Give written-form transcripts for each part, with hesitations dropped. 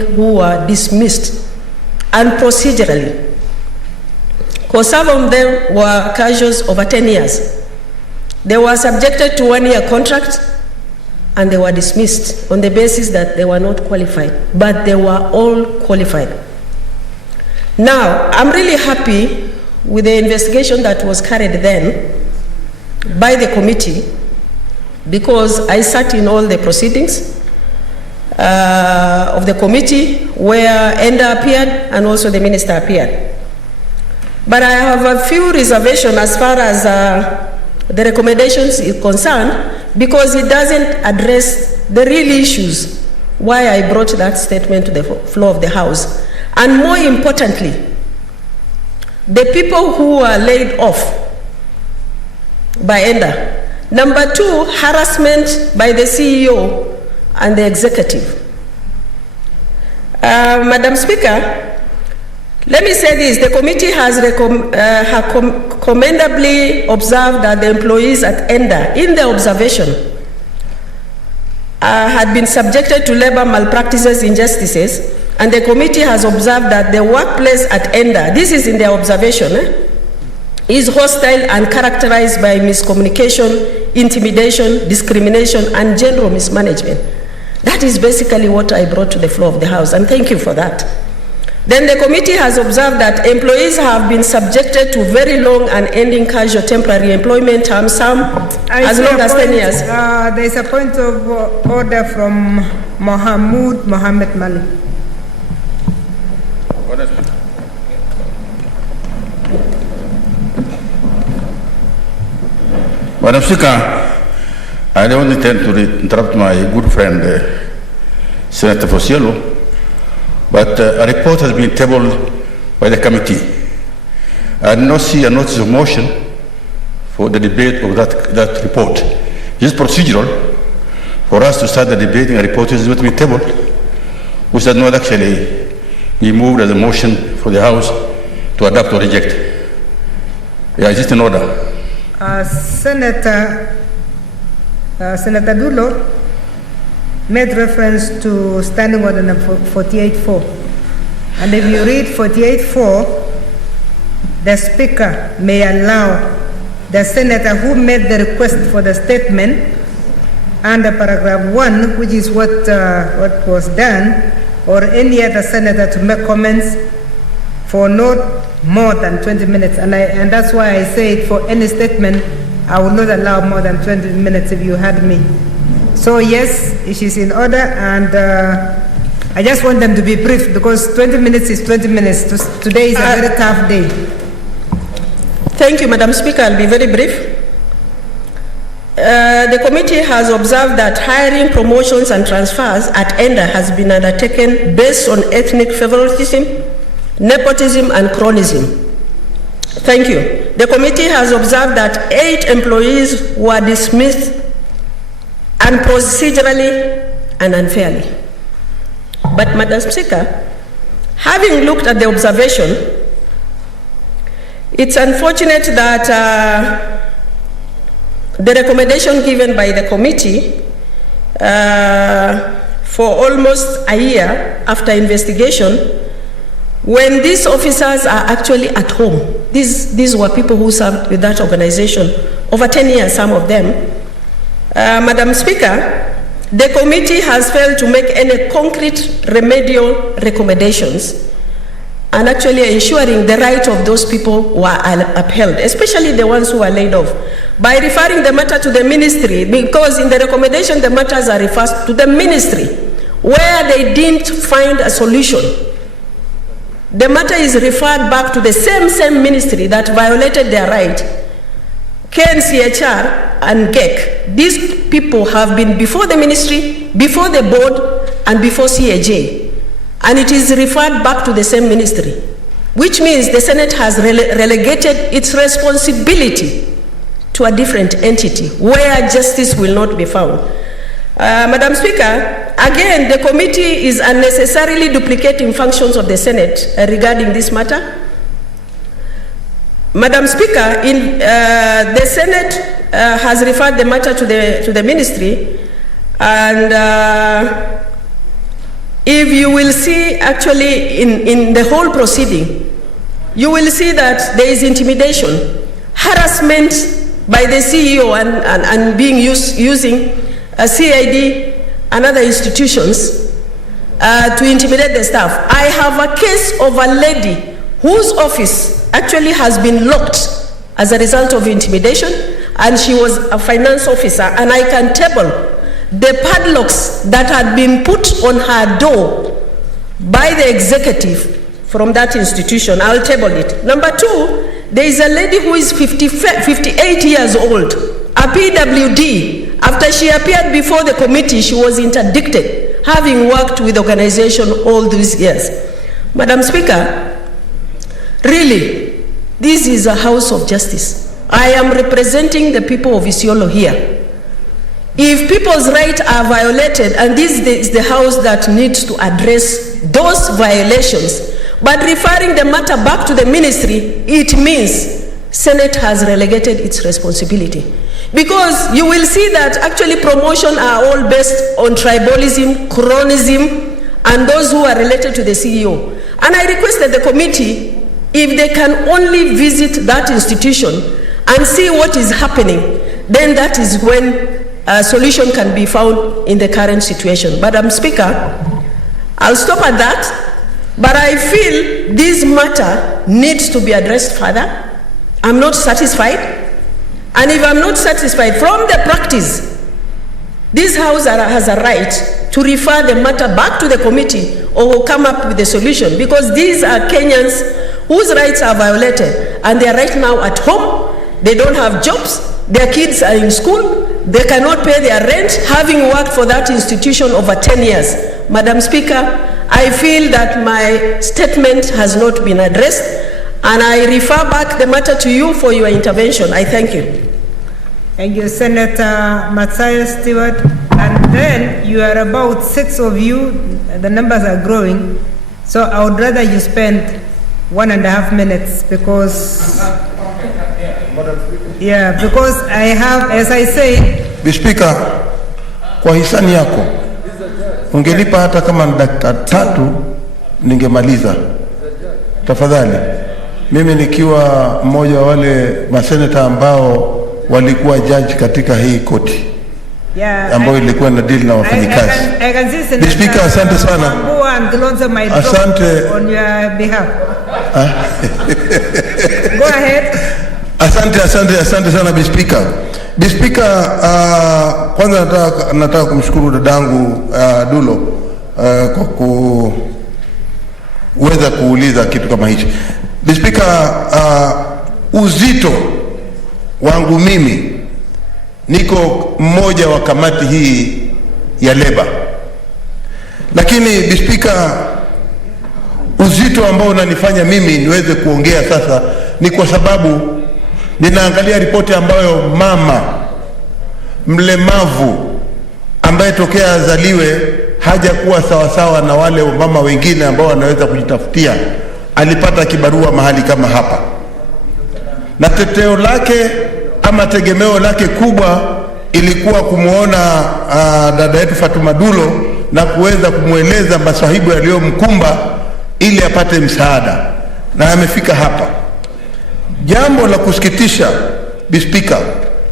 who were dismissed and procedurally, because some of them were casuals over 10 years. They were subjected to 1-year contract and they were dismissed on the basis that they were not qualified, but they were all qualified. Now, I'm really happy with the investigation that was carried then by the committee, because I sat in all the proceedings of the committee where ENDA appeared and also the minister appeared. But I have a few reservations as far as the recommendations is concerned, because it doesn't address the real issues why I brought that statement to the floor of the House. And more importantly, the people who were laid off by ENDA. Number 2, harassment by the CEO and the executive. Madam Speaker, let me say this. The committee has commendably observed that the employees at ENDA, in their observation, had been subjected to labor malpractices, injustices, and the committee has observed that the workplace at ENDA, this is in their observation, is hostile and characterized by miscommunication, intimidation, discrimination, and general mismanagement. That is basically what I brought to the floor of the House, and thank you for that. Then the committee has observed that employees have been subjected to very long and ending casual temporary employment terms, some as long as 10 years. There is a point of order from Mohammed Mali. Madam Speaker, I don't intend to interrupt my good friend, Senator Procedural, but a report has been tabled by the committee. I did not see a notice of motion for the debate of that report. This is procedural. For us to start the debating a report is what we tabled, which does not actually be moved as a motion for the House to adopt or reject. Yeah, is this in order? Senator Dulo made reference to Standing Order number 48.4. And if you read 48.4, the Speaker may allow the Senator who made the request for the statement under paragraph 1, which is what was done, or any other Senator to make comments for not more than 20 minutes. And that's why I say for any statement, I will not allow more than 20 minutes if you had me. So yes, it is in order, and I just want them to be brief, because 20 minutes is 20 minutes. Today is a very tough day. Thank you, Madam Speaker. I'll be very brief. The committee has observed that hiring, promotions, and transfers at ENDA has been undertaken based on ethnic favoritism, nepotism, and cronyism. Thank you. The committee has observed that 8 employees were dismissed and procedurally and unfairly. But, Madam Speaker, having looked at the observation, it's unfortunate that the recommendation given by the committee for almost a year after investigation, when these officers are actually at home, these were people who served with that organization over 10 years, some of them. Madam Speaker, the committee has failed to make any concrete remedial recommendations and actually ensuring the right of those people were upheld, especially the ones who are laid off, by referring the matter to the ministry, because in the recommendation the matters are referred to the ministry, where they didn't find a solution. The matter is referred back to the same ministry that violated their right, KNCHR and GEC. These people have been before the ministry, before the board, and before CAJ. And it is referred back to the same ministry, which means the Senate has relegated its responsibility to a different entity where justice will not be found. Madam Speaker, again, the committee is unnecessarily duplicating functions of the Senate regarding this matter. Madam Speaker, the Senate has referred the matter to the ministry, and if you will see actually in the whole proceeding, you will see that there is intimidation, harassment by the CEO and being using CID and other institutions to intimidate the staff. I have a case of a lady whose office actually has been locked as a result of intimidation, and she was a finance officer, and I can table the padlocks that had been put on her door by the executive from that institution. I'll table it. Number two, there is a lady who is 58 years old, a PWD. After she appeared before the committee, she was interdicted, having worked with the organization all these years. Madam Speaker, really, this is a house of justice. I am representing the people of Isiolo here. If people's rights are violated, and this is the house that needs to address those violations, but referring the matter back to the ministry, it means Senate has relegated its responsibility. Because you will see that actually promotion are all based on tribalism, chronism, and those who are related to the CEO. And I requested the committee, if they can only visit that institution and see what is happening, then that is when a solution can be found in the current situation. Madam Speaker, I'll stop at that. But I feel this matter needs to be addressed further. I'm not satisfied. And if I'm not satisfied from the practice, this House has a right to refer the matter back to the committee or will come up with a solution, because these are Kenyans whose rights are violated, and they are right now at home. They don't have jobs. Their kids are in school. They cannot pay their rent, having worked for that institution over 10 years. Madam Speaker, I feel that my statement has not been addressed, and I refer back the matter to you for your intervention. I thank you. Thank you, Senator Matthias Stewart. And then you are about 6 of you. The numbers are growing. So I would rather you spend 1.5 minutes because, because I have, as I say. Speaker, kwa hisani yako, ungelipa hata kama dakika 3 ningemaliza. Tafadhali. Mimi nikiwa mmoja wa wale maseneta ambao walikuwa judge katika hii koti. Ambayo ilikuwa na deal na wafanyikazi. I can see Senator Speaker, asante sana. Asante on your behalf. Go ahead. Asante sana Speaker. Speaker, kwanza nataka kumshukuru dadangu Dulo kwa kuweza kuuliza kitu kama hichi. Speaker, uzito wangu mimi, niko mmoja wa kamati hii ya leba, lakini Speaker, uzito ambao unanifanya mimi niweze kuongea sasa ni kwa sababu ninaangalia ripoti ambayo mama mlemavu ambaye tokea azaliwe hajakuwa sawasawa na wale mama wengine ambao wanaweza kujitafutia, alipata kibarua mahali kama hapa, na teteo lake ama tegemeo lake kubwa ilikuwa kumuona dada yetu Fatuma Dulo na kuweza kumweleza masahibu yaliyomkumba ili apate msaada, na amefika hapa. Jambo la kusikitisha, Speaker,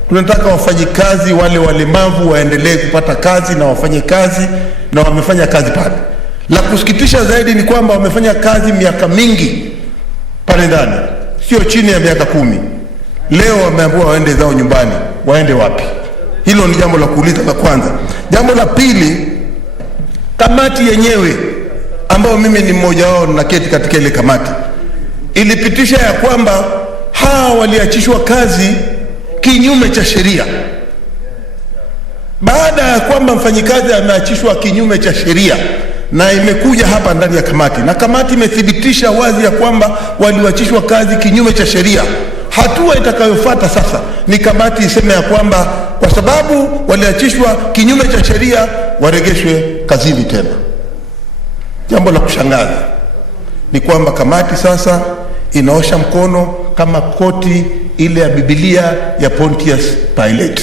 tunataka wafanyikazi wale walemavu waendelee kupata kazi na wafanye kazi, na wamefanya kazi pale. La kusikitisha zaidi ni kwamba wamefanya kazi miaka mingi pale ndani, sio chini ya miaka 10. Leo wameambiwa waende zao nyumbani. Waende wapi? Hilo ni jambo la kuuliza la kwanza. Jambo la pili, kamati yenyewe ambao mimi ni mmoja wao na keti katika ile kamati, ilipitisha ya kwamba hawa waliachishwa kazi kinyume cha sheria. Baada ya kwamba mfanyikazi ameachishwa kinyume cha sheria, na imekuja hapa ndani ya kamati, na kamati imethibitisha wazi ya kwamba waliachishwa kazi kinyume cha sheria, hatua itakayofuata sasa ni kamati iseme ya kwamba kwa sababu waliachishwa kinyume cha sheria waregeshwe kazini tena. Jambo la kushangaza ni kwamba kamati sasa inaosha mkono kama koti ile ya Biblia ya Pontius Pilate,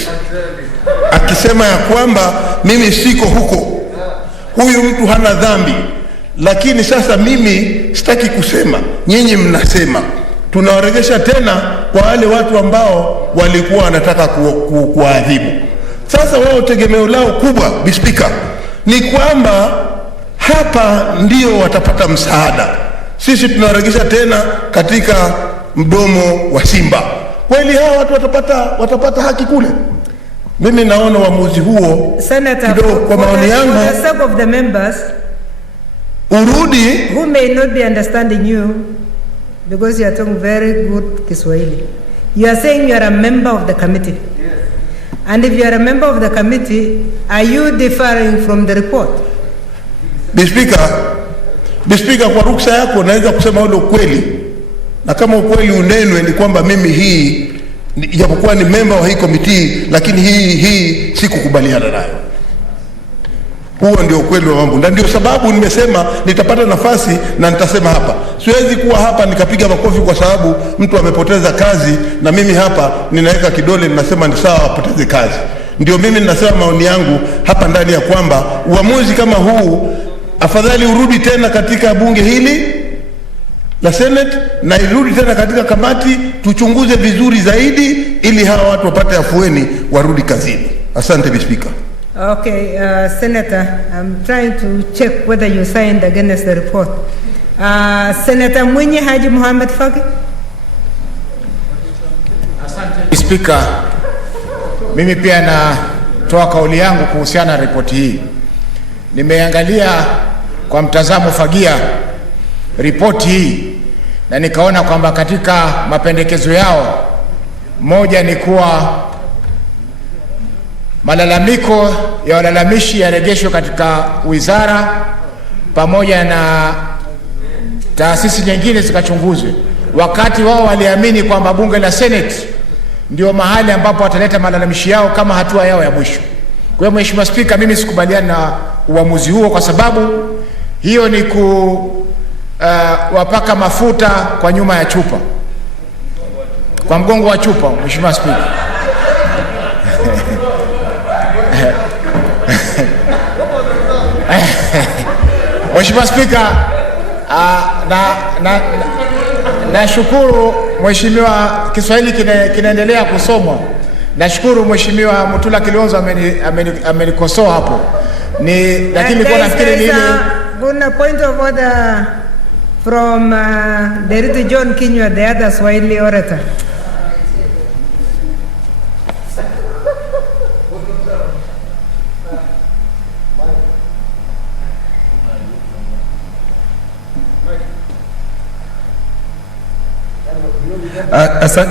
akisema ya kwamba mimi siko huko, huyu mtu hana dhambi. Lakini sasa mimi sitaki kusema, nyinyi mnasema. Tunawarejesha tena kwa wale watu ambao walikuwa wanataka kuadhibu. Sasa wao tegemeo lao kubwa, Speaker, ni kwamba hapa ndio watapata msaada. Sisi tunawarejesha tena katika mdomo wa simba. Kweli hawa watu watapata haki kule? Mimi naona uamuzi huo kidogo, kwa maoni yangu, for the sake of the members urudi, who may not be understanding you because you are talking very good Kiswahili. You are saying you are a member of the committee. Yes. And if you are a member of the committee, are you differing from the report? Speaker, kwa ruksa yako naweza kusema ule ukweli, na kama ukweli unenwe ni kwamba mimi hii ijapokuwa ni member wa hii committee, lakini hii sikukubaliana nayo. Huo ndio ukweli wa mambo, na ndio sababu nimesema nitapata nafasi na nitasema hapa. Siwezi kuwa hapa nikapiga makofi kwa sababu mtu amepoteza kazi na mimi hapa ninaweka kidole ninasema ni sawa apoteze kazi. Ndio mimi ninasema maoni yangu hapa ndani ya kwamba uamuzi kama huu afadhali urudi tena katika bunge hili la Senate na irudi tena katika kamati, tuchunguze vizuri zaidi ili hawa watu wapate afueni warudi kazini. Asante Speaker. Okay, Senator, I'm trying to check whether you signed against the report. Senator Mwinyi Haji Mohamed Faki. Asante Speaker, mimi pia natoa kauli yangu kuhusiana na ripoti hii. Nimeangalia kwa mtazamo fagia ripoti hii na nikaona kwamba katika mapendekezo yao, moja ni kuwa malalamiko ya walalamishi yarejeshwe katika wizara pamoja na taasisi nyingine zikachunguzwe, wakati wao waliamini kwamba bunge la Senate ndio mahali ambapo wataleta malalamishi yao kama hatua yao ya mwisho. Kwa hiyo Mheshimiwa Speaker, mimi sikubaliana na uamuzi huo, kwa sababu hiyo ni wapaka mafuta kwa nyuma ya chupa, kwa mgongo wa chupa, Mheshimiwa Speaker. Mheshimiwa Speaker, nashukuru Mheshimiwa, Kiswahili kinaendelea kusomwa. Nashukuru Mheshimiwa Mutula Kilonzo amenikosoa hapo. Lakini kwa nafikiri ni kuna point of order from Derito John Kinyua, the other Swahili orator.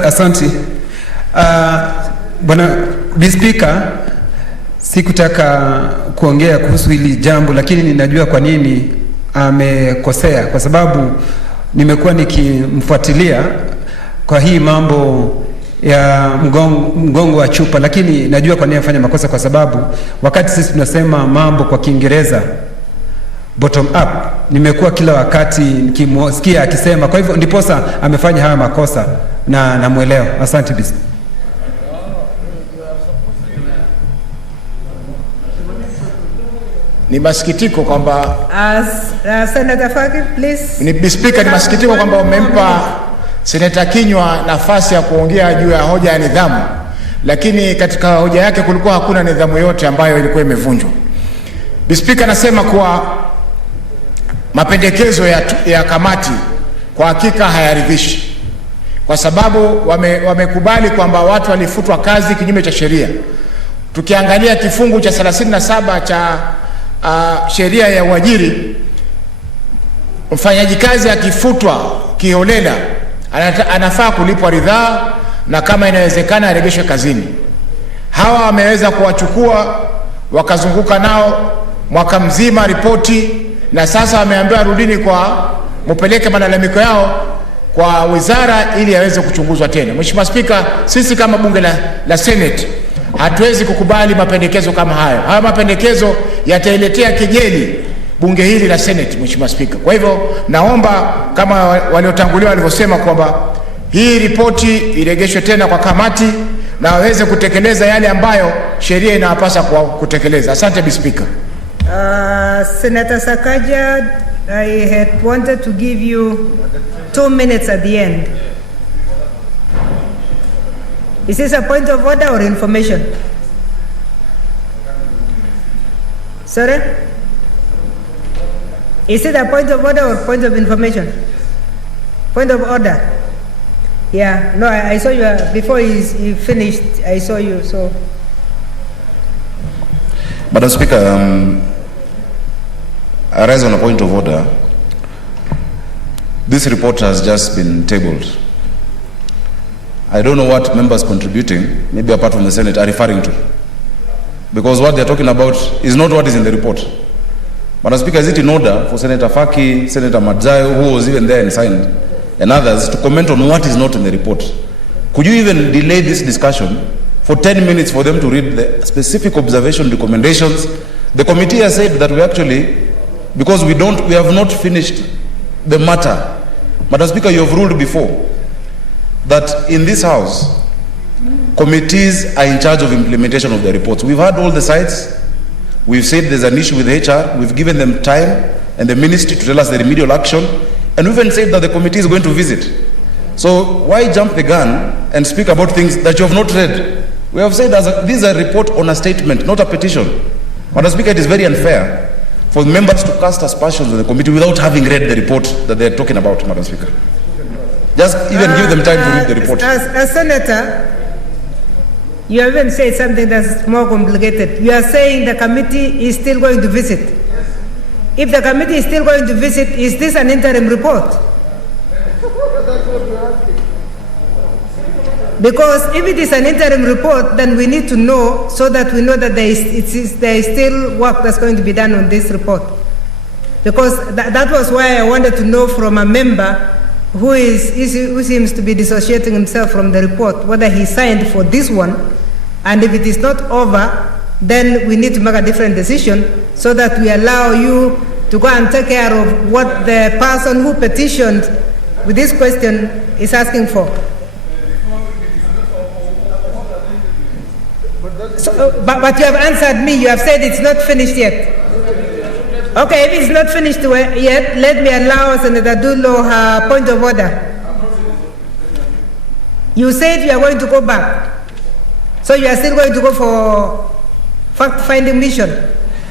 Asante. Bwana Speaker, sikutaka kuongea kuhusu hili jambo, lakini ninajua kwa nini amekosea, kwa sababu nimekuwa nikimfuatilia kwa hii mambo ya mgongo wa chupa, lakini najua kwa nini afanya makosa, kwa sababu wakati sisi tunasema mambo kwa Kiingereza bottom up, nimekuwa kila wakati nikimsikia akisema, kwa hivyo ndiposa amefanya haya makosa na namuelewa. Asante Bisi. Ni masikitiko kwamba Senator Faki, please. Ni Speaker, ni masikitiko kwamba umempa Senator Kinyua nafasi ya kuongea juu ya hoja ya nidhamu, lakini katika hoja yake kulikuwa hakuna nidhamu yote ambayo ilikuwa imevunjwa. Speaker, nasema kuwa mapendekezo ya kamati kwa hakika hayaridhishi, kwa sababu wamekubali kwamba watu walifutwa kazi kinyume cha sheria. Tukiangalia kifungu cha 37 cha sheria ya uajiri, mfanyaji kazi akifutwa kiholela anafaa kulipwa ridhaa, na kama inawezekana arejeshwe kazini. Hawa wameweza kuwachukua wakazunguka nao mwaka mzima ripoti, na sasa wameambiwa rudini mpeleke malalamiko yao kwa wizara ili yaweze kuchunguzwa tena. Mheshimiwa Speaker, sisi kama bunge la Senate hatuwezi kukubali mapendekezo kama hayo. Haya mapendekezo yatailetea kejeli bunge hili la Senate, Mheshimiwa Speaker. Kwa hivyo naomba kama waliotangulia walivyosema kwamba hii ripoti iregeshwe tena kwa kamati na waweze kutekeleza yale ambayo sheria inawapasa kutekeleza. Asante Speaker. Senator Sakaja, I had wanted to give you 2 minutes at the end. Is this a point of order or information? Sorry? Is it a point of order or point of information? Point of order. Yeah, no, I saw you before he finished. I saw you, so. Madam Speaker, I rise on a point of order. This report has just been tabled. I don't know what members contributing, maybe apart from the Senate, are referring to. Because what they're talking about is not what is in the report. Madam Speaker, is it in order for Senator Faki, Senator Madzayo, who was even there and signed, and others, to comment on what is not in the report? Could you even delay this discussion for 10 minutes for them to read the specific observation recommendations? The committee has said that we actually, because we have not finished the matter. Madam Speaker, you have ruled before that in this House, committees are in charge of implementation of the reports. We've had all the sides. We've said there's an issue with HR. We've given them time and the ministry to tell us the remedial action. And we've even said that the committee is going to visit. So why jump the gun and speak about things that you have not read? We have said this is a report on a statement, not a petition. Madam Speaker, it is very unfair for members to cast aspersions on the committee without having read the report that they're talking about, Madam Speaker. Just even give them time to read the report. As Senator, you even said something that's more complicated. You are saying the committee is still going to visit. If the committee is still going to visit, is this an interim report? Because if it is an interim report, then we need to know so that we know that there is still work that's going to be done on this report. Because that was why I wanted to know from a member who seems to be dissociating himself from the report, whether he signed for this one, and if it is not over, then we need to make a different decision so that we allow you to go and take care of what the person who petitioned with this question is asking for. So, but you have answered me. You have said it's not finished yet. Okay, if it's not finished yet, let me allow Senator Dullo her point of order. You said you are going to go back. So you are still going to go for fact-finding mission?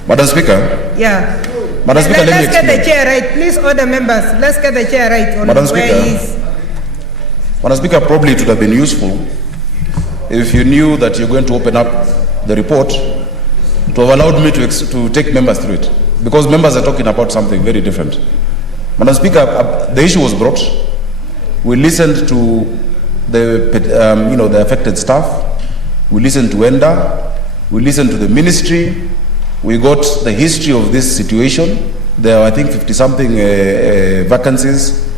Madam Speaker? Yeah. Madam Speaker, let's get the chair right. Please, order members, let's get the chair right on Madam where he is. Madam Speaker, probably it would have been useful if you knew that you're going to open up the report to have allowed me to take members through it. Because members are talking about something very different. Madam Speaker, the issue was brought. We listened to the affected staff. We listened to ENDA. We listened to the ministry. We got the history of this situation. There are, I think, 50-something vacancies.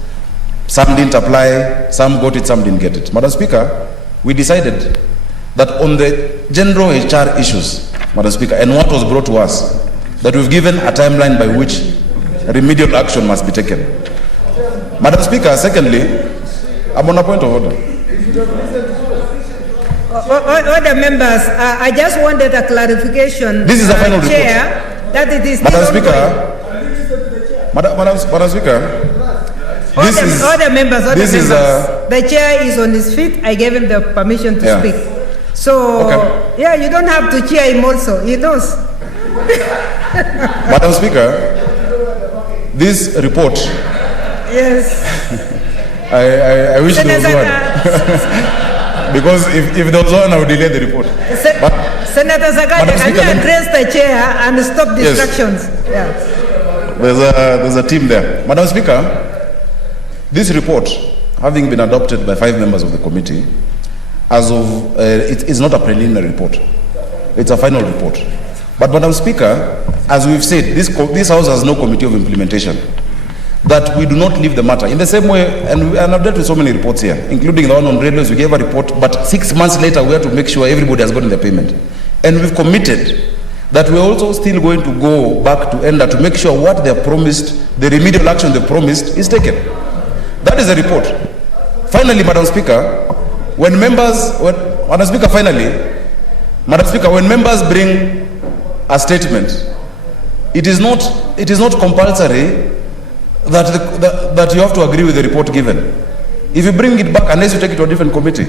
Some didn't apply, some got it, some didn't get it. Madam Speaker, we decided that on the general HR issues, Madam Speaker, and what was brought to us, that we've given a timeline by which remedial action must be taken. Madam Speaker, secondly, I'm on a point of order. Order members, I just wanted a clarification. This is a final Chair, report. That it is Madam Speaker, Madam Speaker, order members. The chair is on his feet. I gave him the permission to speak. So, yeah, you don't have to cheer him also. He knows. Madam Speaker, this report. Yes. I wish there was one. Because if there was one, I would delay the report. Senator Zakaria, can you address the chair and stop distractions? Yes. Yeah. There's a team there. Madam Speaker, this report, having been adopted by 5 members of the committee, as of it is not a preliminary report. It's a final report. But Madam Speaker, as we've said, this House has no committee of implementation. That we do not leave the matter. In the same way, and I've dealt with so many reports here, including the one on railways, we gave a report, but 6 months later we had to make sure everybody has gotten their payment. And we've committed that we're also still going to go back to ENDA to make sure what they have promised, the remedial action they promised, is taken. That is the report. Finally, Madam Speaker, when members bring a statement it is not compulsory that you have to agree with the report given. If you bring it back, unless you take it to a different committee.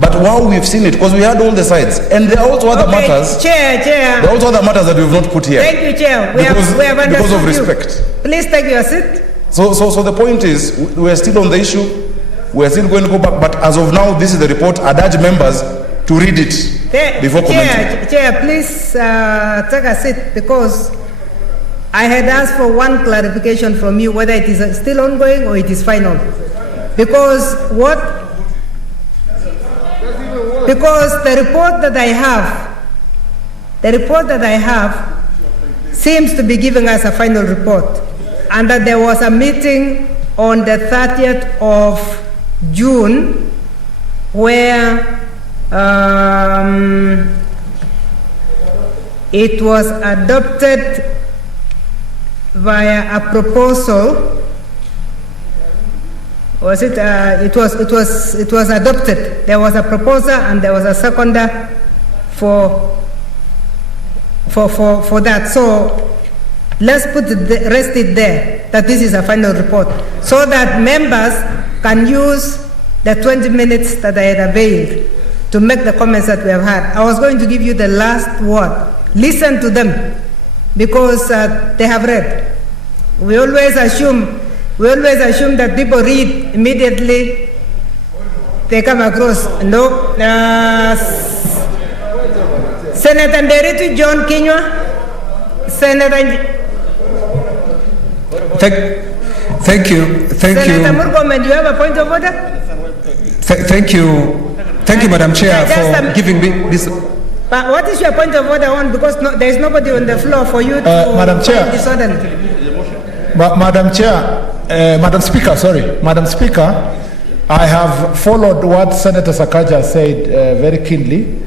But while we've seen it, because we had all the sides, and there are also other matters. Chair. There are also other matters that we have not put here. Thank you, Chair. Because of respect. Please take your seat. So the point is, we are still on the issue. We are still going to go back. But as of now, this is the report. I'd urge members to read it before commenting. Chair, please take a seat, because I had asked for one clarification from you, whether it is still ongoing or it is final. Because the report that I have seems to be giving us a final report, and that there was a meeting on the 30th of June where it was adopted via a proposal. Was it? It was adopted. There was a proposer and there was a seconder for that. So let's rest it there, that this is a final report, so that members can use the 20 minutes that I had availed to make the comments that we have had. I was going to give you the last word. Listen to them, because they have read. We always assume that people read immediately they come across. No. Senator Nderitu John Kinywa. Senator. Thank you. Senator Murkomen, do you have a point of order? Thank you, Madam Chair, for giving me this. But what is your point of order on? Because there is nobody on the floor for you to Madam Chair. disorderly. Madam Speaker, I have followed what Senator Sakaja said very keenly.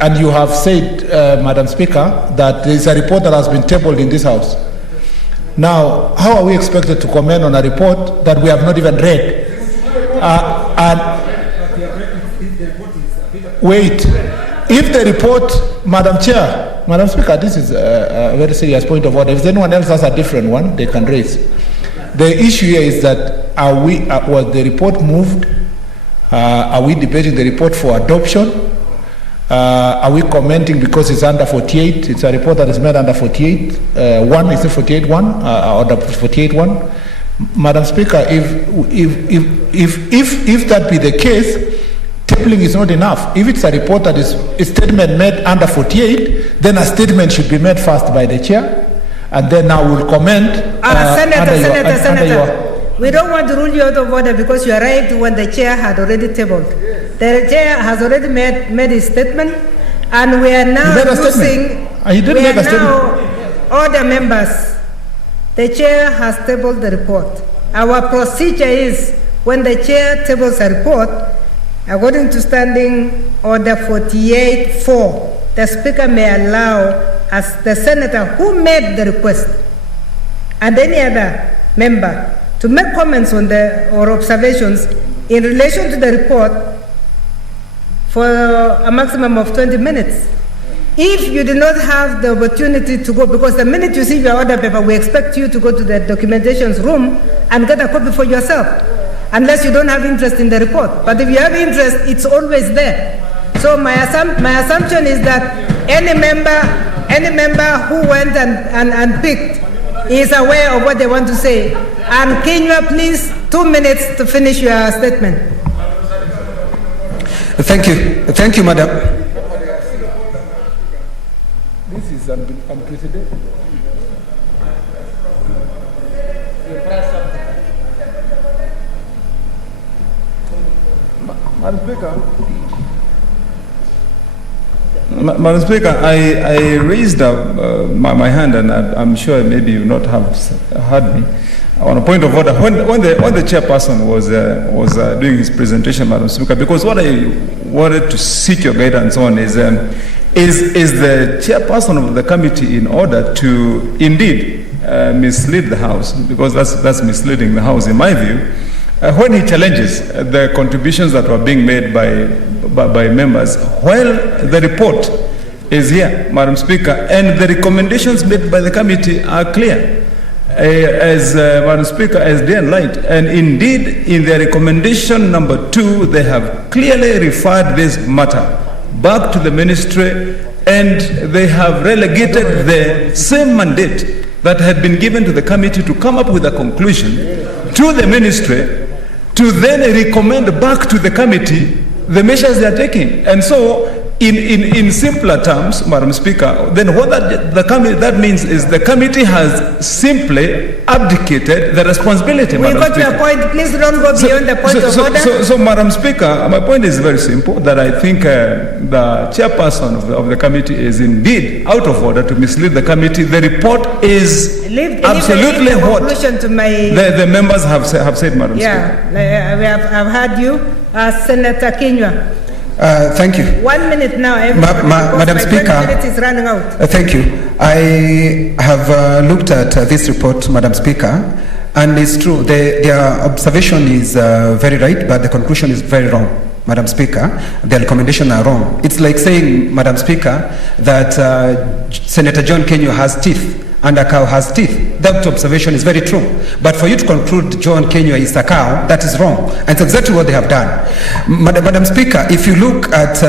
And you have said, Madam Speaker, that there is a report that has been tabled in this House. Now, how are we expected to comment on a report that we have not even read? Wait, if the report, Madam Speaker, this is a very serious point of order. If anyone else has a different one, they can raise. The issue here is that was the report moved? Are we debating the report for adoption? Are we commenting because it's under 48? It's a report that is made under 48. Is it 48.1 or 48.1? Madam Speaker, if that be the case, tabling is not enough. If it's a report that is a statement made under 48, then a statement should be made first by the chair, and then I will comment. Senator. We don't want to rule you out of order because you arrived when the chair had already tabled. The chair has already made his statement, and we are now using. Order members. The chair has tabled the report. Our procedure is when the chair tables a report, according to Standing Order 48.4, the Speaker may allow as the senator who made the request and any other member to make comments on or observations in relation to the report for a maximum of 20 minutes. If you do not have the opportunity to go, because the minute you see your order paper, we expect you to go to the documentations room and get a copy for yourself, unless you don't have interest in the report. But if you have interest, it's always there. So my assumption is that any member who went and picked is aware of what they want to say. And Kenya, please, 2 minutes to finish your statement. Thank you, Madam. This is unprecedented. Madam Speaker, I raised my hand, and I'm sure maybe you not have heard me. On a point of order, when the chairperson was doing his presentation, Madam Speaker, because what I wanted to seek your guidance on is the chairperson of the committee in order to indeed mislead the House, because that's misleading the House in my view, when he challenges the contributions that were being made by members, while the report is here, Madam Speaker, and the recommendations made by the committee are clear. As Madam Speaker, as day and light, and indeed in their recommendation number 2, they have clearly referred this matter back to the ministry, and they have relegated the same mandate that had been given to the committee to come up with a conclusion to the ministry to then recommend back to the committee the measures they are taking. And so in simpler terms, Madam Speaker, then what that means is the committee has simply abdicated the responsibility, we Madam got Speaker. your point. Please don't go beyond the point of order. So, Madam Speaker, my point is very simple, that I think the chairperson of the committee is indeed out of order to mislead the committee. The report is absolutely what the members have said, Madam Speaker. Yeah, I've heard you. Senator Kinyua. Thank you. 1 minute now. Madam Speaker, 20 minutes is running out. Thank you. I have looked at this report, Madam Speaker, and it's true. Their observation is very right, but the conclusion is very wrong, Madam Speaker. Their recommendation are wrong. It's like saying, Madam Speaker, that Senator John Kenyua has teeth and a cow has teeth. That observation is very true. But for you to conclude John Kenyua is a cow, that is wrong. And it's exactly what they have done. Madam Speaker, if you look at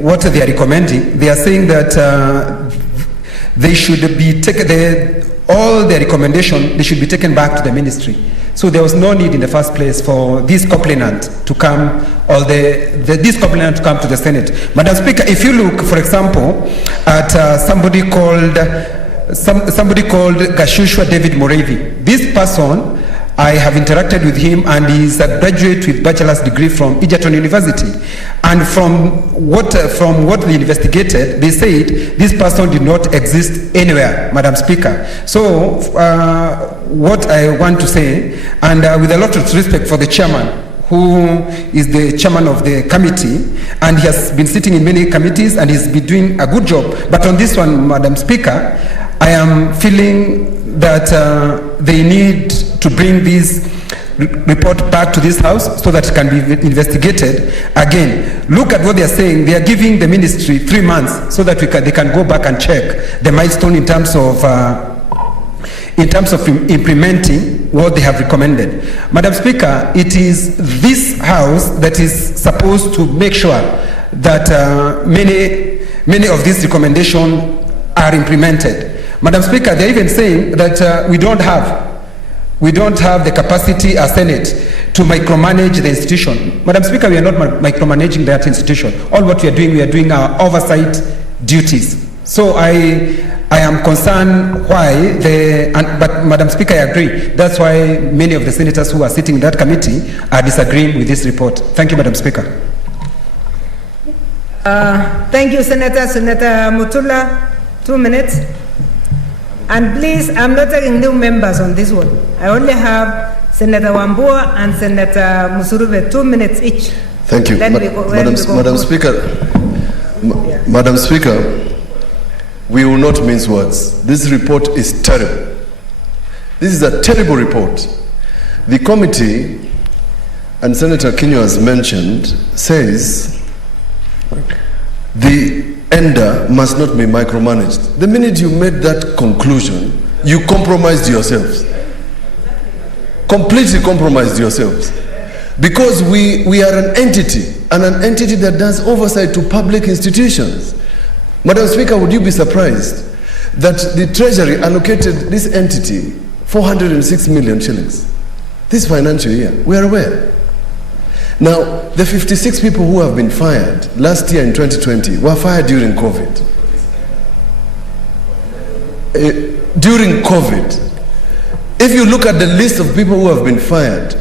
what they are recommending, they are saying that they should be taken, all their recommendation, they should be taken back to the ministry. So there was no need in the first place for this complainant to come, or this complainant to come to the Senate. Madam Speaker, if you look, for example, at somebody called Gashushwa David Morevi, this person, I have interacted with him, and he is a graduate with bachelor's degree from Egerton University. And from what they investigated, they said this person did not exist anywhere, Madam Speaker. So what I want to say, and with a lot of respect for the chairman, who is the chairman of the committee, and he has been sitting in many committees and he's been doing a good job. But on this one, Madam Speaker, I am feeling that they need to bring this report back to this house so that it can be investigated again. Look at what they are saying. They are giving the ministry 3 months so that they can go back and check the milestone in terms of implementing what they have recommended. Madam Speaker, it is this house that is supposed to make sure that many of these recommendations are implemented. Madam Speaker, they're even saying that we don't have the capacity as Senate to micromanage the institution. Madam Speaker, we are not micromanaging that institution. All what we are doing our oversight duties. So I am concerned why but Madam Speaker, I agree. That's why many of the senators who are sitting in that committee are disagreeing with this report. Thank you, Madam Speaker. Thank you, Senator. Senator Mutula, 2 minutes. And please, I'm not taking new members on this one. I only have Senator Wambua and Senator Musuruve, 2 minutes each. Thank you. Madam Speaker, Madam Speaker, we will not mince words. This report is terrible. This is a terrible report. The committee, and Senator Kinyua has mentioned, says the ender must not be micromanaged. The minute you made that conclusion, you compromised yourselves. Completely compromised yourselves. Because we are an entity, and an entity that does oversight to public institutions. Madam Speaker, would you be surprised that the Treasury allocated this entity 406 million shillings this financial year? We are aware. Now, the 56 people who have been fired last year in 2020 were fired during COVID. During COVID. If you look at the list of people who have been fired,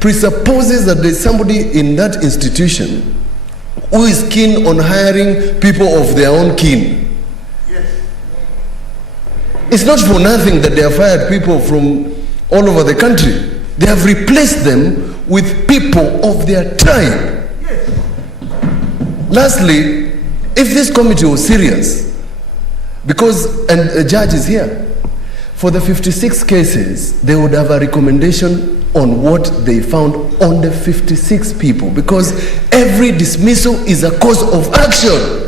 presupposes that there's somebody in that institution who is keen on hiring people of their own kin. Yes. It's not for nothing that they have fired people from all over the country. They have replaced them with people of their tribe. Yes. Lastly, if this committee was serious, and a judge is here, for the 56 cases, they would have a recommendation on what they found on the 56 people, because every dismissal is a cause of action.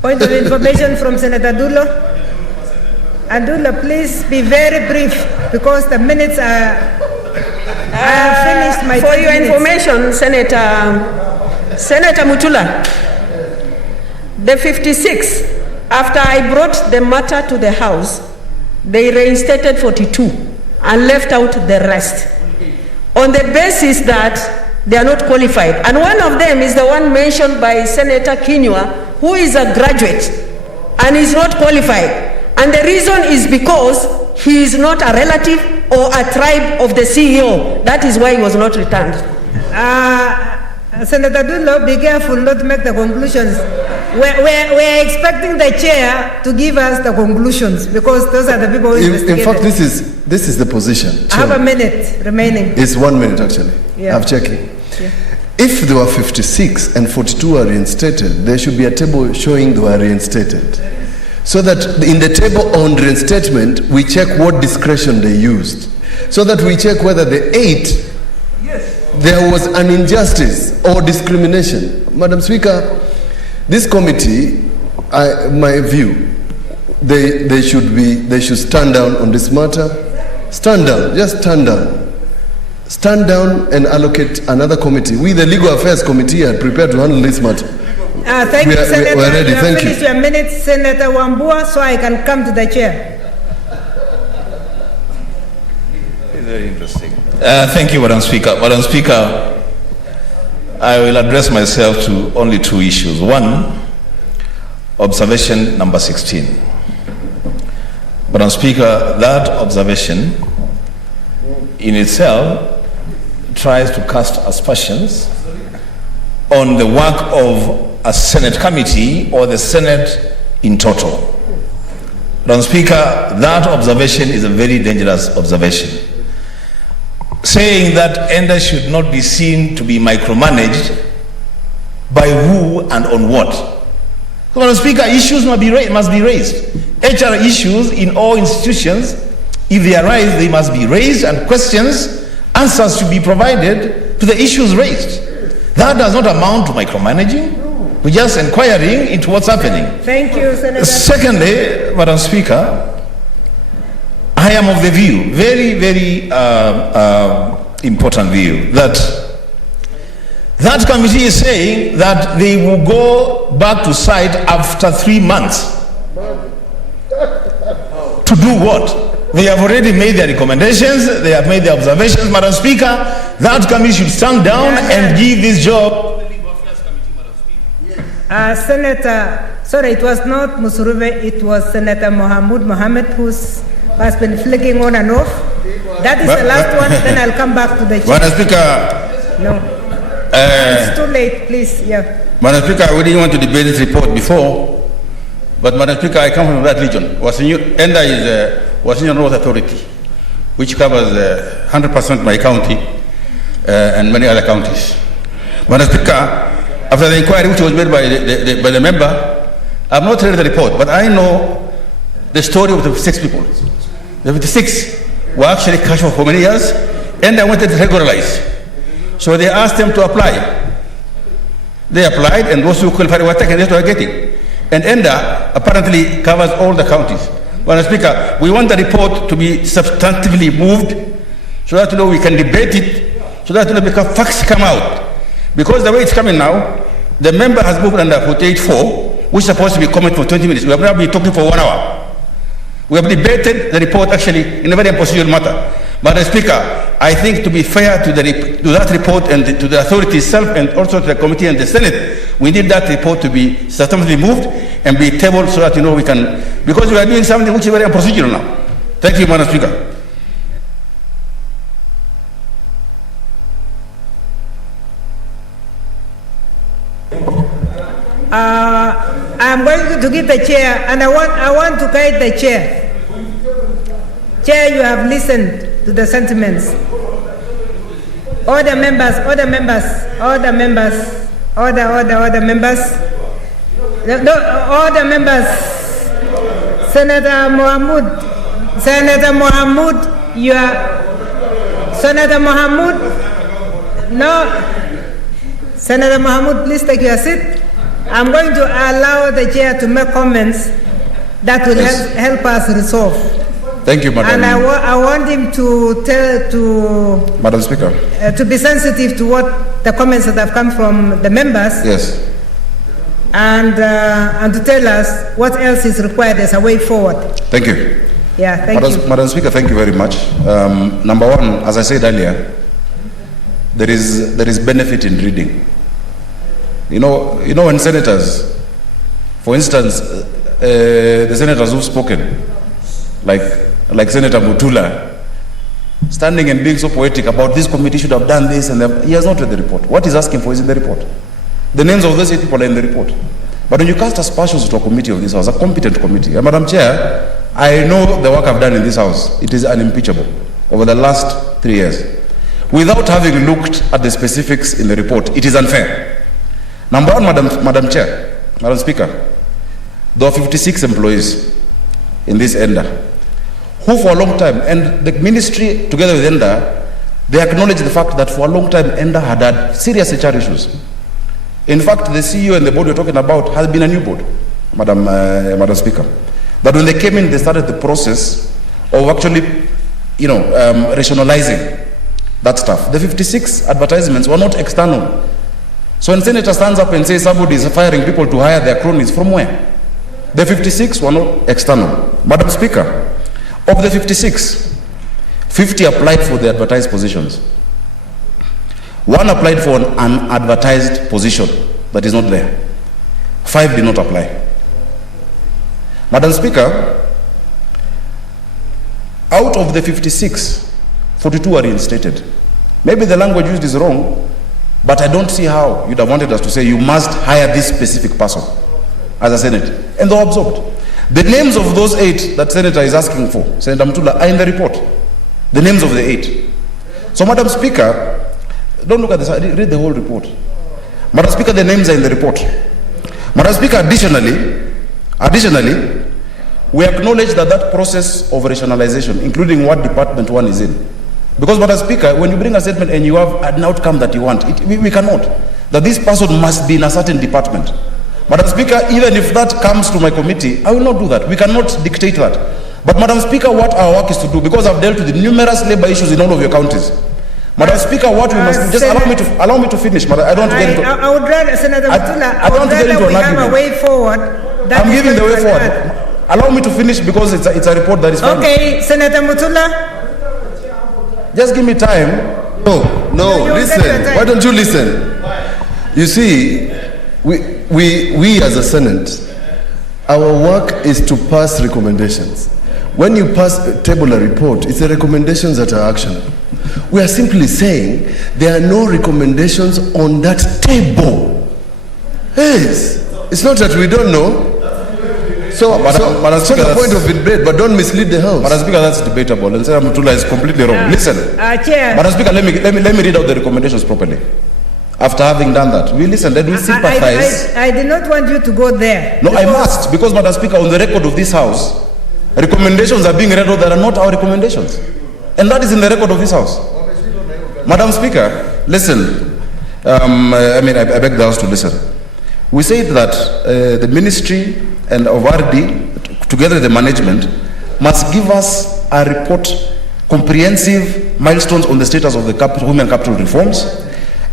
Point of information from Senator Dullo. Dullo, please be very brief, because the minutes are finished. For your information, Senator Mutula, the 56, after I brought the matter to the House, they reinstated 42 and left out the rest on the basis that they are not qualified. And one of them is the one mentioned by Senator Kinyua, who is a graduate and is not qualified. And the reason is because he is not a relative or a tribe of the CEO. That is why he was not returned. Senator Dullo, be careful not to make the conclusions. We're expecting the chair to give us the conclusions, because those are the people who investigated. In fact, this is the position. I have a minute remaining. It's 1 minute actually. Yeah. I'm checking. Yeah. If there were 56 and 42 are reinstated, there should be a table showing they were reinstated. So that in the table on reinstatement, we check what discretion they used. So that we check whether the 8, there was an injustice or discrimination. Madam Speaker, this committee, my view, they should stand down on this matter. Stand down, just stand down. Stand down and allocate another committee. We, the Legal Affairs Committee, are prepared to handle this matter. Thank you, Senator. We're ready. Thank you. Finish your minute, Senator Wambua, so I can come to the chair. It's very interesting. Thank you, Madam Speaker. Madam Speaker, I will address myself to only 2 issues. One, observation number 16. Madam Speaker, that observation in itself tries to cast aspersions on the work of a Senate committee or the Senate in total. Madam Speaker, that observation is a very dangerous observation. Saying that ENDA should not be seen to be micromanaged by who and on what. So, Madam Speaker, issues must be raised. HR issues in all institutions, if they arise, they must be raised, and answers should be provided to the issues raised. That does not amount to micromanaging. We're just inquiring into what's happening. Thank you, Senator. Secondly, Madam Speaker, I am of the view, very, very important view, that committee is saying that they will go back to site after 3 months. To do what? They have already made their recommendations, they have made their observations. Madam Speaker, that committee should stand down and give this job to the Legal Affairs Committee, Madam Speaker. Senator, sorry, it was not Musurube, it was Senator Mohammed who has been flicking on and off. That is the last one, then I'll come back to the chair. Madam Speaker. No. It's too late, please. Yeah. Madam Speaker, we didn't want to debate this report before, but Madam Speaker, I come from that region. ENDA is Washington North Authority, which covers 100% my county and many other counties. Madam Speaker, after the inquiry which was made by the member, I've not read the report, but I know the story of the 6 people. The 56 were actually cash for many years, and I wanted to regularize. So they asked them to apply. They applied, and those who qualified were taken, that's what we're getting. And ENDA apparently covers all the counties. Madam Speaker, we want the report to be substantively moved so that we can debate it, so that because facts come out. Because the way it's coming now, the member has moved under 48.4, which is supposed to be comment for 20 minutes. We have now been talking for 1 hour. We have debated the report actually in a very procedural matter. Madam Speaker, I think to be fair to that report and to the authority itself and also to the committee and the Senate, we need that report to be substantively moved and be tabled so that we can, because we are doing something which is very procedural now. Thank you, Madam Speaker. I'm going to give the chair, and I want to guide the chair. Chair, you have listened to the sentiments. All the members. Order, members. Senator Mohammed, You are Senator Mohamud. No, Senator Mohamud, please take your seat. I'm going to allow the chair to make comments that will help us resolve. Thank you, Madam. And I want him to Madam Speaker. To be sensitive to what the comments that have come from the members. Yes. And to tell us what else is required as a way forward. Thank you. Yeah, thank you. Madam Speaker, thank you very much. Number one, as I said earlier, there is benefit in reading. You know when senators, for instance, the senators who've spoken, like Senator Mutula, standing and being so poetic about this committee should have done this, and he has not read the report. What he's asking for is in the report. The names of those 8 people are in the report. But when you cast aspersions to a committee of this house, a competent committee, and Madam Chair, I know the work I've done in this house. It is unimpeachable over the last 3 years. Without having looked at the specifics in the report, it is unfair. Number one, Madam Chair, Madam Speaker, there are 56 employees in this ENDA who for a long time, and the ministry together with ENDA, they acknowledge the fact that for a long time ENDA had serious HR issues. In fact, the CEO and the board you're talking about has been a new board, Madam Speaker. That when they came in, they started the process of actually, rationalizing that stuff. The 56 advertisements were not external. So when Senator stands up and says somebody is firing people to hire their cronies, from where? The 56 were not external. Madam Speaker, of the 56, 50 applied for the advertised positions. 1 applied for an unadvertised position that is not there. 5 did not apply. Madam Speaker, out of the 56, 42 are reinstated. Maybe the language used is wrong, but I don't see how you'd have wanted us to say you must hire this specific person as a Senate. And they were absorbed. The names of those 8 that Senator is asking for, Senator Mutula, are in the report. The names of the 8. So, Madam Speaker, don't look at this, read the whole report. Madam Speaker, the names are in the report. Madam Speaker, additionally, we acknowledge that process of rationalization, including what department one is in. Because, Madam Speaker, when you bring a statement and you have an outcome that you want, we cannot. That this person must be in a certain department. Madam Speaker, even if that comes to my committee, I will not do that. We cannot dictate that. But, Madam Speaker, what our work is to do, because I've dealt with numerous labor issues in all of your counties. Madam Speaker, what we must just allow me to finish. Madam, I don't want to get into. I would rather, Senator Mutula, I don't want to get into an argument. Have a way forward. I'm giving the way forward. Allow me to finish because it's a report that is final. Okay, Senator Mutula. Just give me time. No, listen. Why don't you listen? You see, we as a Senate, our work is to pass recommendations. When you table a report, it's the recommendations that are actionable. We are simply saying there are no recommendations on that table. Yes, it's not that we don't know. So, Madam Speaker, the point of debate, but don't mislead the House. Madam Speaker, that's debatable, and Senator Mutula is completely wrong. Listen, Chair. Madam Speaker, let me read out the recommendations properly. After having done that, we listened and we sympathize. I did not want you to go there. No, I must, because, Madam Speaker, on the record of this House, recommendations are being read out that are not our recommendations. And that is in the record of this House. Madam Speaker, listen. I beg the House to listen. We said that the ministry and of RD, together with the management, must give us a report, comprehensive milestones on the status of the women capital reforms,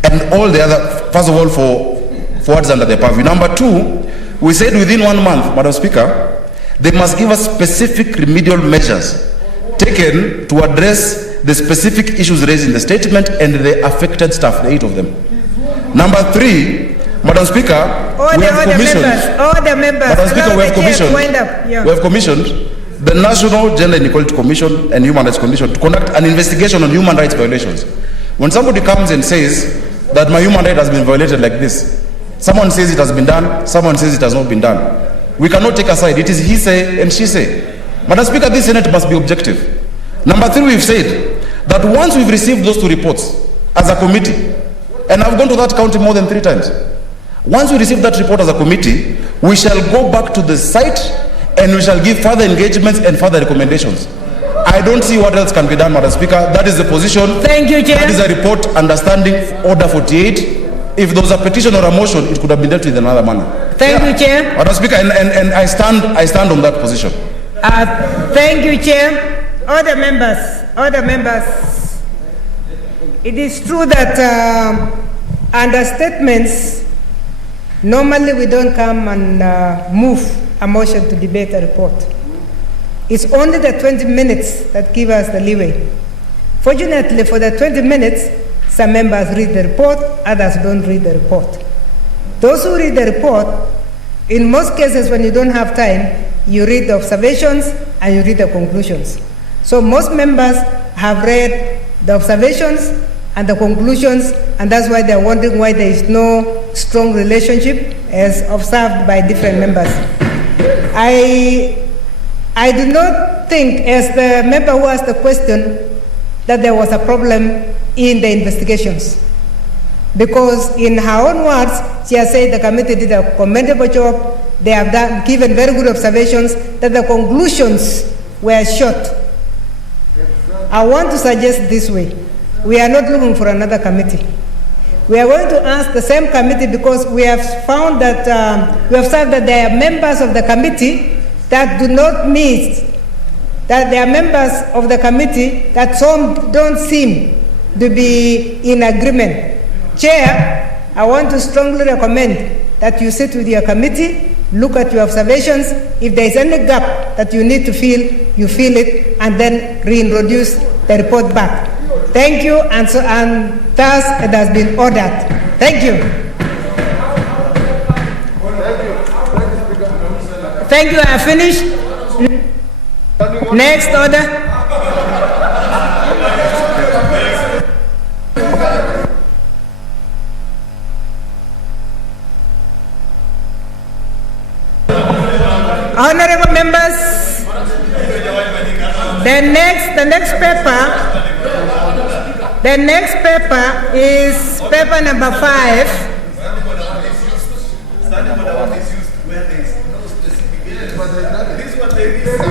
and all the other, first of all, for what's under the purview. Number 2, we said within 1 month, Madam Speaker, they must give us specific remedial measures taken to address the specific issues raised in the statement and the affected staff, the 8 of them. Number 3, Madam Speaker, we have commissioned the National Gender Inequality Commission and Human Rights Commission to conduct an investigation on human rights violations. When somebody comes and says that my human right has been violated like this, someone says it has been done, someone says it has not been done, we cannot take a side. It is he say and she say. Madam Speaker, this Senate must be objective. Number 3, we've said that once we've received those 2 reports as a committee, and I've gone to that county more than 3 times, once we receive that report as a committee, we shall go back to the site and we shall give further engagements and further recommendations. I I don't see what else can be done, Madam Speaker. That is the position. Thank you, Chair. That is a report understanding order 48. If there was a petition or a motion, it could have been dealt with in another manner. Thank you, Chair. Madam Speaker, and I stand on that position. Thank you, Chair. Other members. It is true that under statements, normally we don't come and move a motion to debate a report. It's only the 20 minutes that give us the leeway. Fortunately, for the 20 minutes, some members read the report, others don't read the report. Those who read the report, in most cases when you don't have time, you read the observations and you read the conclusions. So most members have read the observations and the conclusions, and that's why they're wondering why there is no strong relationship as observed by different members. I do not think, as the member who asked the question, that there was a problem in the investigations. Because in her own words, she has said the committee did a commendable job, they have given very good observations, that the conclusions were short. I want to suggest this way. We are not looking for another committee. We are going to ask the same committee, because we have found that, we have said that there are members of the committee that do not meet, that there are members of the committee that some don't seem to be in agreement. Chair, I want to strongly recommend that you sit with your committee, look at your observations. If there is any gap that you need to fill, you fill it, and then reintroduce the report back. Thank you, and thus it has been ordered. Thank you. Thank you, I have finished. Next order. Honorable members, the next paper is paper number 5.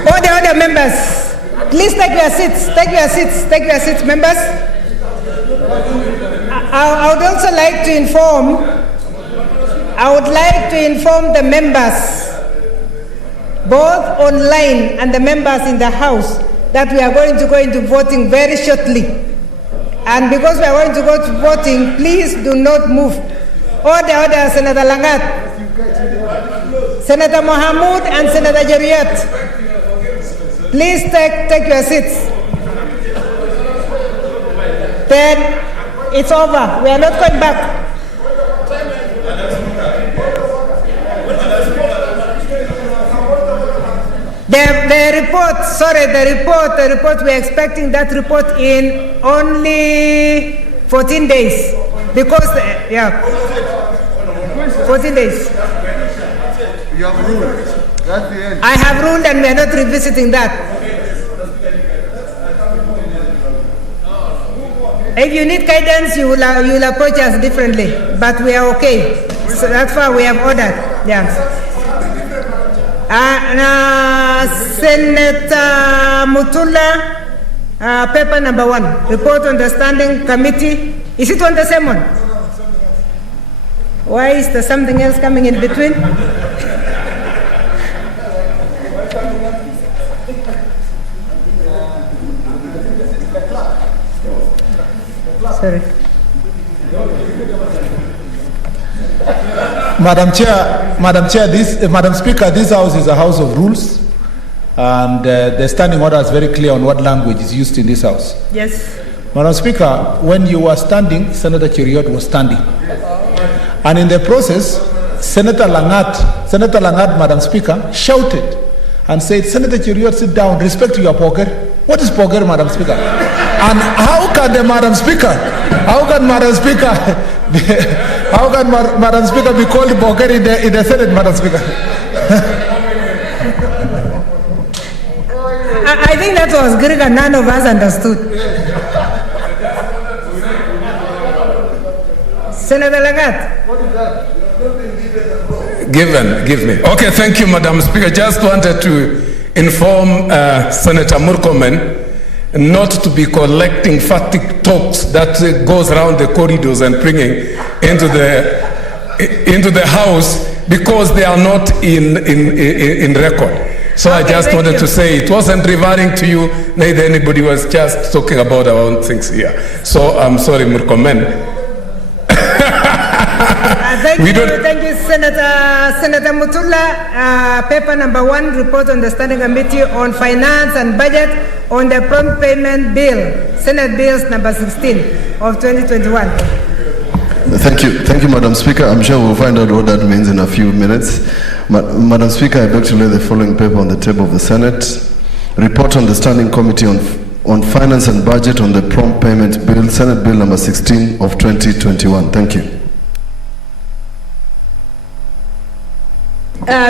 Order, members. Please take your seats, members. I would also like to inform the members, both online and the members in the House, that we are going to go into voting very shortly. And because we are going to go to voting, please do not move. Order, Senator Langat, Senator Mohamud, and Senator Jeriat. Please take your seats. Then it's over. We are not going back. The report, we are expecting that report in only 14 days. Because, 14 days. You have ruled. That's the end. I have ruled, and we are not revisiting that. If you need guidance, you will approach us differently. But we are okay. So that's why we have ordered. Yeah. Senator Mutula, paper number 1, report on the standing committee. Is it on the same one? Why is there something else coming in between? Sorry. Madam Speaker, this House is a house of rules, and the standing order is very clear on what language is used in this House. Yes. Madam Speaker, when you were standing, Senator Cheriot was standing. And in the process, Senator Langat, Madam Speaker, shouted and said, Senator Cheriot, sit down, respect your poker. What is poker, Madam Speaker? And how can Madam Speaker be called poker in the Senate, Madam Speaker? I think that was Greek and none of us understood. Senator Lagat. What is that? Give me. Okay, thank you, Madam Speaker. Just wanted to inform Senator Murkomen not to be collecting fatigue talks that goes around the corridors and bringing into the house because they are not in record. So I just wanted to say it wasn't referring to you, neither anybody was just talking about our own things here. So I'm sorry, Murkomen. Thank you, Senator Mutula. Paper number 1, report on the Standing Committee on Finance and Budget on the Prompt Payment Bill, Senate Bills number 16 of 2021. Thank you, Madam Speaker. I'm sure we'll find out what that means in a few minutes. Madam Speaker, I beg to lay the following paper on the table of the Senate. Report on the Standing Committee on Finance and Budget on the Prompt Payment Bill, Senate Bill number 16 of 2021. Thank you.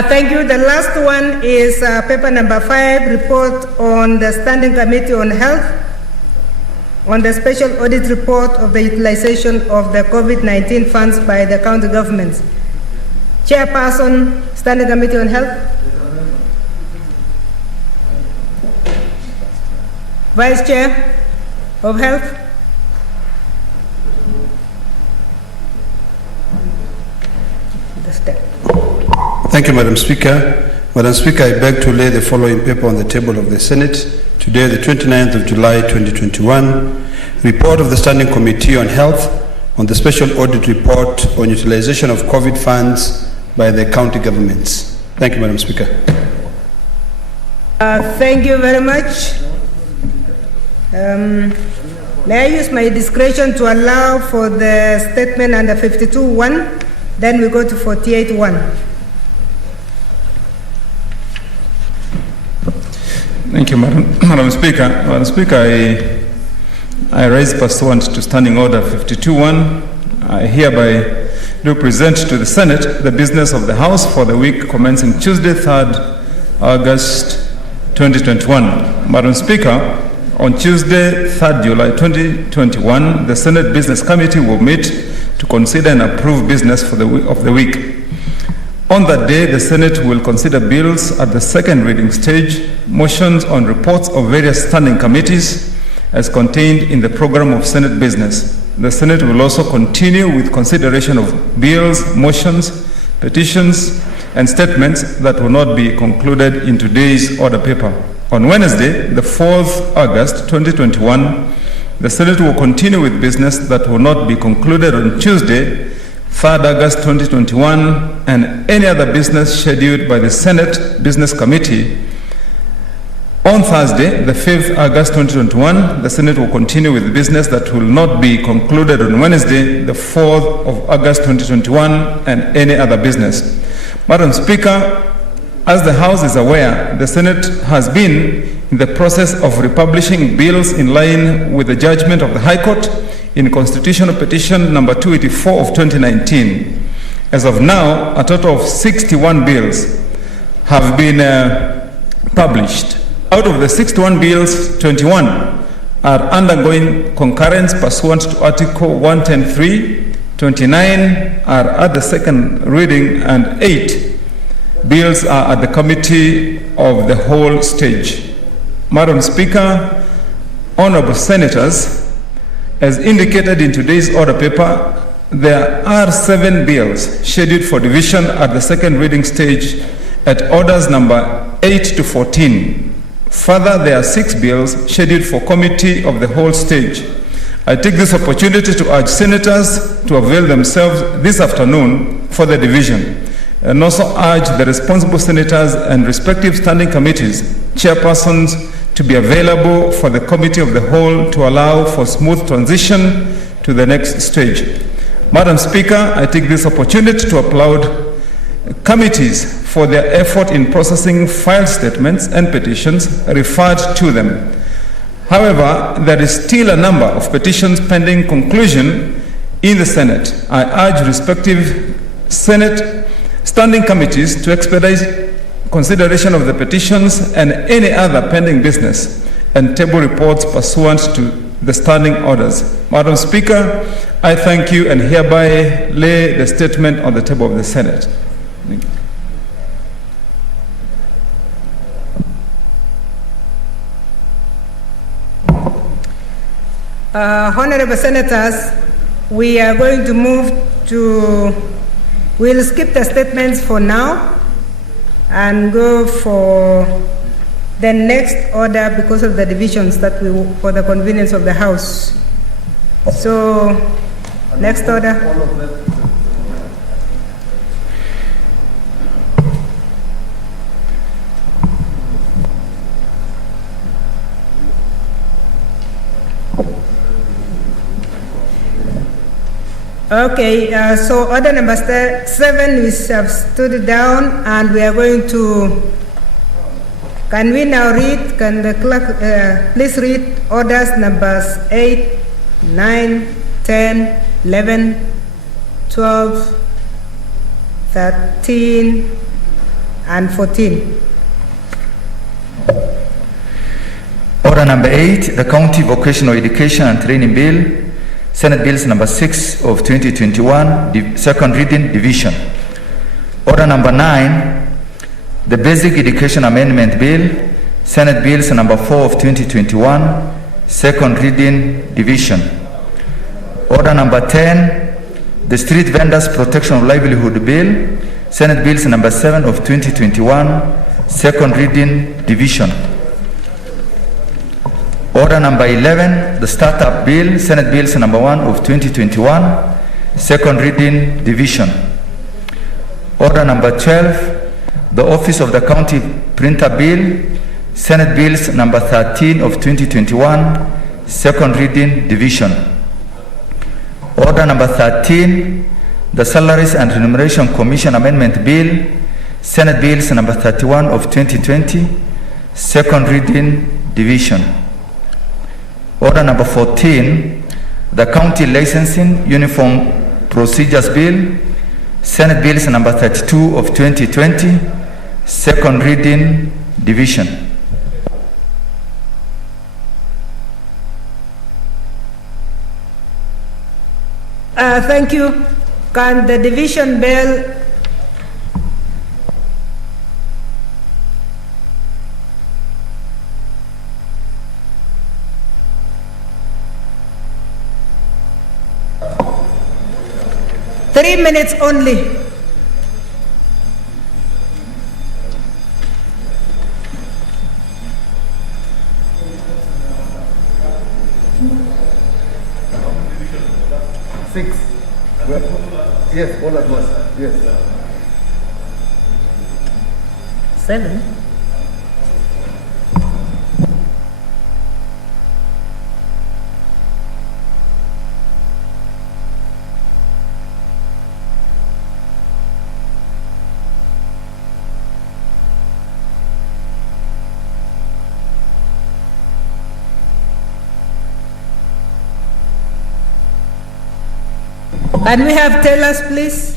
Thank you. The last one is paper number 5, report on the Standing Committee on Health on the special audit report of the utilization of the COVID-19 funds by the county governments. Chairperson, Standing Committee on Health. Vice Chair of Health. Thank you, Madam Speaker. Madam Speaker, I beg to lay the following paper on the table of the Senate. Today, the 29th of July, 2021, report of the Standing Committee on Health on the special audit report on utilization of COVID funds by the county governments. Thank you, Madam Speaker. Thank you very much. May I use my discretion to allow for the statement under 52.1, then we go to 48.1. Thank you, Madam Speaker. Madam Speaker, I raise pursuant to Standing Order 52.1. I hereby do present to the Senate the business of the House for the week commencing Tuesday, 3rd August 2021. Madam Speaker, on Tuesday, 3rd July 2021, the Senate Business Committee will meet to consider and approve business of the week. On that day, the Senate will consider bills at the second reading stage, motions on reports of various standing committees as contained in the program of Senate business. The Senate will also continue with consideration of bills, motions, petitions, and statements that will not be concluded in today's order paper. On Wednesday, the 4th August 2021, the Senate will continue with business that will not be concluded on Tuesday, 3rd August 2021, and any other business scheduled by the Senate Business Committee. On Thursday, the 5th August 2021, the Senate will continue with business that will not be concluded on Wednesday, the 4th of August 2021, and any other business. Madam Speaker, as the House is aware, the Senate has been in the process of republishing bills in line with the judgment of the High Court in Constitutional Petition number 284 of 2019. As of now, a total of 61 bills have been published. Out of the 61 bills, 21 are undergoing concurrence pursuant to Article 110(3), 29 are at the second reading, and 8 bills are at the committee of the whole stage. Madam Speaker, honorable senators, as indicated in today's order paper, there are 7 bills scheduled for division at the second reading stage at orders number 8 to 14. Further, there are 6 bills scheduled for committee of the whole stage. I take this opportunity to urge senators to avail themselves this afternoon for the division, and also urge the responsible senators and respective standing committees, chairpersons, to be available for the committee of the whole to allow for smooth transition to the next stage. Madam Speaker, I take this opportunity to applaud committees for their effort in processing filed statements and petitions referred to them. However, there is still a number of petitions pending conclusion in the Senate. I urge respective Senate standing committees to expedite consideration of the petitions and any other pending business and table reports pursuant to the standing orders. Madam Speaker, I thank you and hereby lay the statement on the table of the Senate. Thank you. Honorable Senators, we are going to move to, we'll skip the statements for now and go for the next order because of the divisions that for the convenience of the House. So, next order. Okay, so order number 7, we have stood down and we are going to, can we now read, can the clerk please read orders numbers 8, 9, 10, 11, 12, 13, and 14. Order number 8, the County Vocational Education and Training Bill, Senate Bills number 6 of 2021, second reading division. Order number 9, the Basic Education Amendment Bill, Senate Bills number 4 of 2021, second reading division. Order number 10, the Street Vendors Protection of Livelihood Bill, Senate Bills number 7 of 2021, second reading division. Order number 11, the Startup Bill, Senate Bills number 1 of 2021, second reading division. Order number 12, the Office of the County Printer Bill, Senate Bills number 13 of 2021, second reading division. Order number 13, the Salaries and Remuneration Commission Amendment Bill, Senate Bills number 31 of 2020, second reading division. Order number 14, the County Licensing Uniform Procedures Bill, Senate Bills number 32 of 2020, second reading division. Thank you. Can the division bill Three minutes only. Six. Yes, all at once. Yes. 7. Can we have tellers, please?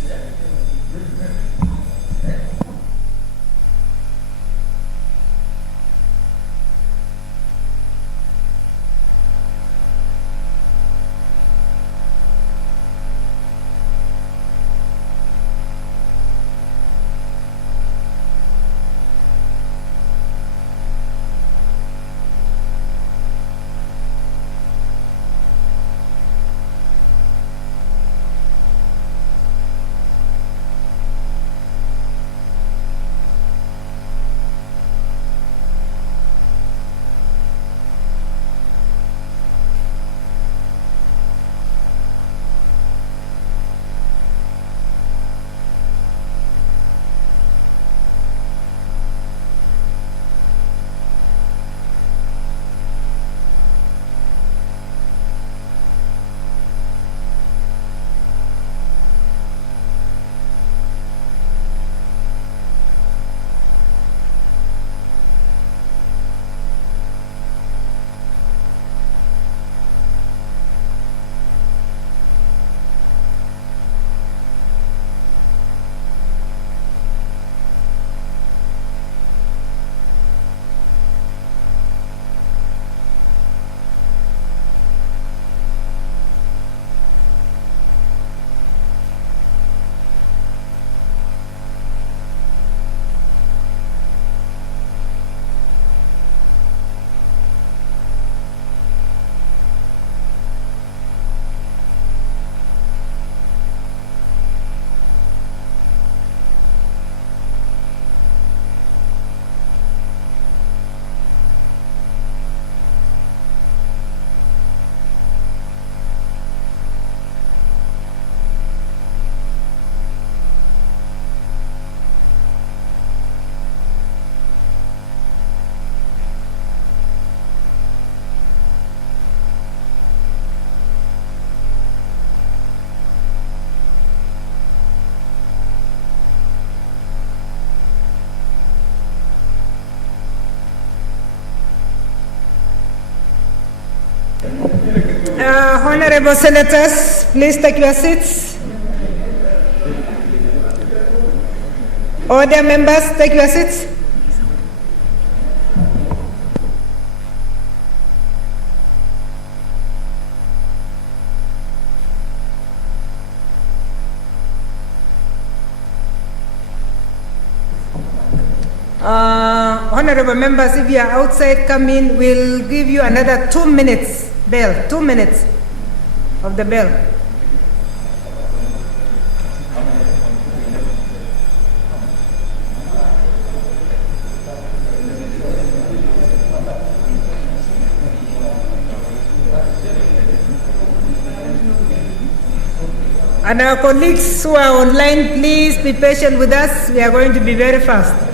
Honorable senators, please take your seats. Order members, take your seats. Honorable members, if you are outside, come in. We'll give you another 2 minutes bell, 2 minutes of the bell. And our colleagues who are online, please be patient with us. We are going to be very fast.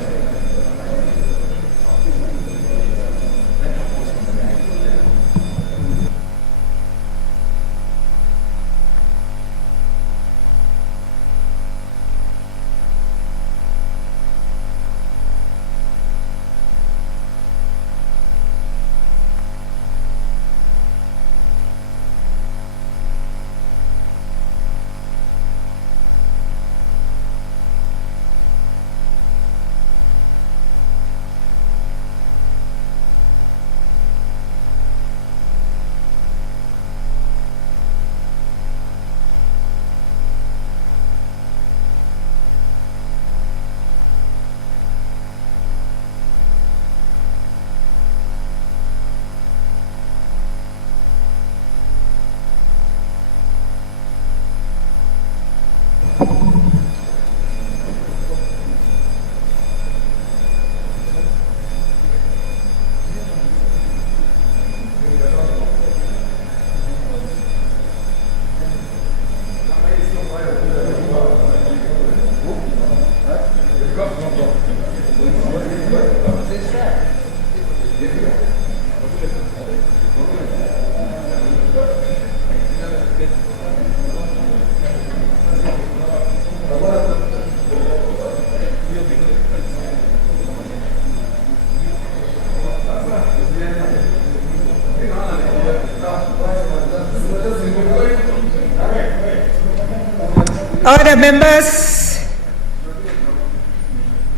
Order members,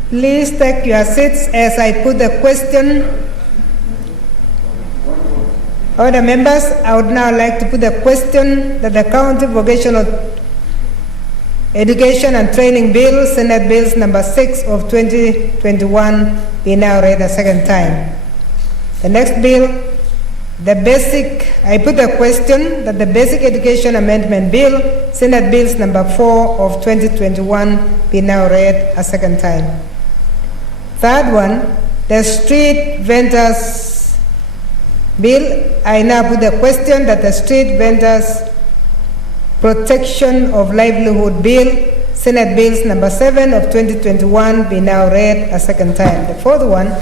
please take your seats as I put the question. Order members, I would now like to put the question that the County Vocational Education and Training Bill, Senate Bills number 6 of 2021, be now read a second time. The next bill, I put the question that the Basic Education Amendment Bill, Senate Bills number 4 of 2021, be now read a second time. Third one, the Street Vendors Bill, I now put the question that the Street Vendors Protection of Livelihood Bill, Senate Bills number 7 of 2021, be now read a second time. The fourth one,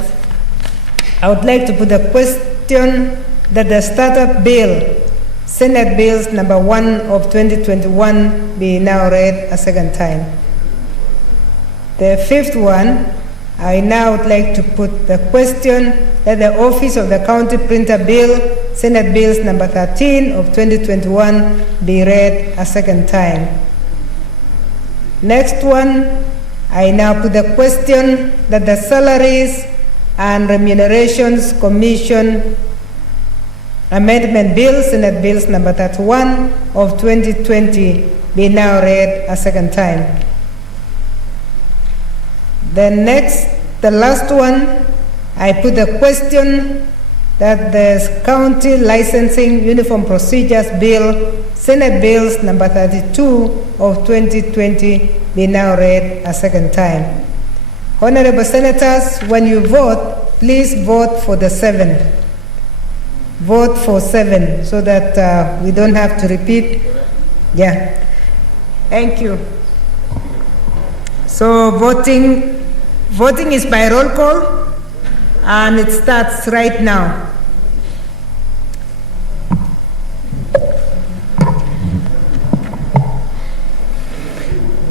I would like to put the question that the Startup Bill, Senate Bills number 1 of 2021, be now read a second time. The fifth one, I now would like to put the question that the Office of the County Printer Bill, Senate Bills number 13 of 2021, be read a second time. Next one, I now put the question that the Salaries and Remunerations Commission Amendment Bill, Senate Bills number 31 of 2020, be now read a second time. The last one, I put the question that the County Licensing Uniform Procedures Bill, Senate Bills number 32 of 2020, be now read a second time. Honorable Senators, when you vote, please vote for the 7. Vote for 7 so that we don't have to repeat. Yeah. Thank you. So voting is by roll call, and it starts right now.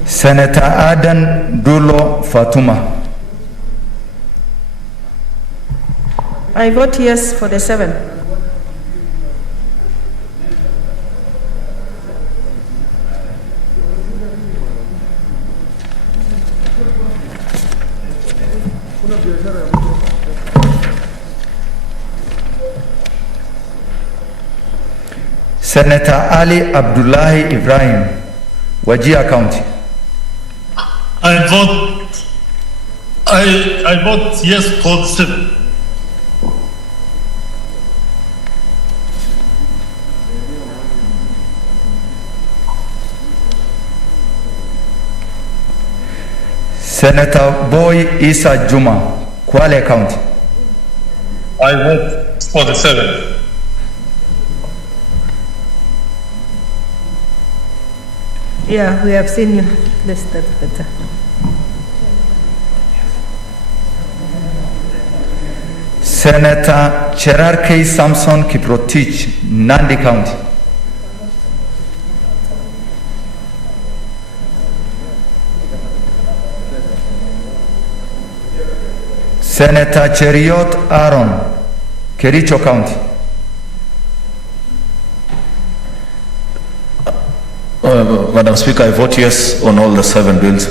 Senator Adan Dulo Fatuma. I vote yes for the 7. Senator Ali Abdullahi Ibrahim, Wajir County. I vote yes for the 7. Senator Boy Isa Juma, Kwale County. I vote for the 7. Yeah, we have seen you. That's better. Senator Cherarkei Samson Kiprotich, Nandi County. Senator Cheriot Aaron, Kericho County. Madam Speaker, I vote yes on all the 7 bills.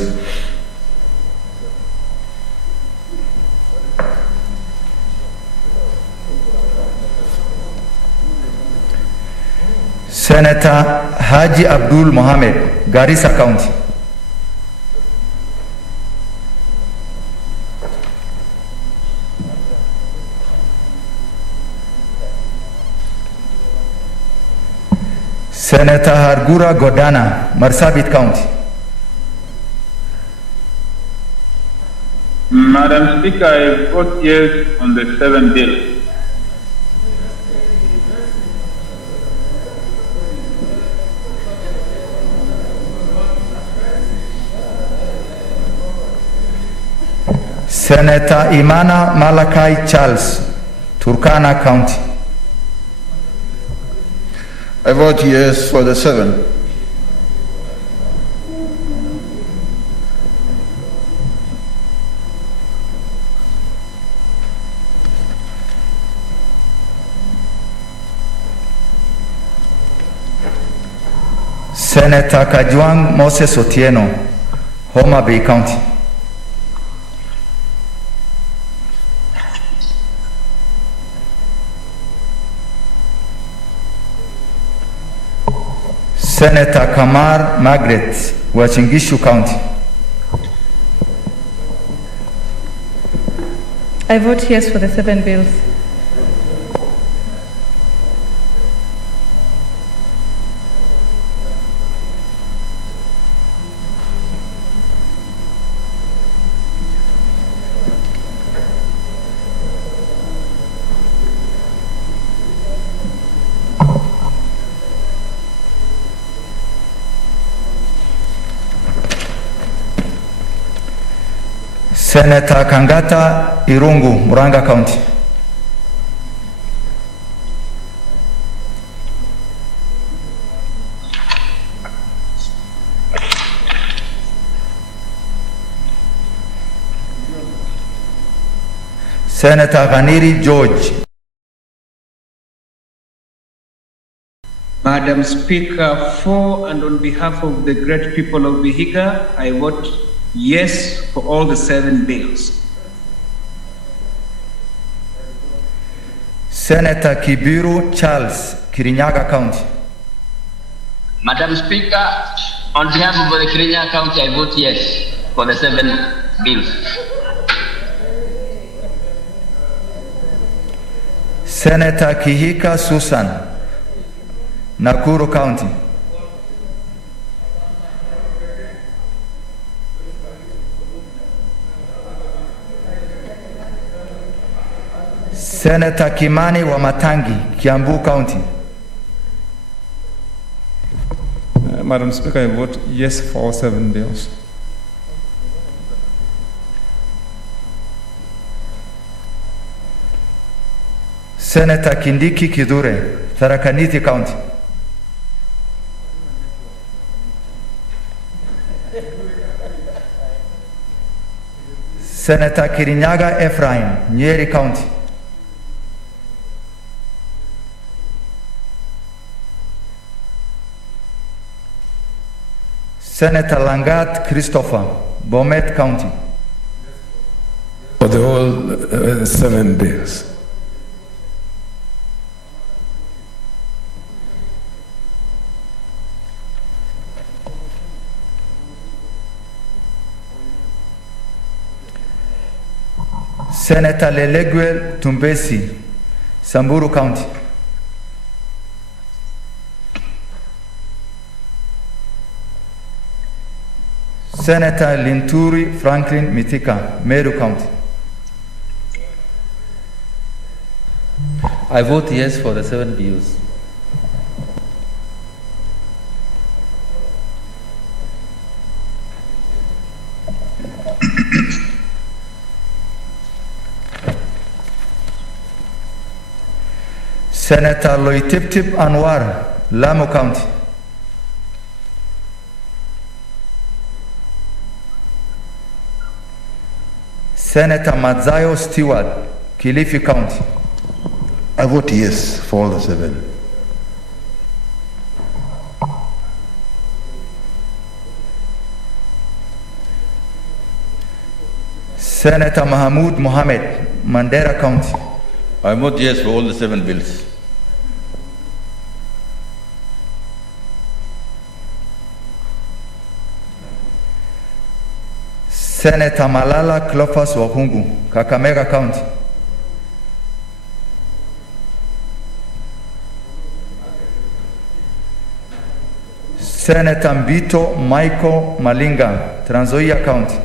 Senator Haji Abdul Mohammed, Garissa County. Senator Hargura Godana, Marsabit County. Madam Speaker, I vote yes on the 7 bills. Senator Imana Malakai Charles, Turkana County. I vote yes for the 7. Senator Kajwang Moses Otieno, Homa Bay County. Senator Kamar Margaret, Wachingishu County. I vote yes for the 7 bills. Senator Kangata Irungu, Muranga County. Senator Ghaniri George. Madam Speaker, for and on behalf of the great people of Vihiga, I vote yes for all the 7 bills. Senator Kibiru Charles, Kirinyaga County. Madam Speaker, on behalf of the Kirinyaga County, I vote yes for the 7 bills. Senator Kihika Susan, Nakuru County. Senator Kimani Wamatangi, Kiambu County. Madam Speaker, I vote yes for all 7 bills. Senator Kindiki Kidure, Tharaka-Nithi County. Senator Kirinyaga Ephraim, Nyeri County. Senator Langat Christopher, Bomet County. For the whole 7 bills. Senator Leleguel Tumbesi, Samburu County. Senator Linturi Franklin Mitika, Meru County. I vote yes for the 7 bills. Senator Loitiptip Anwar, Lamu County. Senator Mazayo Stewart, Kilifi County. I vote yes for all the 7. Senator Mahmoud Mohammed, Mandera County. I vote yes for all the 7 bills. Senator Malala Cleophas Wahungu, Kakamega County. Senator Mbito Michael Malinga, Trans Nzoia County.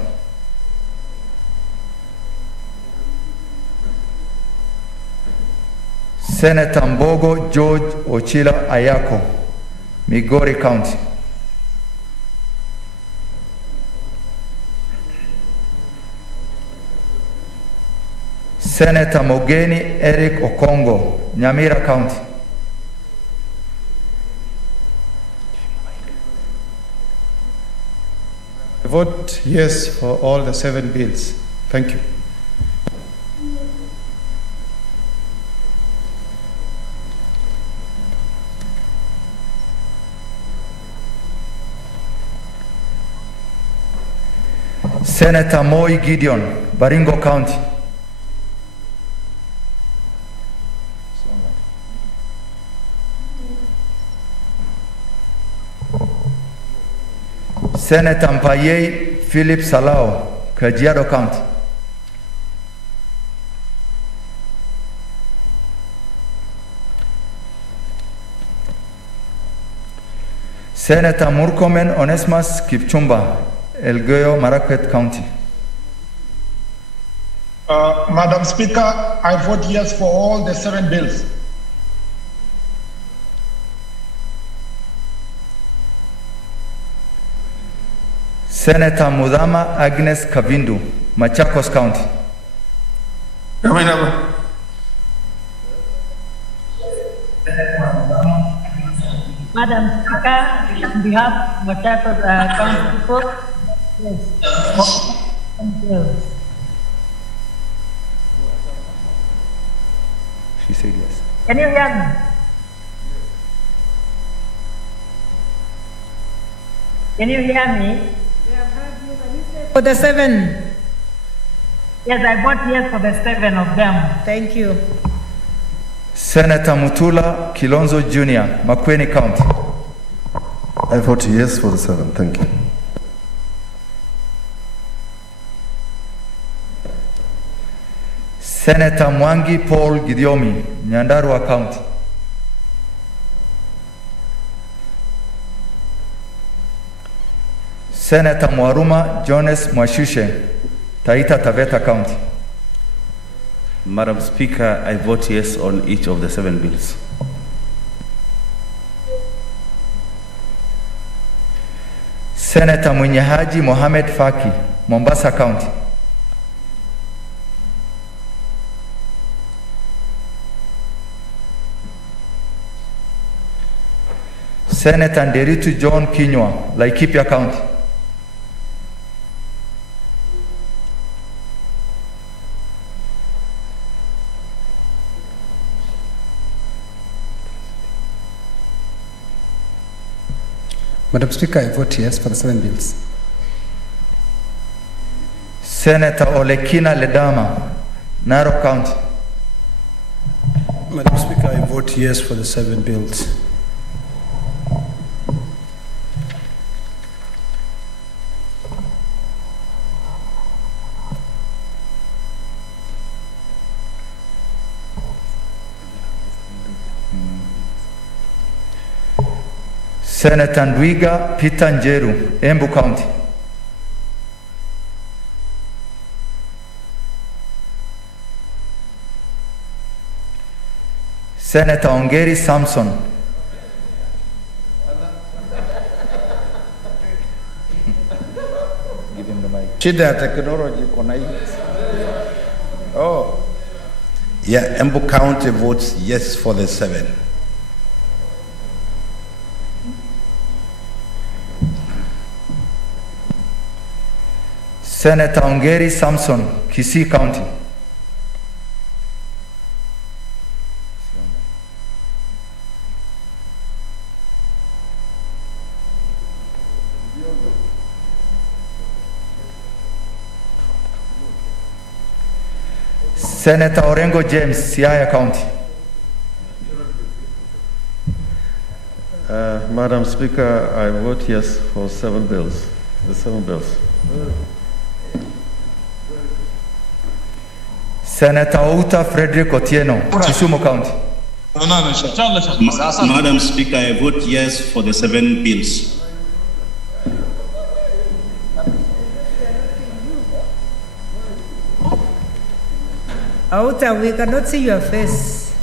Senator Mbogo George Ochila Ayako, Migori County. Senator Mogeni Eric Okongo, Nyamira County. I vote yes for all the 7 bills. Thank you. Senator Moi Gideon, Baringo County. Senator Mpaye Philip Salao, Kajiado County. Senator Murkomen Onesmus Kipchumba, Elgeyo Marakwet County. Madam Speaker, I vote yes for all the 7 bills. Senator Mudama Agnes Kavindu, Machakos County. Madam Speaker, on behalf of Machakos County people, yes. She said yes. Can you hear me? Can you hear me? For the 7. Yes, I vote yes for the 7 of them. Thank you. Senator Mutula Kilonzo Jr., Makueni County. I vote yes for the 7. Thank you. Senator Mwangi Paul Gidiomi, Nyandarua County. Senator Mwaruma Jones Mwashushe, Taita Taveta County. Madam Speaker, I vote yes on each of the 7 bills. Senator Mwenyehaji Mohamed Faki, Mombasa County. Senator Nderitu John Kinywa, Laikipia County. Madam Speaker, I vote yes for the 7 bills. Senator Olekina Ledama, Narok County. Madam Speaker, I vote yes for the 7 bills. Senator Ndwiga Peter Njeru, Embu County. Senator Ongeri Samson. Give him the mic. Shida ya technology kona hii. Oh. Yeah, Embu County votes yes for the 7. Senator Ongeri Samson, Kisii County. Senator Orengo James, Siaya County. Madam Speaker, I vote yes for 7 bills, the 7 bills. Senator Outa Frederick Otieno, Kisumu County. Madam Speaker, I vote yes for the 7 bills. Outa, we cannot see your face.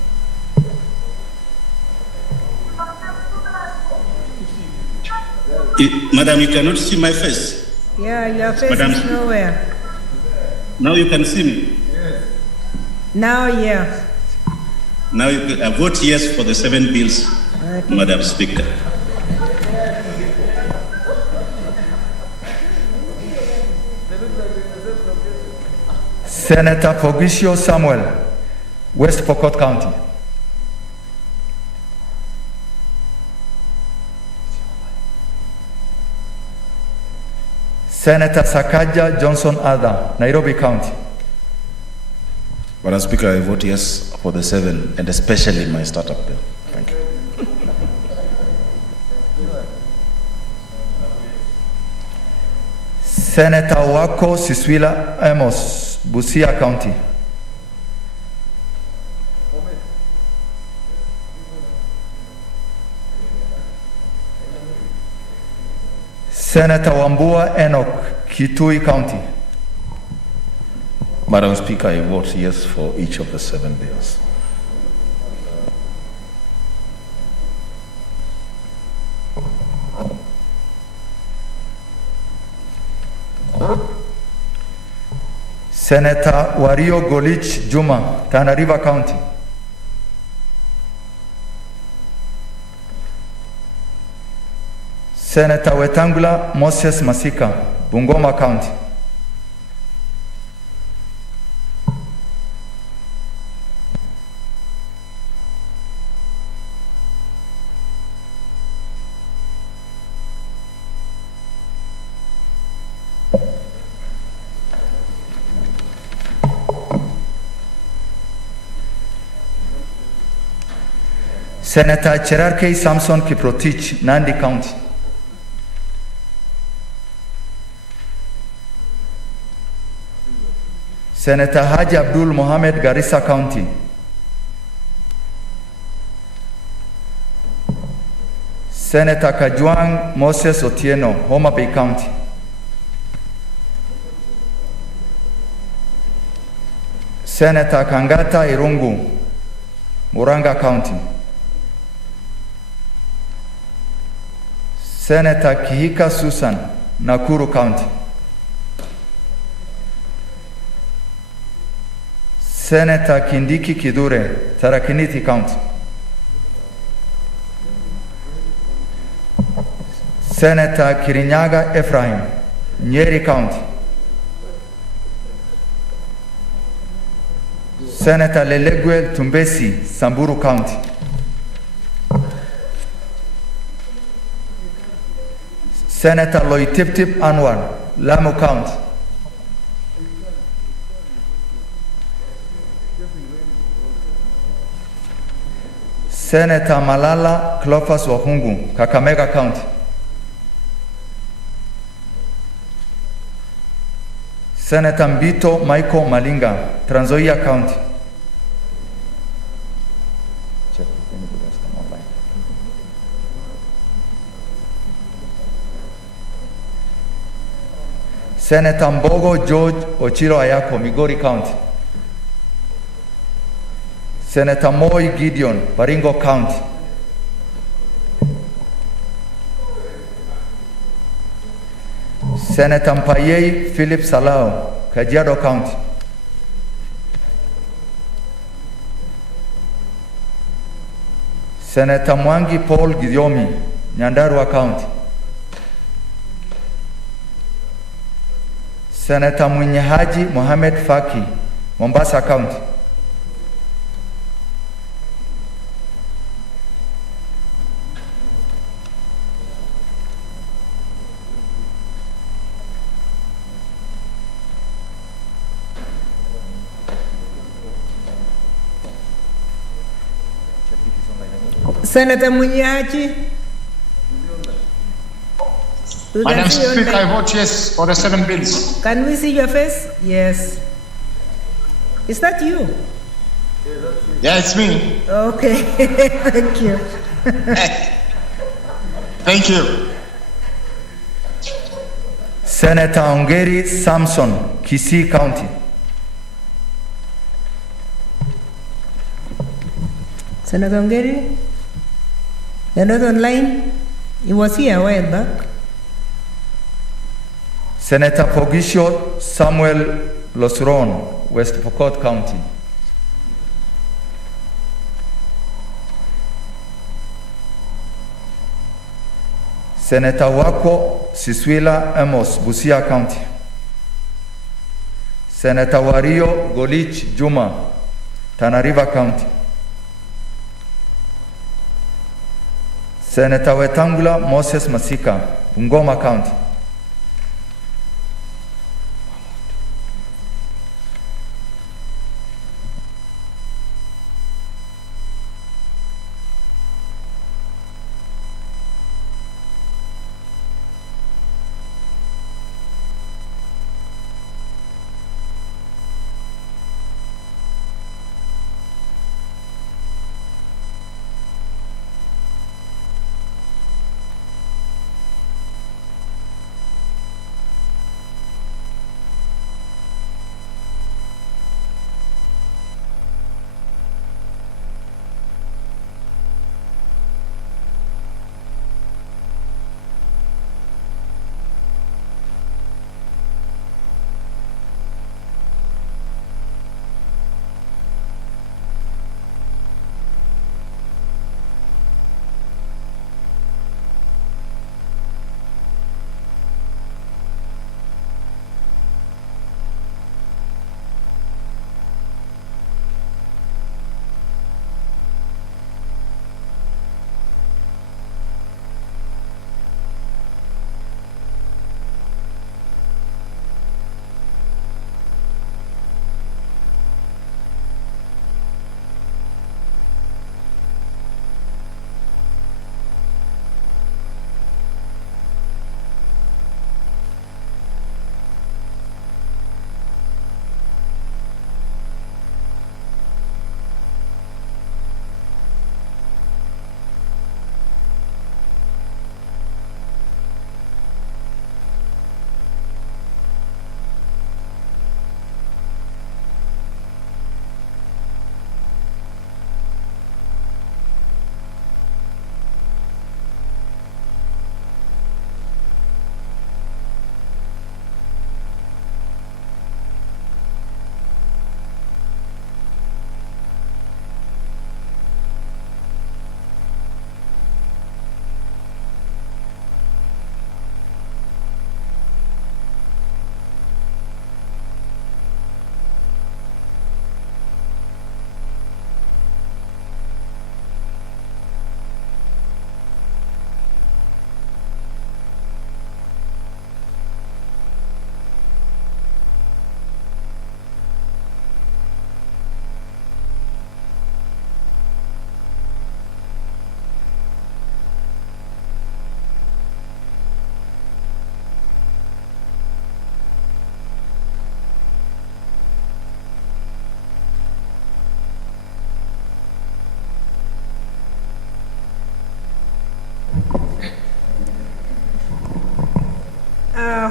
Madam, you cannot see my face. Yeah, your face Madam, is nowhere. now you can see me. Now, yeah. Now you can, I vote yes for the 7 bills, Okay. Madam Speaker. Senator Fogisio Samuel, West Pokot County. Senator Sakaja Johnson Ada, Nairobi County. Madam Speaker, I vote yes for the 7 and especially my startup bill. Thank you. Senator Wako Siswila Amos, Busia County. Senator Wambua Enoch, Kitui County. Madam Speaker, I vote yes for each of the 7 bills. Senator Wario Golich Juma, Tana River County. Senator Wetangula Moses Masika, Bungoma County. Senator Cherarkei Samson Kiprotich, Nandi County. Senator Haji Abdul Mohamed, Garissa County. Senator Kajwang Moses Otieno, Homa Bay County. Senator Kangata Irungu, Muranga County. Senator Kihika Susan, Nakuru County. Senator Kindiki Kidure, Tarakiniti County. Senator Kirinyaga Ephraim, Nyeri County. Senator Lelegwe Tumbesi, Samburu County. Senator Loitiptip Anwar, Lamu County. Senator Malala Cleophas Wahungu, Kakamega County. Senator Mbito Michael Malinga, Trans Nzoia County. Senator Mbogo George Ochilo Ayako, Migori County. Senator Moi Gideon, Baringo County. Senator Mpayei Philip Salao, Kajiado County. Senator Mwangi Paul Gidyomi, Nyandarua County. Senator Mwinyi Mohamed Faki, Mombasa County. Senator Munyachi. Madam Speaker, I vote yes for the 7 bills. Can we see your face? Yes. Is that you? Yeah, it's me. Okay, thank you. Thank you. Senator Ongeri Samson, Kisii County. Senator Ongeri, you're not online? He was here a while back. Senator Pogisho Samuel Losron, West Pokot County. Senator Wako Siswila Amos, Busia County. Senator Wario Golich Juma, Tana River County. Senator Wetangula Moses Masika, Bungoma County.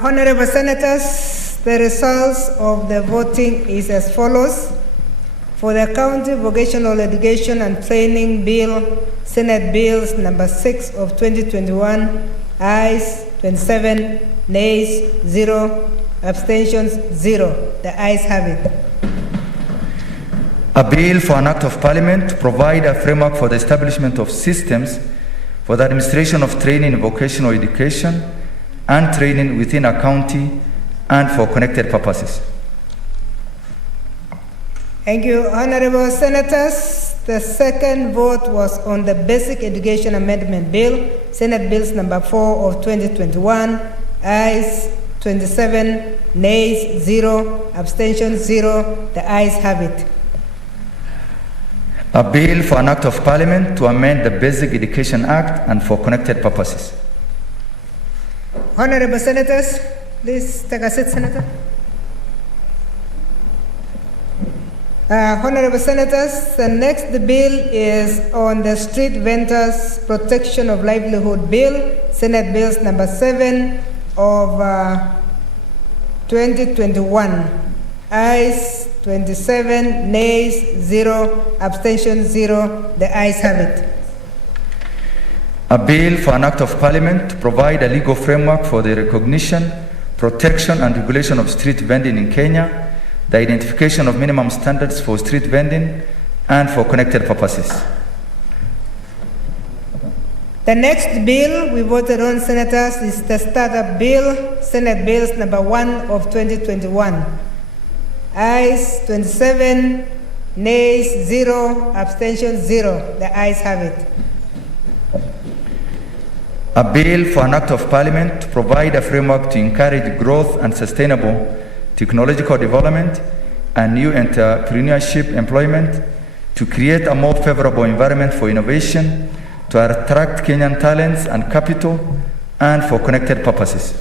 Honorable Senators, the results of the voting is as follows. For the County Vocational Education and Training Bill, Senate Bills number 6 of 2021, ayes 27, nays 0, abstentions 0. The ayes have it. A bill for an act of parliament to provide a framework for the establishment of systems for the administration of training in vocational education and training within a county and for connected purposes. Thank you, Honorable Senators. The second vote was on the Basic Education Amendment Bill, Senate Bills number 4 of 2021, ayes 27, nays 0, abstentions 0. The ayes have it. A bill for an act of parliament to amend the Basic Education Act and for connected purposes. Honorable Senators, please take a seat, Senator. Honorable Senators, the next bill is on the Street Vendors Protection of Livelihood Bill, Senate Bills number 7 of 2021. Ayes 27, nays 0, abstentions 0. The ayes have it. A bill for an act of parliament to provide a legal framework for the recognition, protection and regulation of street vending in Kenya, the identification of minimum standards for street vending and for connected purposes. The next bill we voted on, Senators, is the Startup Bill, Senate Bills number 1 of 2021. Ayes 27, nays 0, abstentions 0. The ayes have it. A bill for an act of parliament to provide a framework to encourage growth and sustainable technological development and new entrepreneurship employment, to create a more favorable environment for innovation, to attract Kenyan talents and capital, and for connected purposes.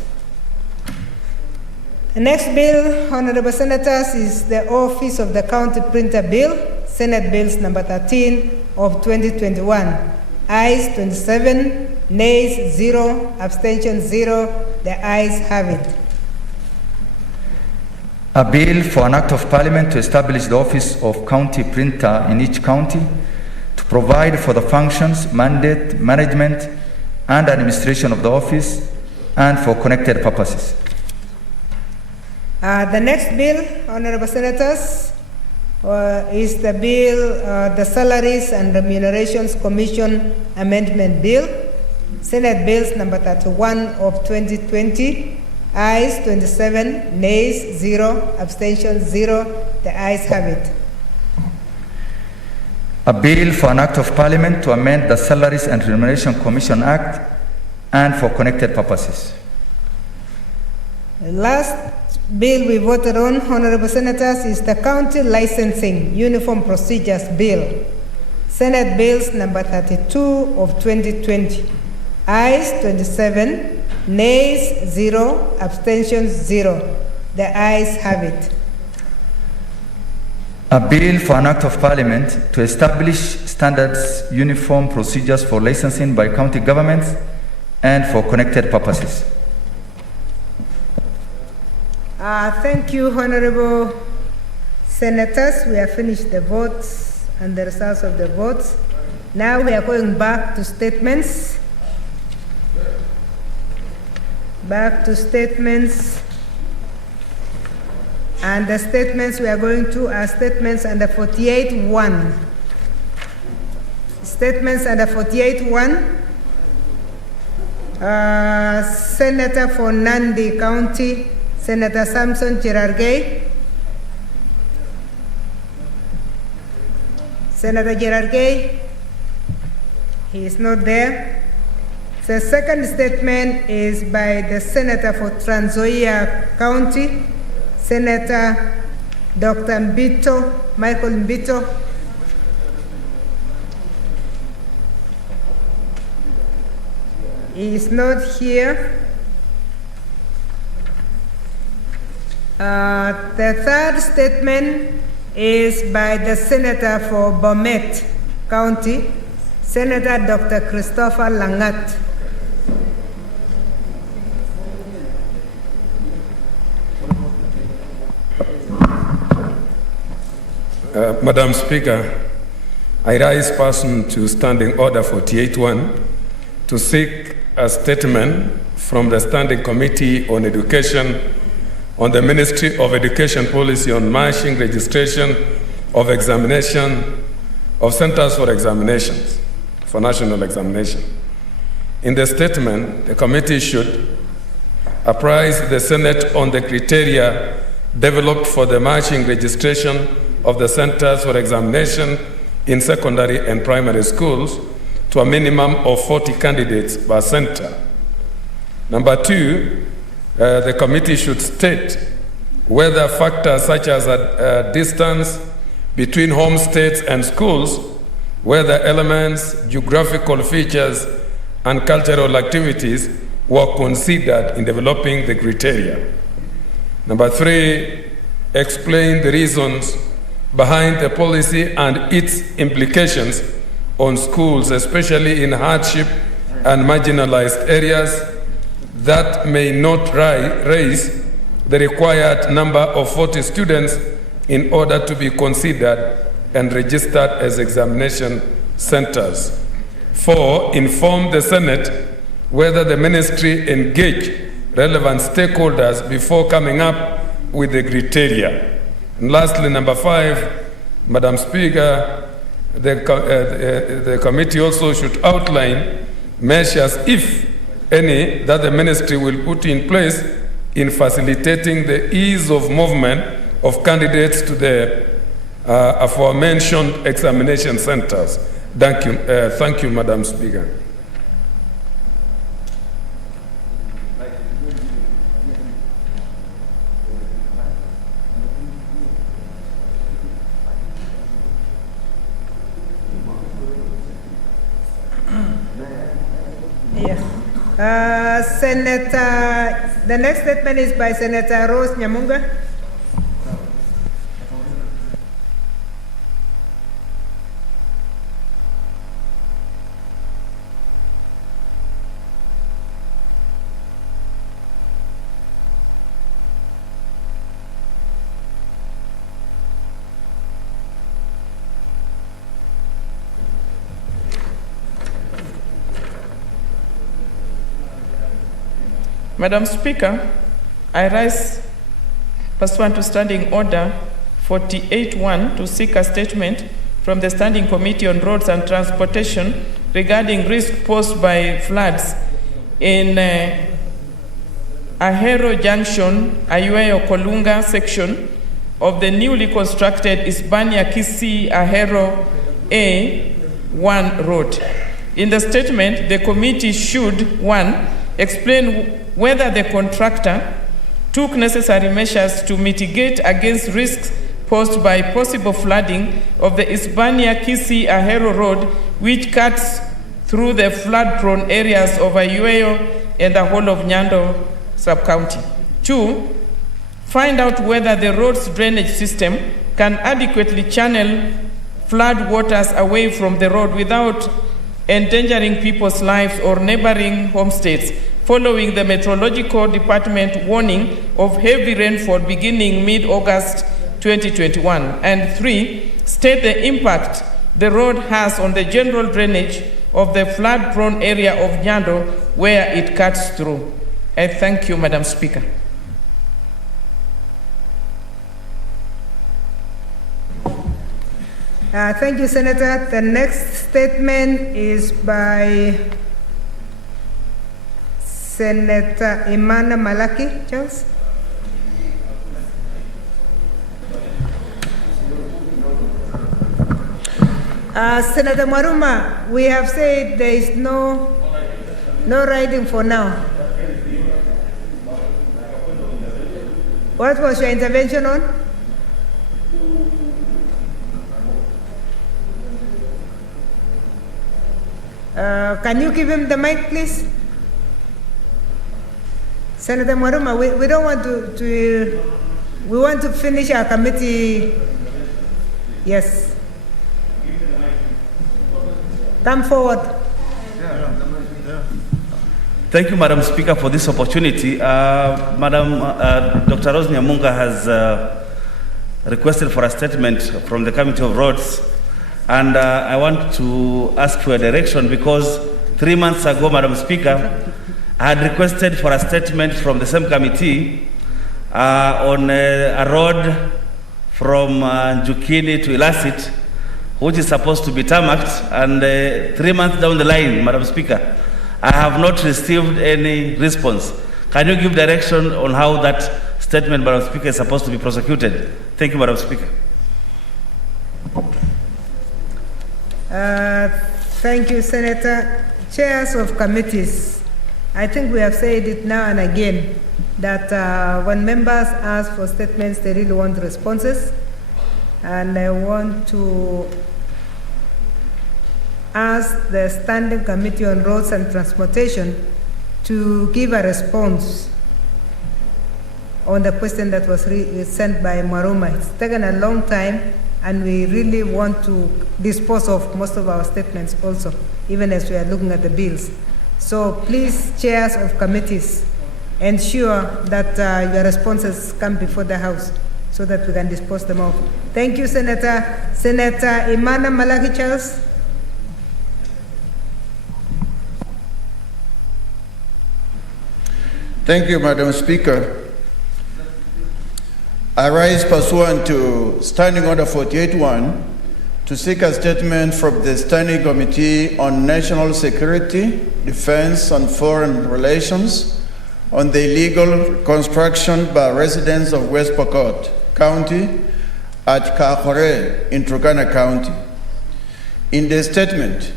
The next bill, Honorable Senators, is the Office of the County Printer Bill, Senate Bills number 13 of 2021. Ayes 27, nays 0, abstentions 0. The ayes have it. A bill for an act of parliament to establish the office of county printer in each county, to provide for the functions, mandate, management, and administration of the office, and for connected purposes. The next bill, Honorable Senators, is the bill, the Salaries and Remunerations Commission Amendment Bill, Senate Bills number 31 of 2020. Ayes 27, nays 0, abstentions 0. The ayes have it. A bill for an act of parliament to amend the Salaries and Remuneration Commission Act and for connected purposes. The last bill we voted on, Honorable Senators, is the County Licensing Uniform Procedures Bill, Senate Bills number 32 of 2020. Ayes 27, nays 0, abstentions 0. The ayes have it. A bill for an act of parliament to establish standards, uniform procedures for licensing by county governments and for connected purposes. Thank you, Honorable Senators. We have finished the votes and the results of the votes. Now we are going back to statements. Back to statements. And the statements we are going to are statements under 48.1. Statements under 48.1. Senator for Nandi County, Senator Samson Cherargei. Senator Cherargei, he is not there. The second statement is by the Senator for Trans Nzoia County, Senator Dr. Mbito, Michael Mbito. He is not here. The third statement is by the Senator for Bomet County, Senator Dr. Christopher Langat. Madam Speaker, I rise pursuant to Standing Order 48-1 to seek a statement from the Standing Committee on Education on the Ministry of Education policy on marching registration of examination of centers for examinations, for national examination. In the statement, the committee should apprise the Senate on the criteria developed for the marching registration of the centers for examination in secondary and primary schools to a minimum of 40 candidates per center. Number two, the committee should state whether factors such as a distance between home states and schools, whether elements, geographical features, and cultural activities were considered in developing the criteria. Number three, explain the reasons behind the policy and its implications on schools, especially in hardship and marginalized areas that may not raise the required number of 40 students in order to be considered and registered as examination centers. 4, inform the Senate whether the ministry engaged relevant stakeholders before coming up with the criteria. And lastly, number 5, Madam Speaker, the committee also should outline measures, if any, that the ministry will put in place in facilitating the ease of movement of candidates to the aforementioned examination centers. Thank you, Madam Speaker. Senator, the next statement is by Senator Rose Nyamunga. Madam Speaker, I rise pursuant to Standing Order 48-1 to seek a statement from the Standing Committee on Roads and Transportation regarding risk posed by floods in Ahero Junction, Ayueyo Kolunga section of the newly constructed Hispania Kisii Ahero A1 road. In the statement, the committee should, 1, explain whether the contractor took necessary measures to mitigate against risks posed by possible flooding of the Hispania Kisii Ahero Road, which cuts through the flood-prone areas of Ayueyo and the whole of Nyando sub-county. 2, find out whether the road's drainage system can adequately channel flood waters away from the road without endangering people's lives or neighboring homesteads, following the Meteorological Department warning of heavy rainfall beginning mid-August 2021. And 3, state the impact the road has on the general drainage of the flood-prone area of Nyando where it cuts through. I thank you, Madam Speaker. Thank you, Senator. The next statement is by Senator Imana Malaki. Charles. Senator Maruma, we have said there is no writing for now. What was your intervention on? Can you give him the mic, please? Senator Maruma, we don't want we want to finish our committee. Yes. Come forward. Thank you, Madam Speaker, for this opportunity. Dr. Rose Nyamunga has requested for a statement from the Committee of Roads. And I want to ask for a direction because 3 months ago, Madam Speaker, I had requested for a statement from the same committee on a road from Njukini to Ilasit, which is supposed to be tarmacked, and 3 months down the line, Madam Speaker, I have not received any response. Can you give direction on how that statement, Madam Speaker, is supposed to be prosecuted? Thank you, Madam Speaker. Thank you, Senator. Chairs of committees, I think we have said it now and again that when members ask for statements, they really want responses. And I want to ask the Standing Committee on Roads and Transportation to give a response on the question that was sent by Maruma. It's taken a long time, and we really want to dispose of most of our statements also, even as we are looking at the bills. So please, chairs of committees, ensure that your responses come before the House so that we can dispose them off. Thank you, Senator. Senator Imana Malaki Charles. Thank you, Madam Speaker. I rise pursuant to Standing Order 48-1 to seek a statement from the Standing Committee on National Security, Defense and Foreign Relations on the illegal construction by residents of West Pokot County at Kakore in Turkana County. In the statement,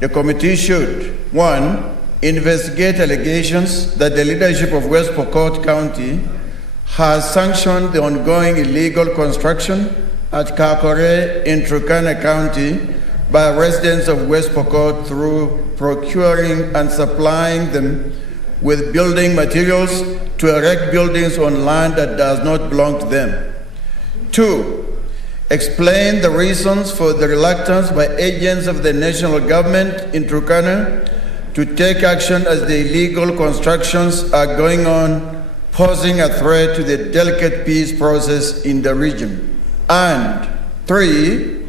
the committee should, 1, investigate allegations that the leadership of West Pokot County has sanctioned the ongoing illegal construction at Kakore in Turkana County by residents of West Pokot through procuring and supplying them with building materials to erect buildings on land that does not belong to them. 2, explain the reasons for the reluctance by agents of the national government in Turkana to take action as the illegal constructions are going on, posing a threat to the delicate peace process in the region. And 3,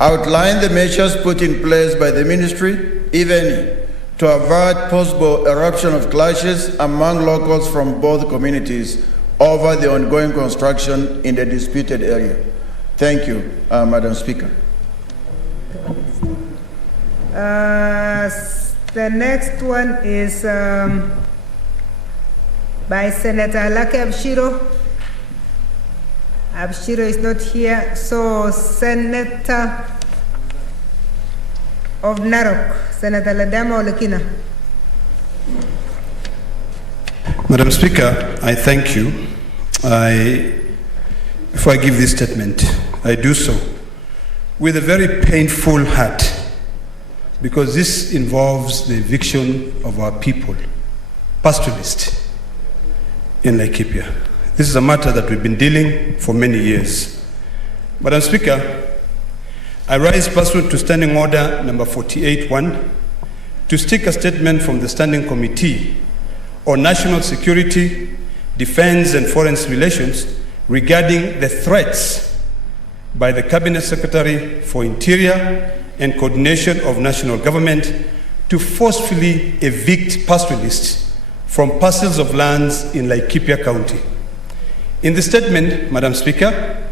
outline the measures put in place by the ministry, if any, to avert possible eruption of clashes among locals from both communities over the ongoing construction in the disputed area. Thank you, Madam Speaker. The next one is by Senator Alake Abshiro. Abshiro is not here, so Senator of Narok, Senator Ladama Olekina. Madam Speaker, I thank you. Before I give this statement, I do so with a very painful heart, because this involves the eviction of our people, pastoralists in Laikipia. This is a matter that we've been dealing for many years. Madam Speaker, I rise pursuant to Standing Order number 48-1 to seek a statement from the Standing Committee on National Security, Defense and Foreign Relations regarding the threats by the Cabinet Secretary for Interior and Coordination of National Government to forcefully evict pastoralists from parcels of lands in Laikipia County. In the statement, Madam Speaker,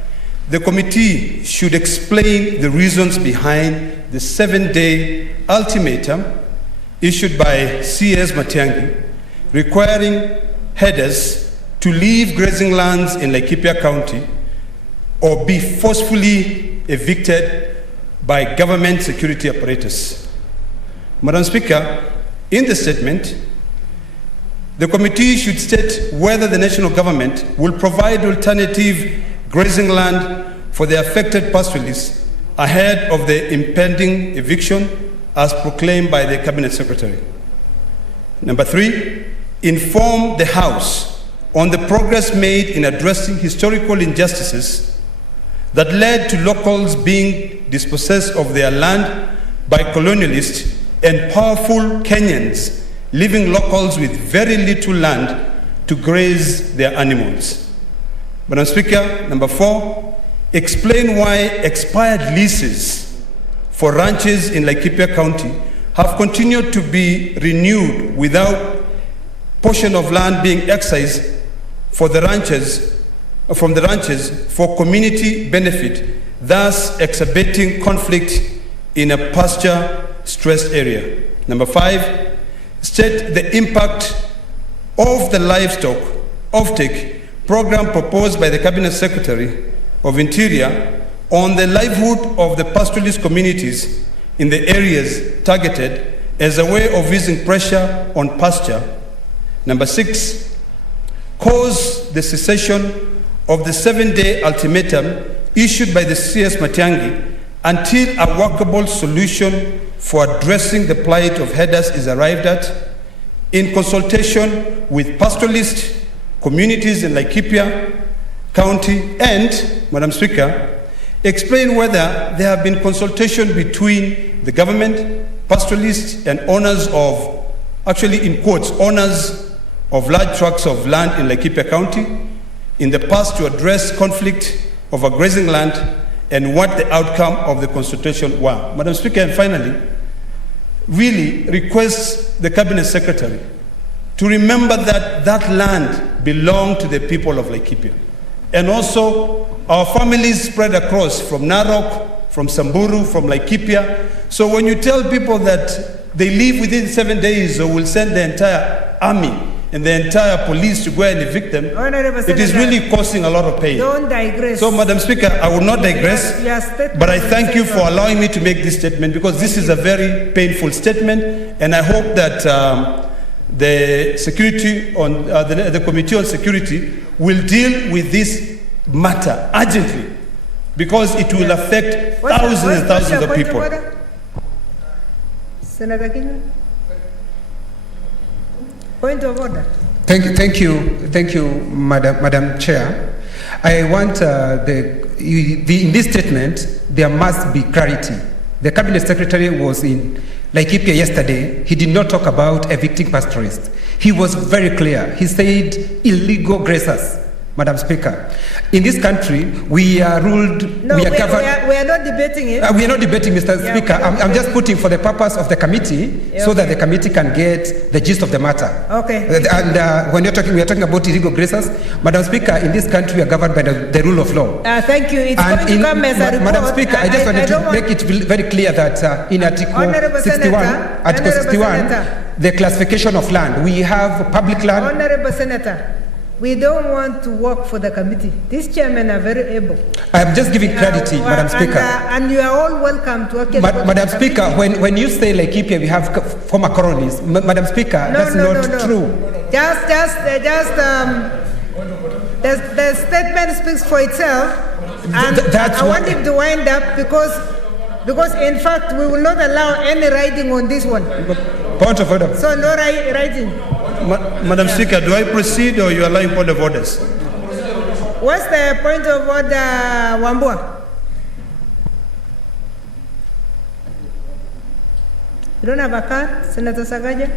the committee should explain the reasons behind the 7-day ultimatum issued by CS Matiang'i requiring herders to leave grazing lands in Laikipia County or be forcefully evicted by government security apparatus. Madam Speaker, in the statement, the committee should state whether the national government will provide alternative grazing land for the affected pastoralists ahead of the impending eviction as proclaimed by the Cabinet Secretary. Number 3, inform the House on the progress made in addressing historical injustices that led to locals being dispossessed of their land by colonialists and powerful Kenyans leaving locals with very little land to graze their animals. Madam Speaker, number 4, explain why expired leases for ranches in Laikipia County have continued to be renewed without portion of land being excised from the ranches for community benefit, thus exacerbating conflict in a pasture-stressed area. Number 5, state the impact of the livestock offtake program proposed by the Cabinet Secretary of Interior on the livelihood of the pastoralist communities in the areas targeted as a way of using pressure on pasture. Number 6, cause the cessation of the 7-day ultimatum issued by the CS Matiang'i until a workable solution for addressing the plight of headers is arrived at in consultation with pastoralist communities in Laikipia County. And, Madam Speaker, explain whether there have been consultation between the government, pastoralists, and owners of, actually in quotes, owners of large tracts of land in Laikipia County in the past to address conflict over grazing land, and what the outcome of the consultation were. Madam Speaker, and finally, really requests the Cabinet Secretary to remember that that land belonged to the people of Laikipia. And also our families spread across from Narok, from Samburu, from Laikipia. So when you tell people that they leave within 7 days or will send the entire army and the entire police to go and evict them, it is really causing a lot of pain. Don't digress. So, Madam Speaker, I will not digress, but I thank you for allowing me to make this statement, because this is a very painful statement, and I hope that the security on the Committee on Security will deal with this matter urgently, because it will affect thousands and thousands of people. Senator Kinyo? Point of order. Thank you, Madam Chair. I want in this statement there must be clarity. The Cabinet Secretary was in Laikipia yesterday. He did not talk about evicting pastoralists. He was very clear. He said illegal grazers. Madam Speaker, in this country, we are ruled, no, we are governed. We are not debating it. We are not debating, Mr. Speaker. I'm just putting for the purpose of the committee, so that the committee can get the gist of the matter. Okay. And when we are talking about illegal grazers, Madam Speaker, in this country, we are governed by the rule of law. Thank you. It's going to come as a report. Madam Speaker, I just wanted to make it very clear that in Article 61, the classification of land, we have public land. Honorable Senator, we don't want to work for the committee. These chairmen are very able. I am just giving clarity, Madam Speaker. And you are all welcome to work. Madam Speaker, when you say Laikipia, we have former colonies. Madam Speaker, that's not true. The statement speaks for itself. And I want him to wind up because in fact we will not allow any writing on this one. Point of order. So no writing. Madam Speaker, do I proceed or you allow point of orders? What's the point of order, Wambua? You don't have a card, Senator Sagaja?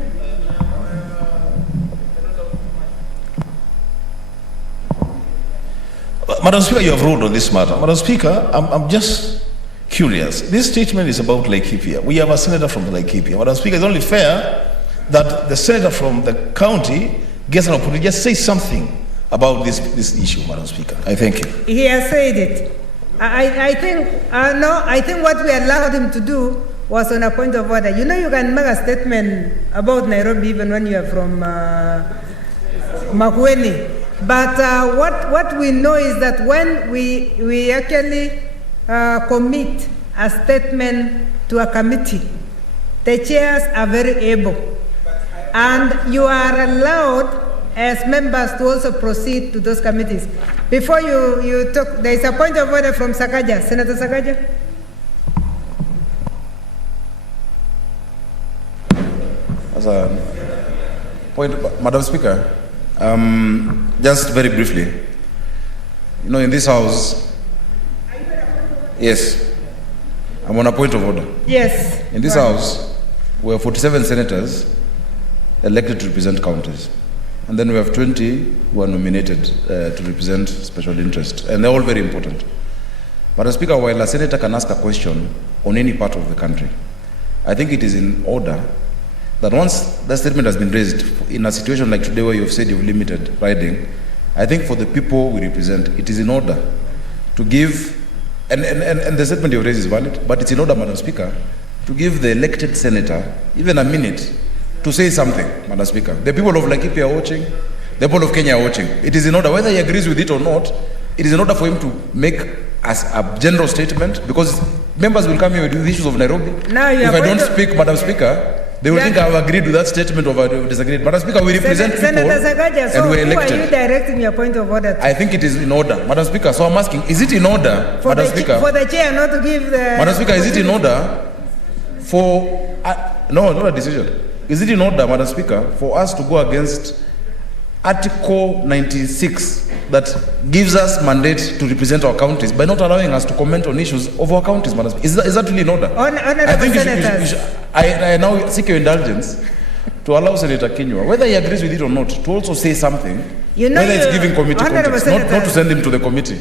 Madam Speaker, you have ruled on this matter. Madam Speaker, I'm just curious. This statement is about Laikipia. We have a senator from Laikipia. Madam Speaker, it's only fair that the senator from the county gets an opportunity to just say something about this issue, Madam Speaker. I thank you. He has said it. I think what we allowed him to do was on a point of order. You know, you can make a statement about Nairobi even when you are from Makueni. But what we know is that when we actually commit a statement to a committee, the chairs are very able. And you are allowed as members to also proceed to those committees. Before you talk, there is a point of order from Sakaja. Senator Sakaja. As a point, Madam Speaker, just very briefly, you know, in this house, yes, I'm on a point of order. Yes. In this house, we have 47 senators elected to represent counties. And then we have 20 who are nominated to represent special interest. And they're all very important. Madam Speaker, while a senator can ask a question on any part of the country, I think it is in order that once that statement has been raised in a situation like today where you've said you've limited riding, I think for the people we represent, it is in order to give, and the statement you raised is valid, but it's in order, Madam Speaker, to give the elected senator even a minute to say something, Madam Speaker. The people of Laikipia are watching, the people of Kenya are watching. It is in order, whether he agrees with it or not, it is in order for him to make as a general statement, because members will come here with the issues of Nairobi. Now if I don't speak, Madam Speaker, they will think I've agreed with that statement or I've disagreed. Madam Speaker, we represent people and we're elected. Who are you directing your point of order to? I think it is in order, Madam Speaker. So I'm asking, is it in order, Madam Speaker? For the chair not to give the... Madam Speaker, is it in order for... no, not a decision. Is it in order, Madam Speaker, for us to go against Article 96 that gives us mandate to represent our counties by not allowing us to comment on issues of our counties, Madam Speaker? Is that really in order? I think I now seek your indulgence to allow Senator Kinyua, whether he agrees with it or not, to also say something, whether it's giving committee context, not to send him to the committee.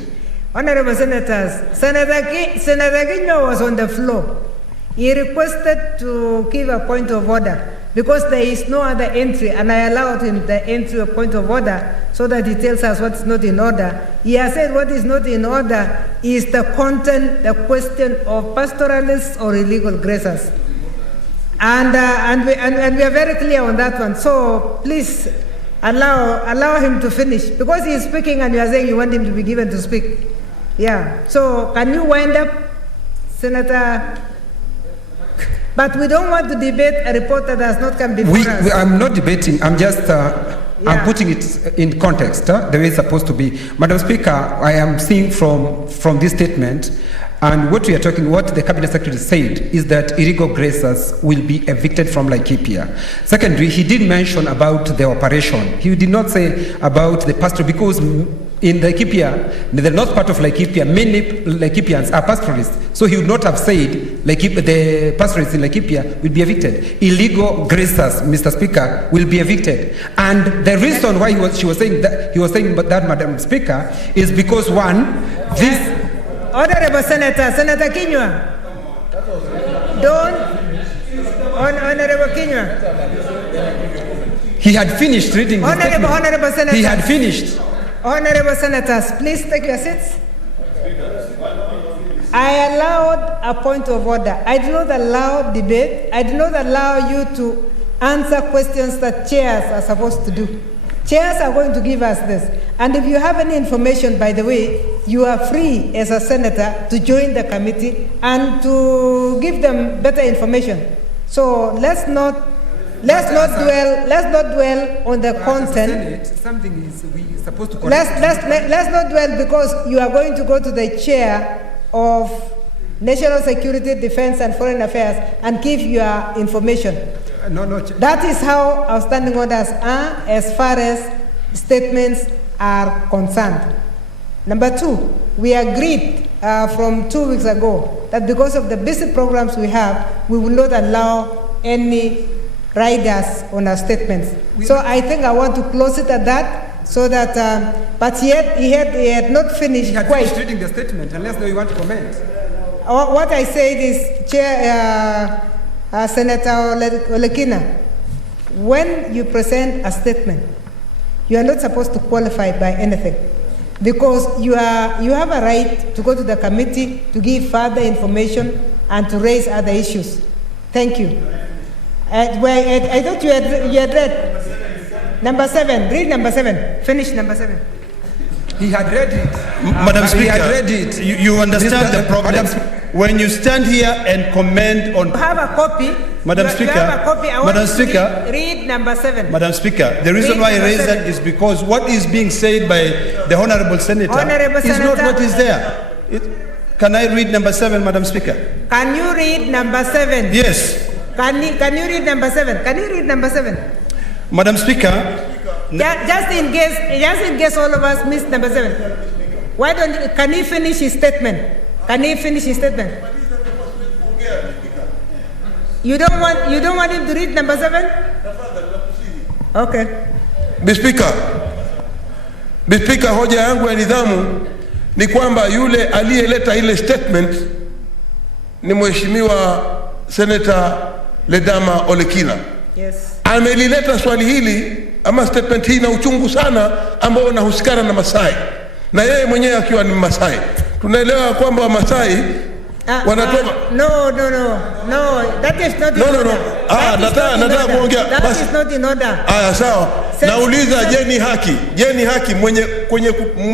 Honorable Senators, Senator Kinyua was on the floor. He requested to give a point of order because there is no other entry, and I allowed him the entry of point of order so that he tells us what's not in order. He has said what is not in order is the content, the question of pastoralists or illegal grazers. And we are very clear on that one. So please allow him to finish, because he is speaking and you are saying you want him to be given to speak. Yeah. So can you wind up, Senator? But we don't want to debate a report that has not come before us. I'm not debating. I'm just I'm putting it in context, the way it's supposed to be. Madam Speaker, I am seeing from this statement, and what we are talking, what the Cabinet Secretary said is that illegal grazers will be evicted from Laikipia. Secondly, he did mention about the operation. He did not say about the pastoral, because in Laikipia, the north part of Laikipia, many Laikipians are pastoralists. So he would not have said the pastoralists in Laikipia will be evicted. Illegal grazers, Mr. Speaker, will be evicted. And the reason why he was saying that, Madam Speaker, is because one, this... Honorable Senator Kinyua, Honorable Kinyua. He had finished reading the statement. Honorable Senator. He had finished. Honorable Senators, please take your seats. I allowed a point of order. I do not allow debate. I do not allow you to answer questions that chairs are supposed to do. Chairs are going to give us this. And if you have any information, by the way, you are free as a senator to join the committee and to give them better information. So let's not dwell on the content. Something is we supposed to. Let's not dwell, because you are going to go to the chair of National Security, Defense and Foreign Affairs and give your information. That is how our standing orders are as far as statements are concerned. Number two, we agreed from 2 weeks ago that because of the busy programs we have, we will not allow any riders on our statements. So I think I want to close it at that, so that, but yet he had not finished. He had finished reading the statement, unless you want to comment. What I said is, Chair, Senator Olekina, when you present a statement, you are not supposed to qualify by anything, because you have a right to go to the committee to give further information and to raise other issues. Thank you. I thought you had read number 7. Read number 7. Finish number 7. He had read it. Madam Speaker, he had read it. You understand the problem. When you stand here and comment on... You have a copy. Madam Speaker, you have a copy. I want Madam you Speaker, to read number 7. Madam Speaker, the reason why I raise that is because what is being said by the Honorable Senator is not what is there. Can I read number 7, Madam Speaker? Can you read number 7? Yes. Can you read number 7? Can you read number 7? Madam Speaker, just in case all of us missed number 7. Why don't you, can he finish his statement? Can he finish his statement? You don't want him to read number 7? Okay. Mr. Speaker, hoja yangu ya nidhamu ni kwamba yule aliyeleta ile statement ni Mheshimiwa Senator Ledama Olekina. Yes. Amelileta swali hili ama statement hii na uchungu sana ambao unahusikana na Masai, na yeye mwenyewe akiwa ni Masai. Tunaelewa kwamba Masai wanatoka no, that is not in order. Nataka kuongea basi. That is not in order. Sawa. Nauliza Jeni Haki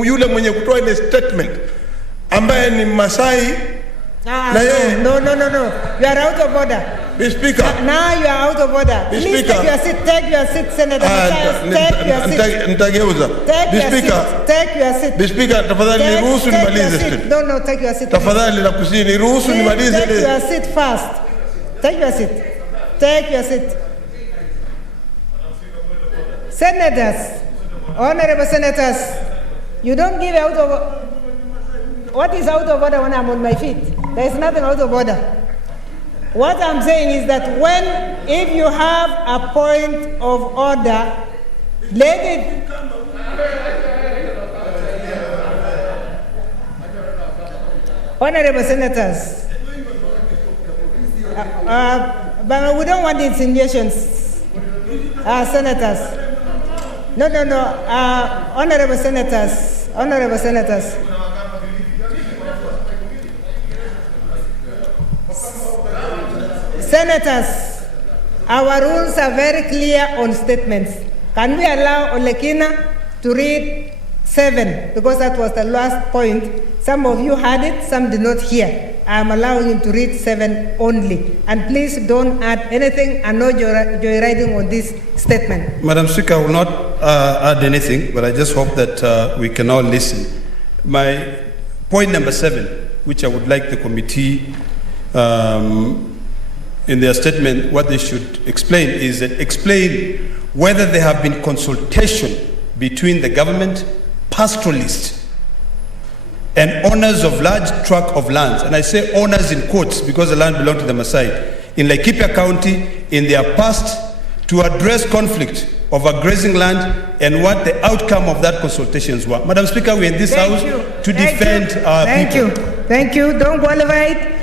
yule mwenye kutoa ile statement ambaye ni Masai na yeye. No. You are out of order. Mr. Speaker. Now you are out of order. Please take your seat. Take your seat, Senator. Take your seat. Nitageuza. Take your seat. Mr. Speaker, tafadhali niruhusu nimalize. No, take your seat. Tafadhali nakusihi niruhusu nimalize. Take your seat first. Take your seat. Take your seat. Senators, honorable senators, you don't give out of... What is out of order when I'm on my feet? There is nothing out of order. What I'm saying is that if you have a point of order, let it... Honorable senators, but we don't want insinuations. Senators. No. Honorable senators. Senators, our rules are very clear on statements. Can we allow Olekina to read 7? Because that was the last point. Some of you had it, some did not hear. I am allowing him to read 7 only. And please don't add anything and no joyriding on this statement. Madam Speaker, I will not add anything, but I just hope that we can all listen. My point number 7, which I would like the committee in their statement, what they should explain is that explain whether there have been consultation between the government, pastoralists, and owners of large tract of lands, and I say owners in quotes because the land belongs to the Maasai, in Laikipia County in their past to address conflict over grazing land and what the outcome of that consultations were. Madam Speaker, we are in this house to defend our people. Thank you. Don't qualify it.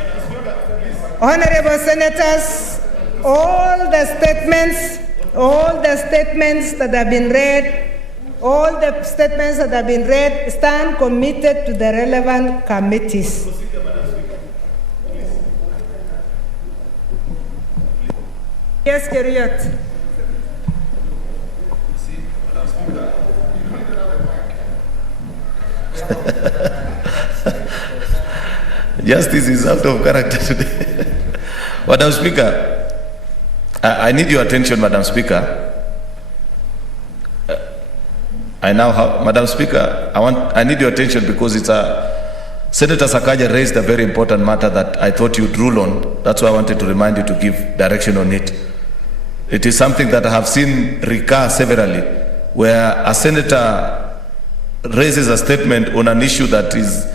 Honorable senators, all the statements that have been read, stand committed to the relevant committees. Yes, Keriot. Justice is out of character today. Madam Speaker, I need your attention, Madam Speaker. Madam Speaker, I need your attention because Senator Sakaja raised a very important matter that I thought you'd rule on. That's why I wanted to remind you to give direction on it. It is something that I have seen recur severally, where a senator raises a statement on an issue that is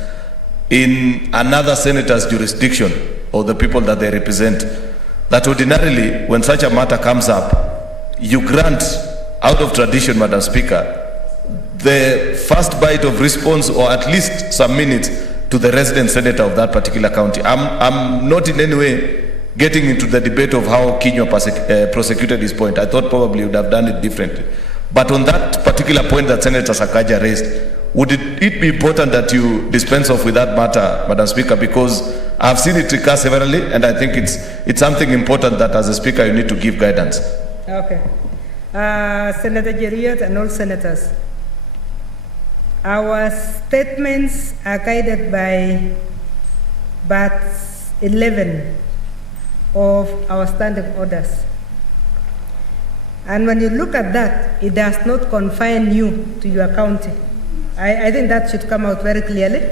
in another senator's jurisdiction or the people that they represent. That ordinarily, when such a matter comes up, you grant, out of tradition, Madam Speaker, the first bite of response or at least some minutes to the resident senator of that particular county. I'm not in any way getting into the debate of how Kinywa prosecuted his point. I thought probably you would have done it differently. But on that particular point that Senator Sakaja raised, would it be important that you dispense off with that matter, Madam Speaker, because I've seen it recur severally, and I think it's something important that as a Speaker you need to give guidance. Okay. Senator Jeriot and all senators, our statements are guided by Part 11 of our standing orders. And when you look at that, it does not confine you to your county. I think that should come out very clearly.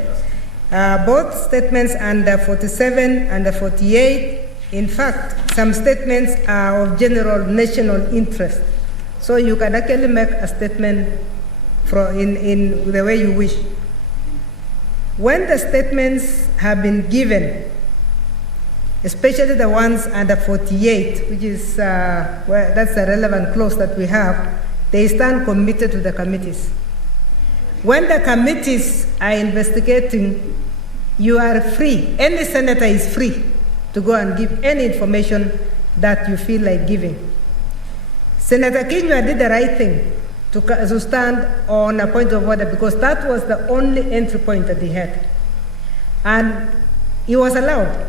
Both statements under 47 and 48, in fact, some statements are of general national interest. So you can actually make a statement in the way you wish. When the statements have been given, especially the ones under 48, which is that's a relevant clause that we have, they stand committed to the committees. when the committees are investigating, you are free. Any senator is free to go and give any information that you feel like giving. Senator Kinyua did the right thing to stand on a point of order because that was the only entry point that he had. And he was allowed.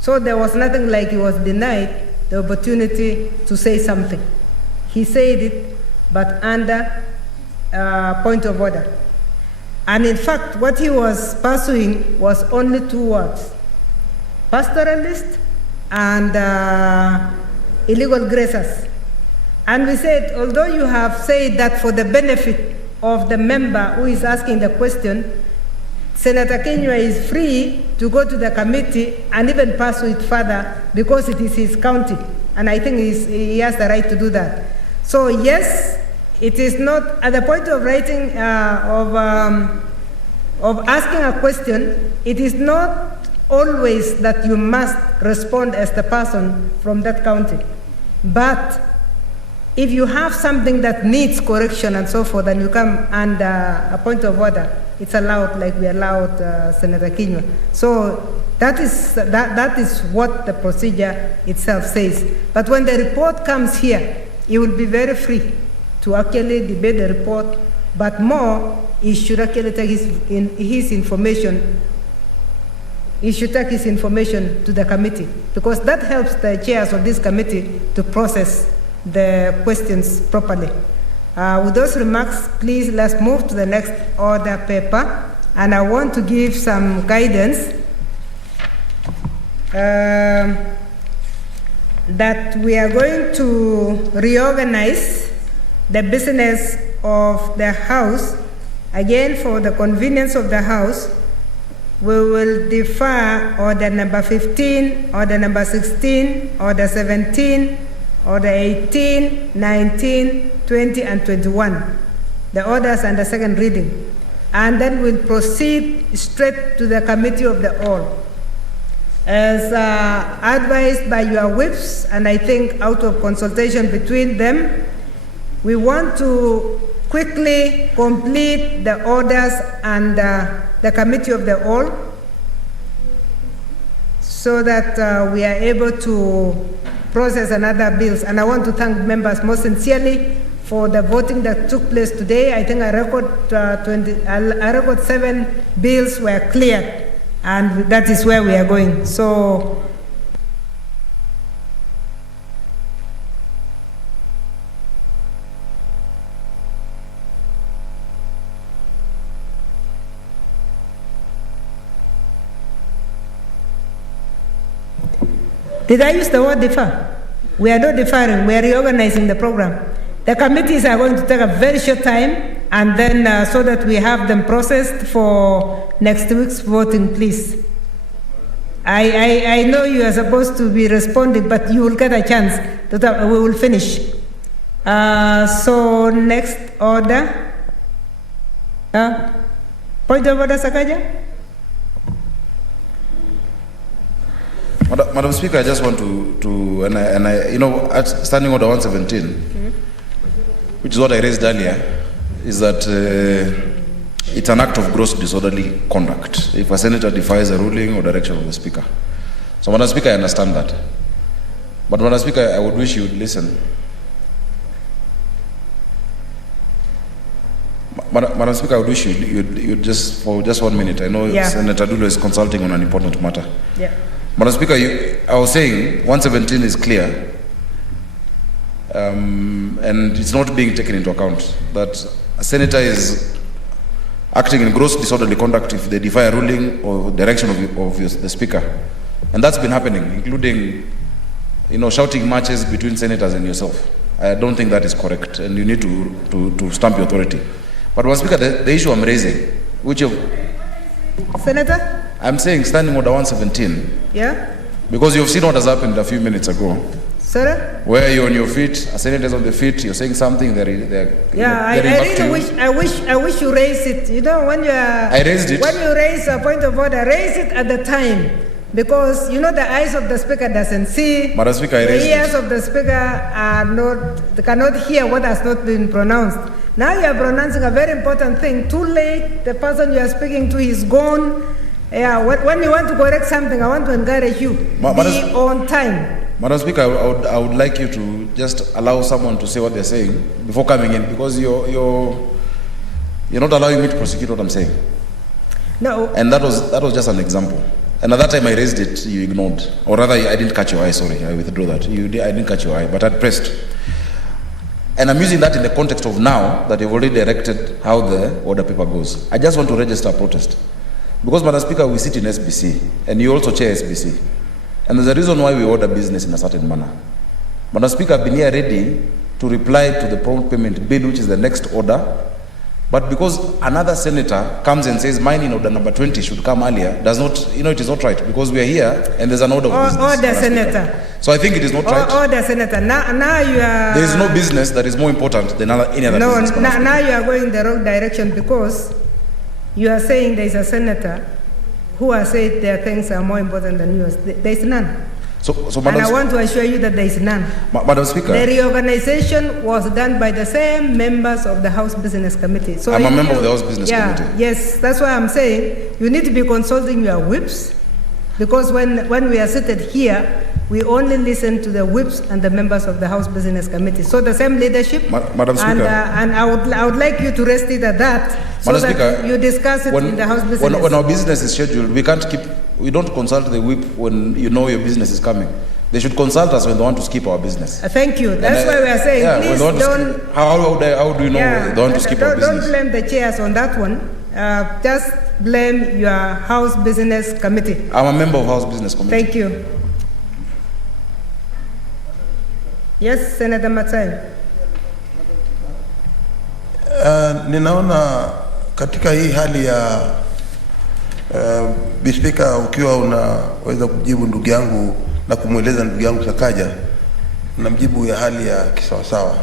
So there was nothing like he was denied the opportunity to say something. He said it, but under point of order. And in fact, what he was pursuing was only 2 words: pastoralist and illegal grazers. And we said, although you have said that for the benefit of the member who is asking the question, Senator Kinyua is free to go to the committee and even pursue it further because it is his county. And I think he has the right to do that. So yes, it is not at the point of writing, of asking a question, it is not always that you must respond as the person from that county. But if you have something that needs correction and so forth, and you come under a point of order, it's allowed, like we allowed Senator Kinyua. So that is what the procedure itself says. But when the report comes here, he will be very free to actually debate the report, but more, he should actually take his information. He should take his information to the committee, because that helps the chairs of this committee to process the questions properly. With those remarks, please let's move to the next order paper. And I want to give some guidance that we are going to reorganize the business of the House. Again, for the convenience of the House, we will defer order number 15, order number 16, order 17, order 18, 19, 20, and 21. The orders and the second reading. And then we'll proceed straight to the committee of the all. As advised by your whips, and I think out of consultation between them, we want to quickly complete the orders and the committee of the all, so that we are able to process another bills. And I want to thank members most sincerely for the voting that took place today. I think I record 7 bills were cleared, and that is where we are going. So did I use the word defer? We are not deferring, we are reorganizing the program. The committees are going to take a very short time, and then so that we have them processed for next week's voting, please. I know you are supposed to be responding, but you will get a chance. We will finish. So next order. Point of order, Sakaja? Madam Speaker, I just want to at Standing Order 117, which is what I raised earlier, is that it's an act of gross disorderly conduct if a senator defies a ruling or direction of the Speaker. So, Madam Speaker, I understand that. But, Madam Speaker, I would wish you would listen. Madam Speaker, I would wish you'd just, for just 1 minute, I know Senator Dulo is consulting on an important matter. Yeah. Madam Speaker, I was saying 117 is clear, and it's not being taken into account that a senator is acting in gross disorderly conduct if they defy a ruling or direction of the Speaker. And that's been happening, including shouting matches between senators and yourself. I don't think that is correct, and you need to stamp your authority. But, Madam Speaker, the issue I'm raising, which of... Senator? I'm saying Standing Order 117. Yeah? Because you've seen what has happened a few minutes ago. Sir? Where you're on your feet, a senator's on the feet, you're saying something, I wish you raise it. When you are... I raised it. When you raise a point of order, raise it at the time. Because, the eyes of the Speaker doesn't see. Madam Speaker, I raised it. The ears of the Speaker they cannot hear what has not been pronounced. Now you are pronouncing a very important thing. Too late, the person you are speaking to is gone. Yeah, when you want to correct something, I want to encourage you. Be on time. Madam Speaker, I would like you to just allow someone to say what they're saying before coming in, because you're not allowing me to prosecute what I'm saying. No. And that was just an example. And at that time I raised it, you ignored. Or rather, I didn't catch your eye, sorry, I withdraw that. I didn't catch your eye, but I'd pressed. And I'm using that in the context of now that you've already directed how the order paper goes. I just want to register a protest. Because, Madam Speaker, we sit in SBC, and you also chair SBC. And there's a reason why we order business in a certain manner. Madam Speaker, I've been here ready to reply to the prompt payment bill, which is the next order. But because another senator comes and says mine in order number 20 should come earlier, does not, it is not right, because we are here and there's an order of business. Order, Senator. So I think it is not right. Order, Senator. Now you are... There is no business that is more important than any other business. No, now you are going the wrong direction, because you are saying there is a senator who has said their things are more important than yours. There is none. So and I want to assure you that there is none. Madam Speaker. The reorganization was done by the same members of the House Business Committee. So I'm a member of the House Business Committee. Yes, that's why I'm saying you need to be consulting your whips, because when we are seated here, we only listen to the whips and the members of the House Business Committee. So the same leadership. Madam Speaker. And I would like you to rest it at that, so Madam that Speaker, you discuss it in the House Business. When our business is scheduled, we don't consult the whip when you know your business is coming. They should consult us when they want to skip our business. Thank you. That's why we are saying, please don't. How do you know they want to skip our business? Don't blame the chairs on that one. Just blame your House Business Committee. I'm a member of House Business Committee. Thank you. Yes, Senator Matsai. Ninaona katika hii hali ya Speaker, ukiwa unaweza kujibu ndugu yangu na kumweleza ndugu yangu Sakaja, namjibu ya hali ya kisawasawa.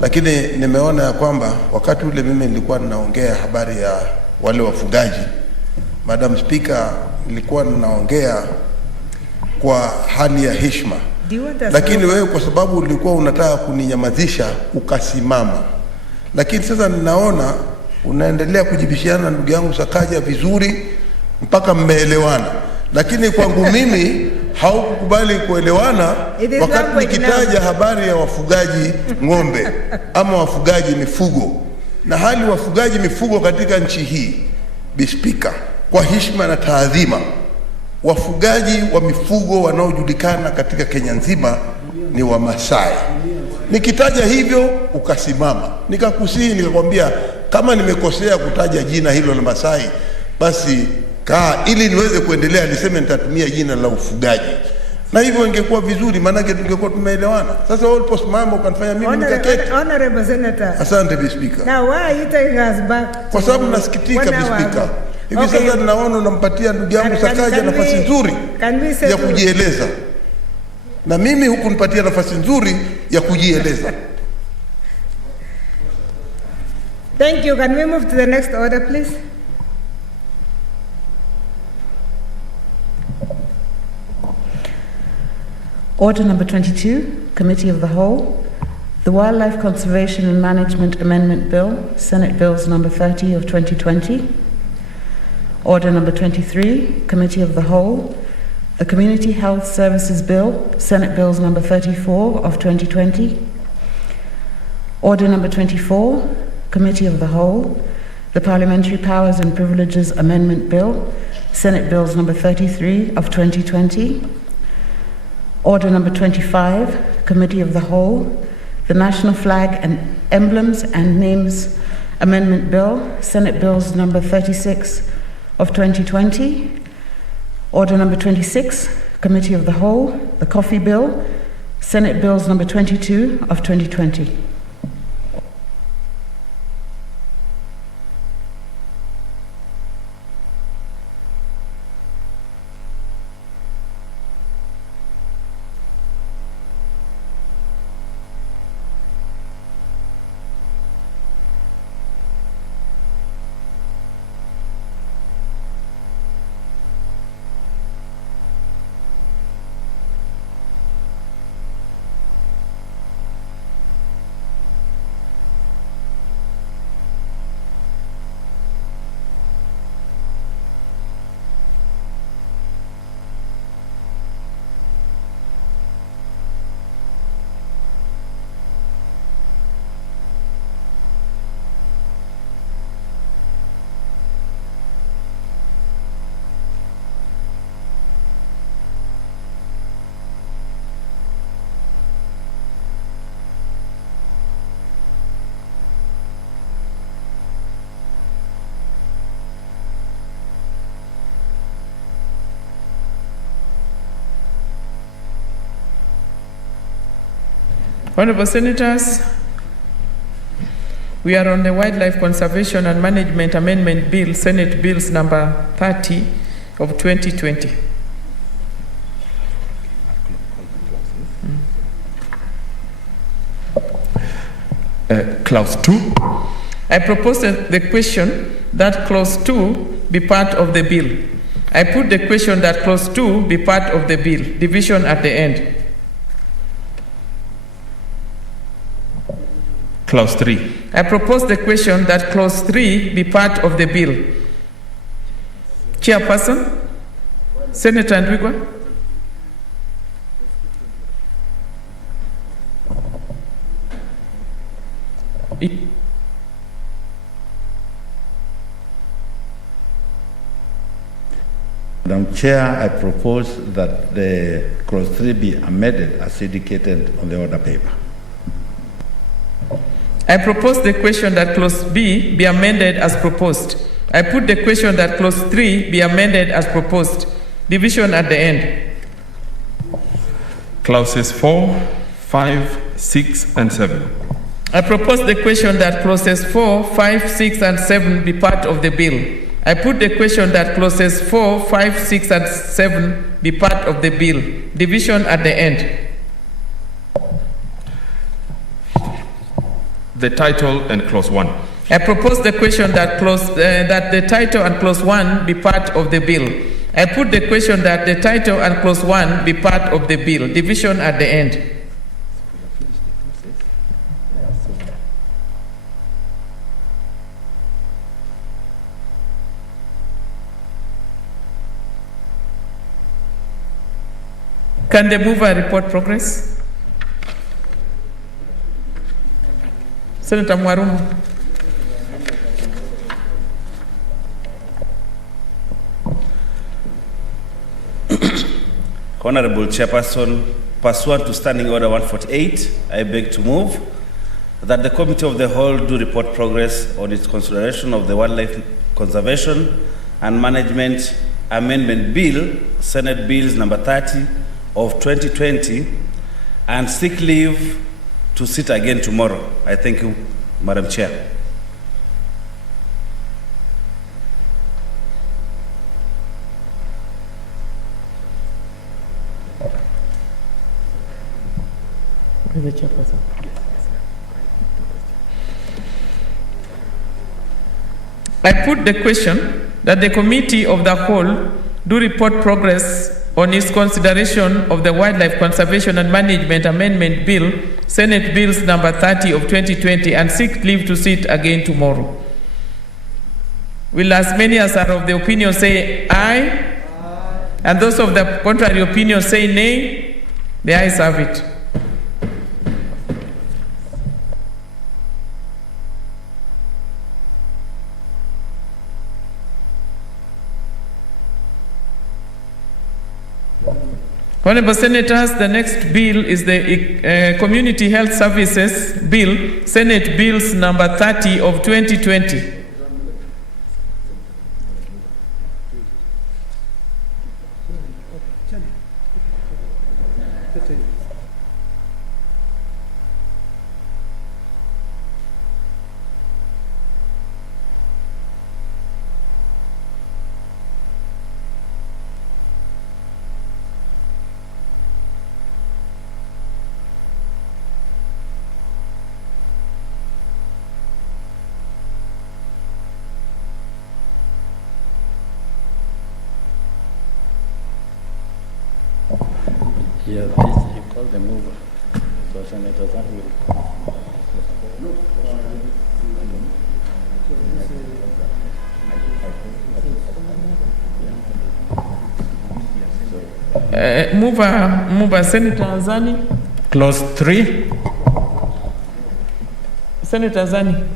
Lakini nimeona ya kwamba wakati ule mimi nilikuwa ninaongea habari ya wale wafugaji, Madam Speaker, nilikuwa ninaongea kwa hali ya heshima. Lakini wewe kwa sababu ulikuwa unataka kuninyamazisha ukasimama. Lakini sasa ninaona unaendelea kujibishiana na ndugu yangu Sakaja vizuri mpaka mmeelewana. Lakini kwangu mimi haukukubali kuelewana wakati nikitaja habari ya wafugaji ng'ombe ama wafugaji mifugo. Na hali wafugaji mifugo katika nchi hii, Speaker, kwa heshima na taadhima, wafugaji wa mifugo wanaojulikana katika Kenya nzima ni Wamasai. Nikitaja hivyo ukasimama, nikakusihi nikakwambia kama nimekosea kutaja jina hilo la Masai, basi ili niweze kuendelea niseme nitatumia jina la ufugaji. Na hivyo ingekuwa vizuri, maana tungekuwa tumeelewana. Sasa uliposimama ukanifanya mimi nikaketi. Honorable Senator. Asante Speaker. Now why are you taking us back? Kwa sababu nasikitika Speaker. Hivi sasa ninaona unampatia ndugu yangu Sakaja nafasi nzuri ya kujieleza. Na mimi huku nipatia nafasi nzuri ya kujieleza. Thank you. Can we move to the next order, please? Order number 22, Committee of the Whole. The Wildlife Conservation and Management Amendment Bill, Senate Bills number 30 of 2020. Order number 23, Committee of the Whole. The Community Health Services Bill, Senate Bills number 34 of 2020. Order number 24, Committee of the Whole. The Parliamentary Powers and Privileges Amendment Bill, Senate Bills number 33 of 2020. Order number 25, Committee of the Whole. The National Flag and Emblems and Names Amendment Bill, Senate Bills number 36 of 2020. Order number 26, Committee of the Whole. The Coffee Bill, Senate Bills number 22 of 2020. Honorable Senators, we are on the Wildlife Conservation and Management Amendment Bill, Senate Bills number 30 of 2020. Clause 2. I propose the question that clause 2 be part of the bill. I put the question that clause 2 be part of the bill, division at the end. Clause 3. I propose the question that clause 3 be part of the bill. Chairperson, Senator Ndwigwa. Madam Chair, I propose that the clause 3 be amended as indicated on the order paper. I propose the question that clause B be amended as proposed. I put the question that clause 3 be amended as proposed. Division at the end. Clauses 4, 5, 6, and 7. I propose the question that clauses 4, 5, 6, and 7 be part of the bill. I put the question that clauses 4, 5, 6, and 7 be part of the bill. Division at the end. The title and clause 1. I propose the question that that the title and clause 1 be part of the bill. I put the question that the title and clause 1 be part of the bill. Division at the end. Can the mover report progress? Senator Mwarumu. Honorable Chairperson, pursuant to Standing Order 148, I beg to move that the Committee of the Whole do report progress on its consideration of the Wildlife Conservation and Management Amendment Bill, Senate Bills number 30 of 2020, and seek leave to sit again tomorrow. I thank you, Madam Chair. I put the question that the Committee of the Whole do report progress on its consideration of the Wildlife Conservation and Management Amendment Bill, Senate Bills number 30 of 2020, and seek leave to sit again tomorrow. Will as many as are of the opinion say aye? Aye. And those of the contrary opinion say nay? The ayes have it. Honorable Senators, the next bill is the Community Health Services Bill, Senate Bills number 30 of 2020. Yeah, please, you call the mover. So Senator Zan will. Mover Senator Azani. Clause 3. Senator Azani.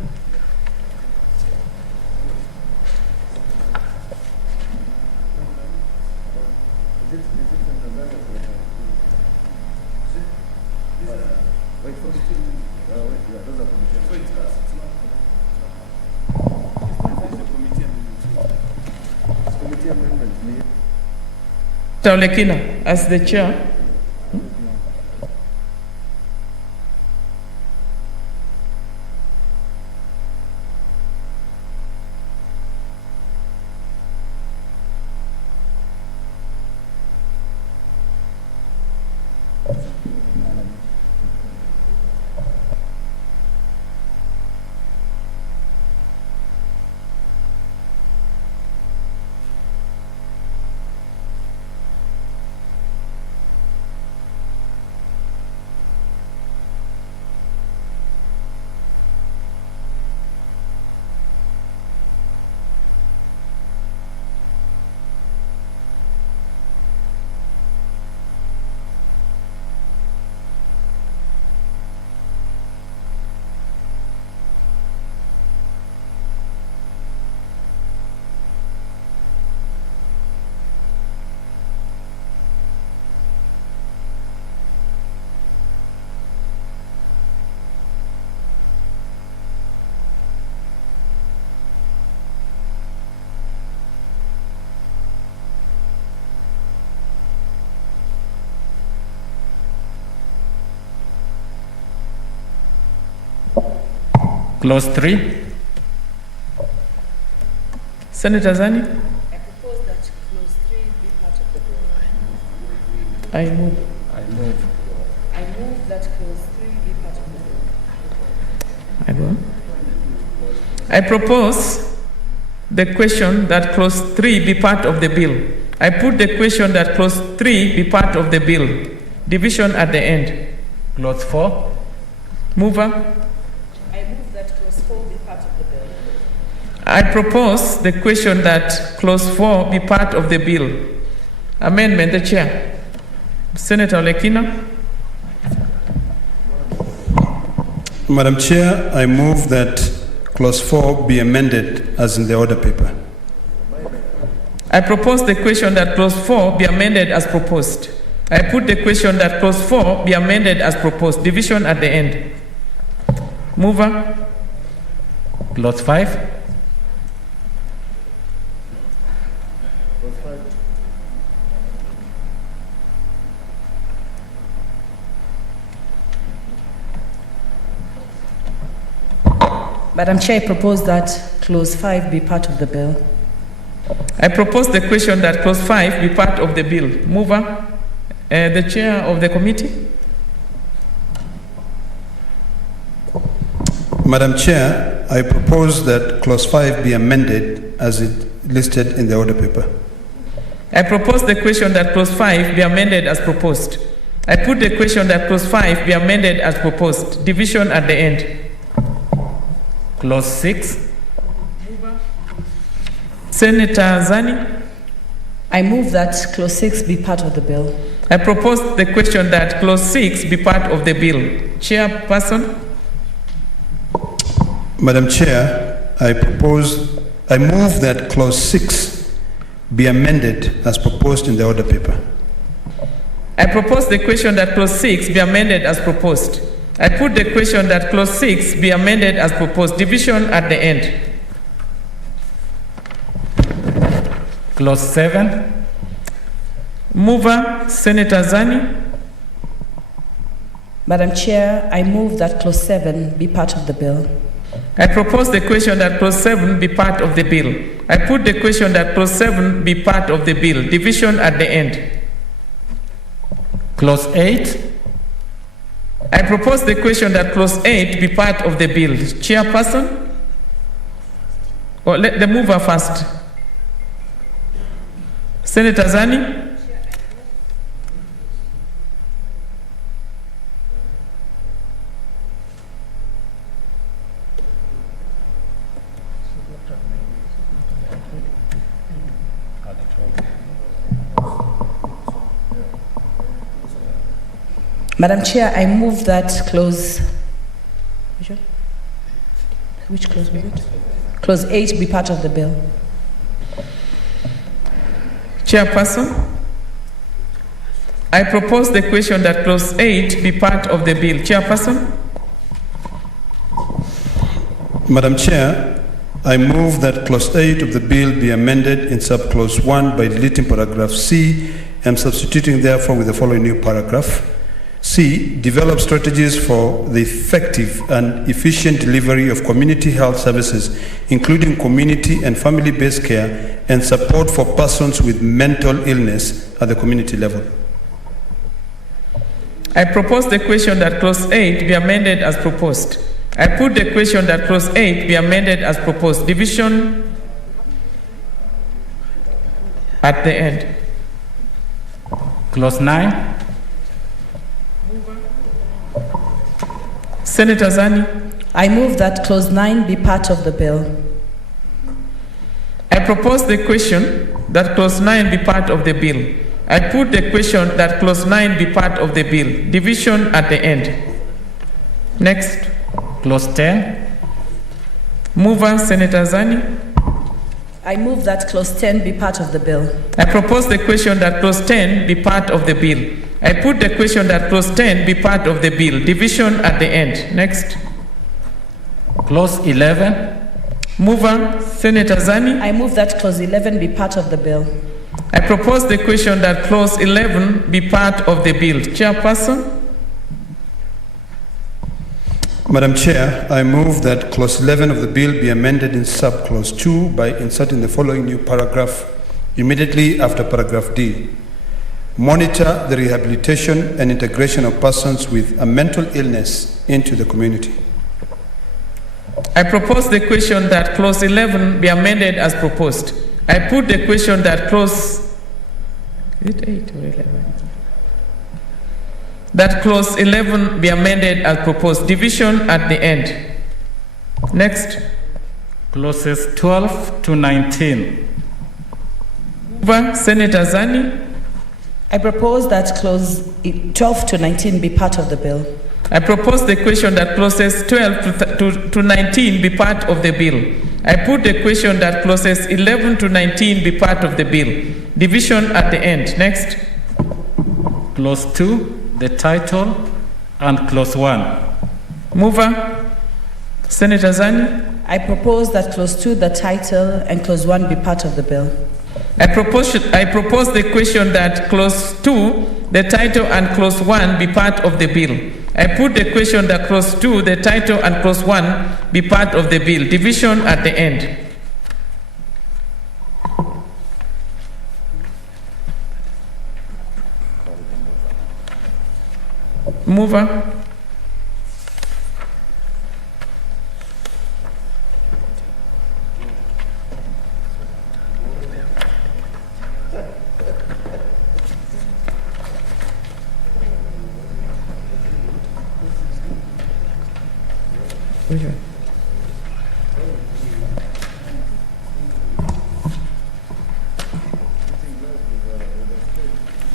Taulekina, as the chair. Clause 3. Senator Zani? I propose that clause 3 be part of the bill. I move. I move that clause 3 be part of the bill. I go. I propose the question that clause 3 be part of the bill. I put the question that clause 3 be part of the bill. Division at the end. Clause 4. Mover. I move that clause 4 be part of the bill. I propose the question that clause 4 be part of the bill. Amendment, the chair. Senator Olekina. Madam Chair, I move that clause 4 be amended as in the order paper. I propose the question that clause 4 be amended as proposed. I put the question that clause 4 be amended as proposed. Division at the end. Mover. Clause 5. Madam Chair, I propose that clause 5 be part of the bill. I propose the question that clause 5 be part of the bill. Mover. The chair of the committee. Madam Chair, I propose that clause 5 be amended as it listed in the order paper. I propose the question that clause 5 be amended as proposed. I put the question that clause 5 be amended as proposed. Division at the end. Clause 6. Senator Zani. I move that clause 6 be part of the bill. I propose the question that clause 6 be part of the bill. Chairperson. Madam Chair, I move that clause 6 be amended as proposed in the order paper. I propose the question that clause 6 be amended as proposed. I put the question that clause 6 be amended as proposed. Division at the end. Clause 7. Mover, Senator Zani. Madam Chair, I move that clause 7 be part of the bill. I propose the question that clause 7 be part of the bill. I put the question that clause 7 be part of the bill. Division at the end. Clause 8. I propose the question that clause 8 be part of the bill. Chairperson? Or let the mover first. Senator Zani? Madam Chair, I move that clause. Which clause was it? Clause 8 be part of the bill. Chairperson, I propose the question that clause 8 be part of the bill. Chairperson. Madam Chair, I move that clause 8 of the bill be amended in subclause 1 by deleting paragraph C and substituting therefore with the following new paragraph. C, develop strategies for the effective and efficient delivery of community health services, including community and family-based care and support for persons with mental illness at the community level. I propose the question that clause 8 be amended as proposed. I put the question that clause 8 be amended as proposed. Division at the end. Clause 9. Senator Zani. I move that clause 9 be part of the bill. I propose the question that clause 9 be part of the bill. I put the question that clause 9 be part of the bill. Division at the end. Next. Clause 10. Mover, Senator Zani. I move that clause 10 be part of the bill. I propose the question that clause 10 be part of the bill. I put the question that clause 10 be part of the bill. Division at the end. Next. Clause 11. Mover, Senator Zani. I move that clause 11 be part of the bill. I propose the question that clause 11 be part of the bill. Chairperson. Madam Chair, I move that clause 11 of the bill be amended in sub-clause 2 by inserting the following new paragraph immediately after paragraph D. Monitor the rehabilitation and integration of persons with a mental illness into the community. I propose the question that clause 11 be amended as proposed. I put the question that clause, is it 8 or 11? That clause 11 be amended as proposed. Division at the end. Next. Clauses 12 to 19. Mover, Senator Zani. I propose that clause 12 to 19 be part of the bill. I propose the question that clauses 12 to 19 be part of the bill. I put the question that clauses 11 to 19 be part of the bill. Division at the end. Next. Clause 2, the title, and clause 1. Mover, Senator Zani. I propose that clause 2, the title, and clause 1 be part of the bill. I propose the question that clause 2, the title, and clause 1 be part of the bill. I put the question that clause 2, the title, and clause 1 be part of the bill. Division at the end. Mover.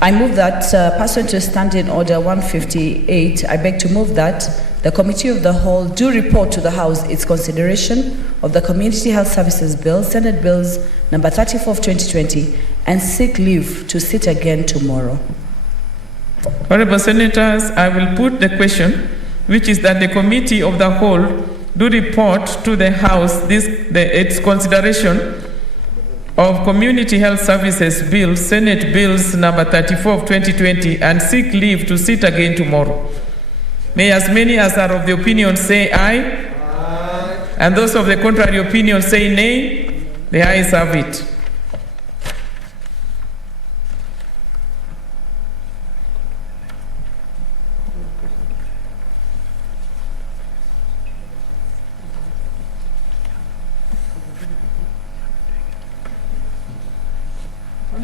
I move that, pursuant to Standing Order 158, I beg to move that the Committee of the Whole do report to the House its consideration of the Community Health Services Bill, Senate Bills number 34 of 2020, and seek leave to sit again tomorrow. Honorable Senators, I will put the question, which is that the Committee of the Whole do report to the House its consideration of Community Health Services Bill, Senate Bills number 34 of 2020, and seek leave to sit again tomorrow. May as many as are of the opinion say aye. Aye. And those of the contrary opinion say nay. The ayes have it.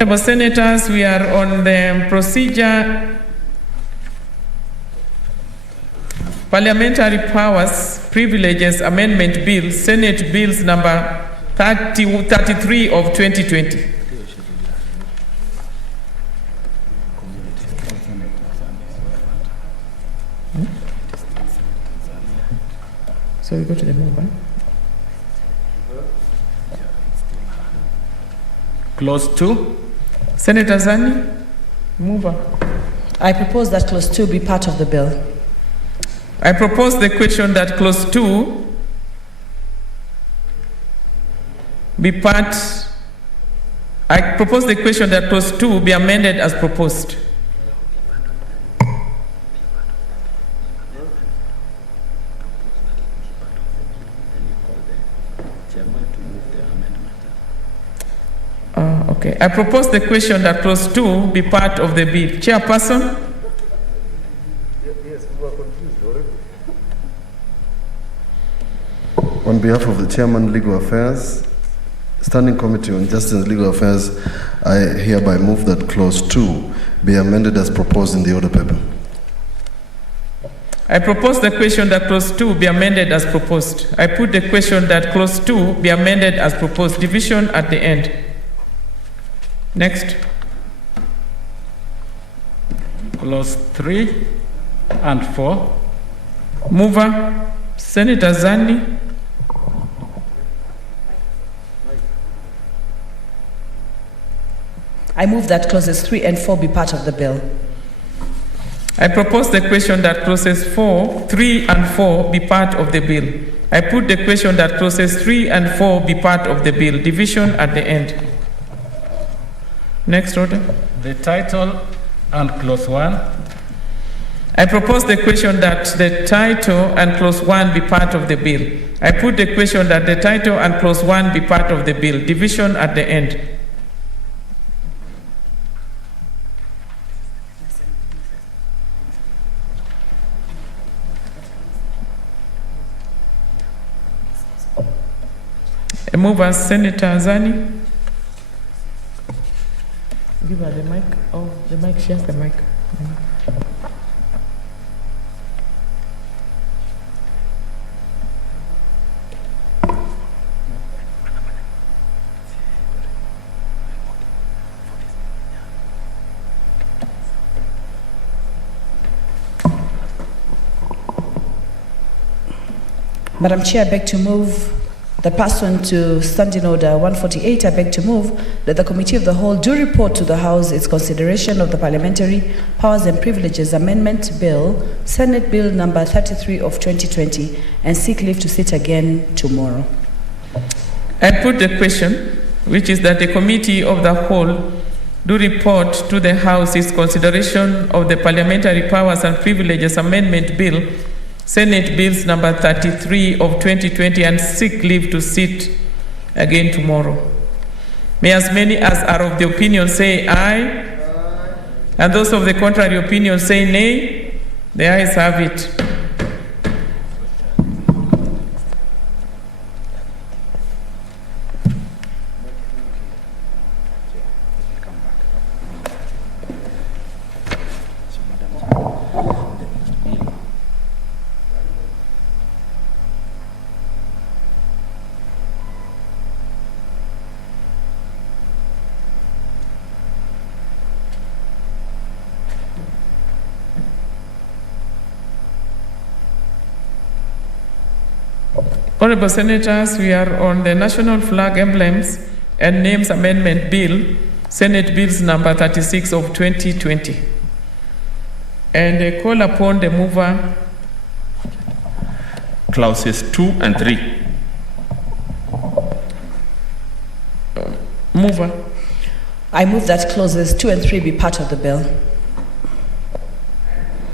Honorable Senators, we are on the procedure, Parliamentary Powers, Privileges Amendment Bill, Senate Bills number 33 of 2020. So we go to the mobile. Clause 2. Senator Zani, mover. I propose that clause 2 be part of the bill. I propose the question that clause 2 be part. I propose the question that clause 2 be amended as proposed. Okay. I propose the question that clause 2 be part of the bill. Chairperson? Yes, we were confused already. On behalf of the Chairman, Legal Affairs, Standing Committee on Justice and Legal Affairs, I hereby move that clause 2 be amended as proposed in the order paper. I propose the question that clause 2 be amended as proposed. I put the question that clause 2 be amended as proposed. Division at the end. Next. Clause 3 and 4. Mover, Senator Zani. I move that clauses 3 and 4 be part of the bill. I propose the question that clauses 3 and 4 be part of the bill. I put the question that clauses 3 and 4 be part of the bill. Division at the end. Next order. The title and clause 1. I propose the question that the title and clause 1 be part of the bill. I put the question that the title and clause 1 be part of the bill. Division at the end. A mover, Senator Azani. Give her the mic. Oh, the mic, she has the mic. Madam Chair, I beg to move that pursuant to Standing Order 148, I beg to move that the Committee of the Whole do report to the House its consideration of the Parliamentary Powers and Privileges Amendment Bill, Senate Bill number 33 of 2020, and seek leave to sit again tomorrow. I put the question, which is that the Committee of the Whole do report to the House its consideration of the Parliamentary Powers and Privileges Amendment Bill, Senate Bills number 33 of 2020, and seek leave to sit again tomorrow. May as many as are of the opinion say aye, and those of the contrary opinion say nay. The ayes have it. Honorable Senators, we are on the National Flag Emblems and Names Amendment Bill, Senate Bills number 36 of 2020. And I call upon the mover. Clauses 2 and 3. Mover. I move that clauses 2 and 3 be part of the bill.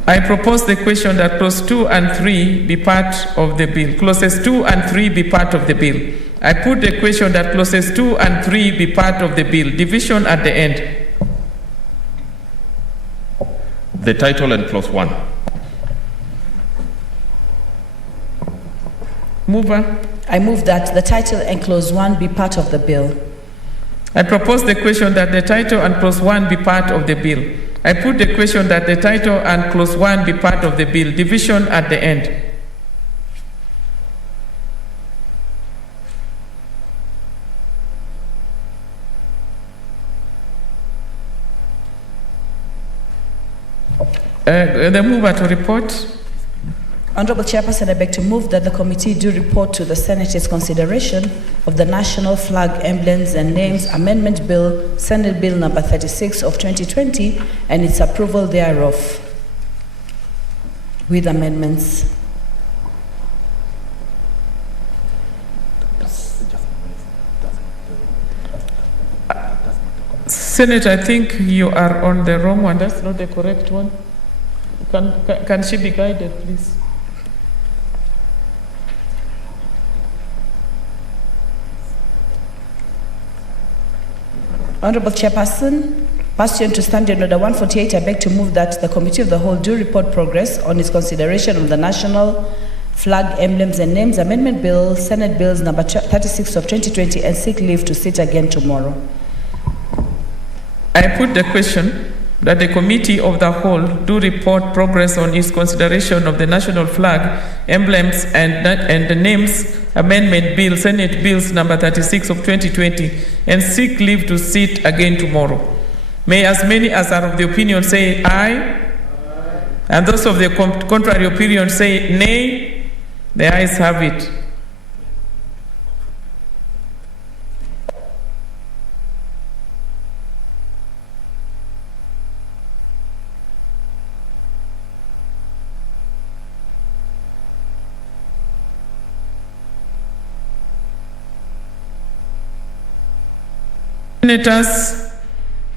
I propose the question that clause 2 and 3 be part of the bill. Clauses 2 and 3 be part of the bill. I put the question that clauses 2 and 3 be part of the bill. Division at the end. The title and clause 1. Mover. I move that the title and clause 1 be part of the bill. I propose the question that the title and clause 1 be part of the bill. I put the question that the title and clause 1 be part of the bill. Division at the end. The mover to report. Honorable Chairperson, I beg to move that the committee do report to the Senate its consideration of the National Flag Emblems and Names Amendment Bill, Senate Bill number 36 of 2020, and its approval thereof with amendments. Senator, I think you are on the wrong one. That's not the correct one. Can she be guided, please? Honorable Chairperson, pursuant to Standing Order 148, I beg to move that the Committee of the Whole do report progress on its consideration of the National Flag Emblems and Names Amendment Bill, Senate Bills number 36 of 2020, and seek leave to sit again tomorrow. I put the question that the Committee of the Whole do report progress on its consideration of the National Flag, Emblems, and the Names Amendment Bill, Senate Bills number 36 of 2020, and seek leave to sit again tomorrow. May as many as are of the opinion say aye, and those of the contrary opinion say nay. The ayes have it. Senators,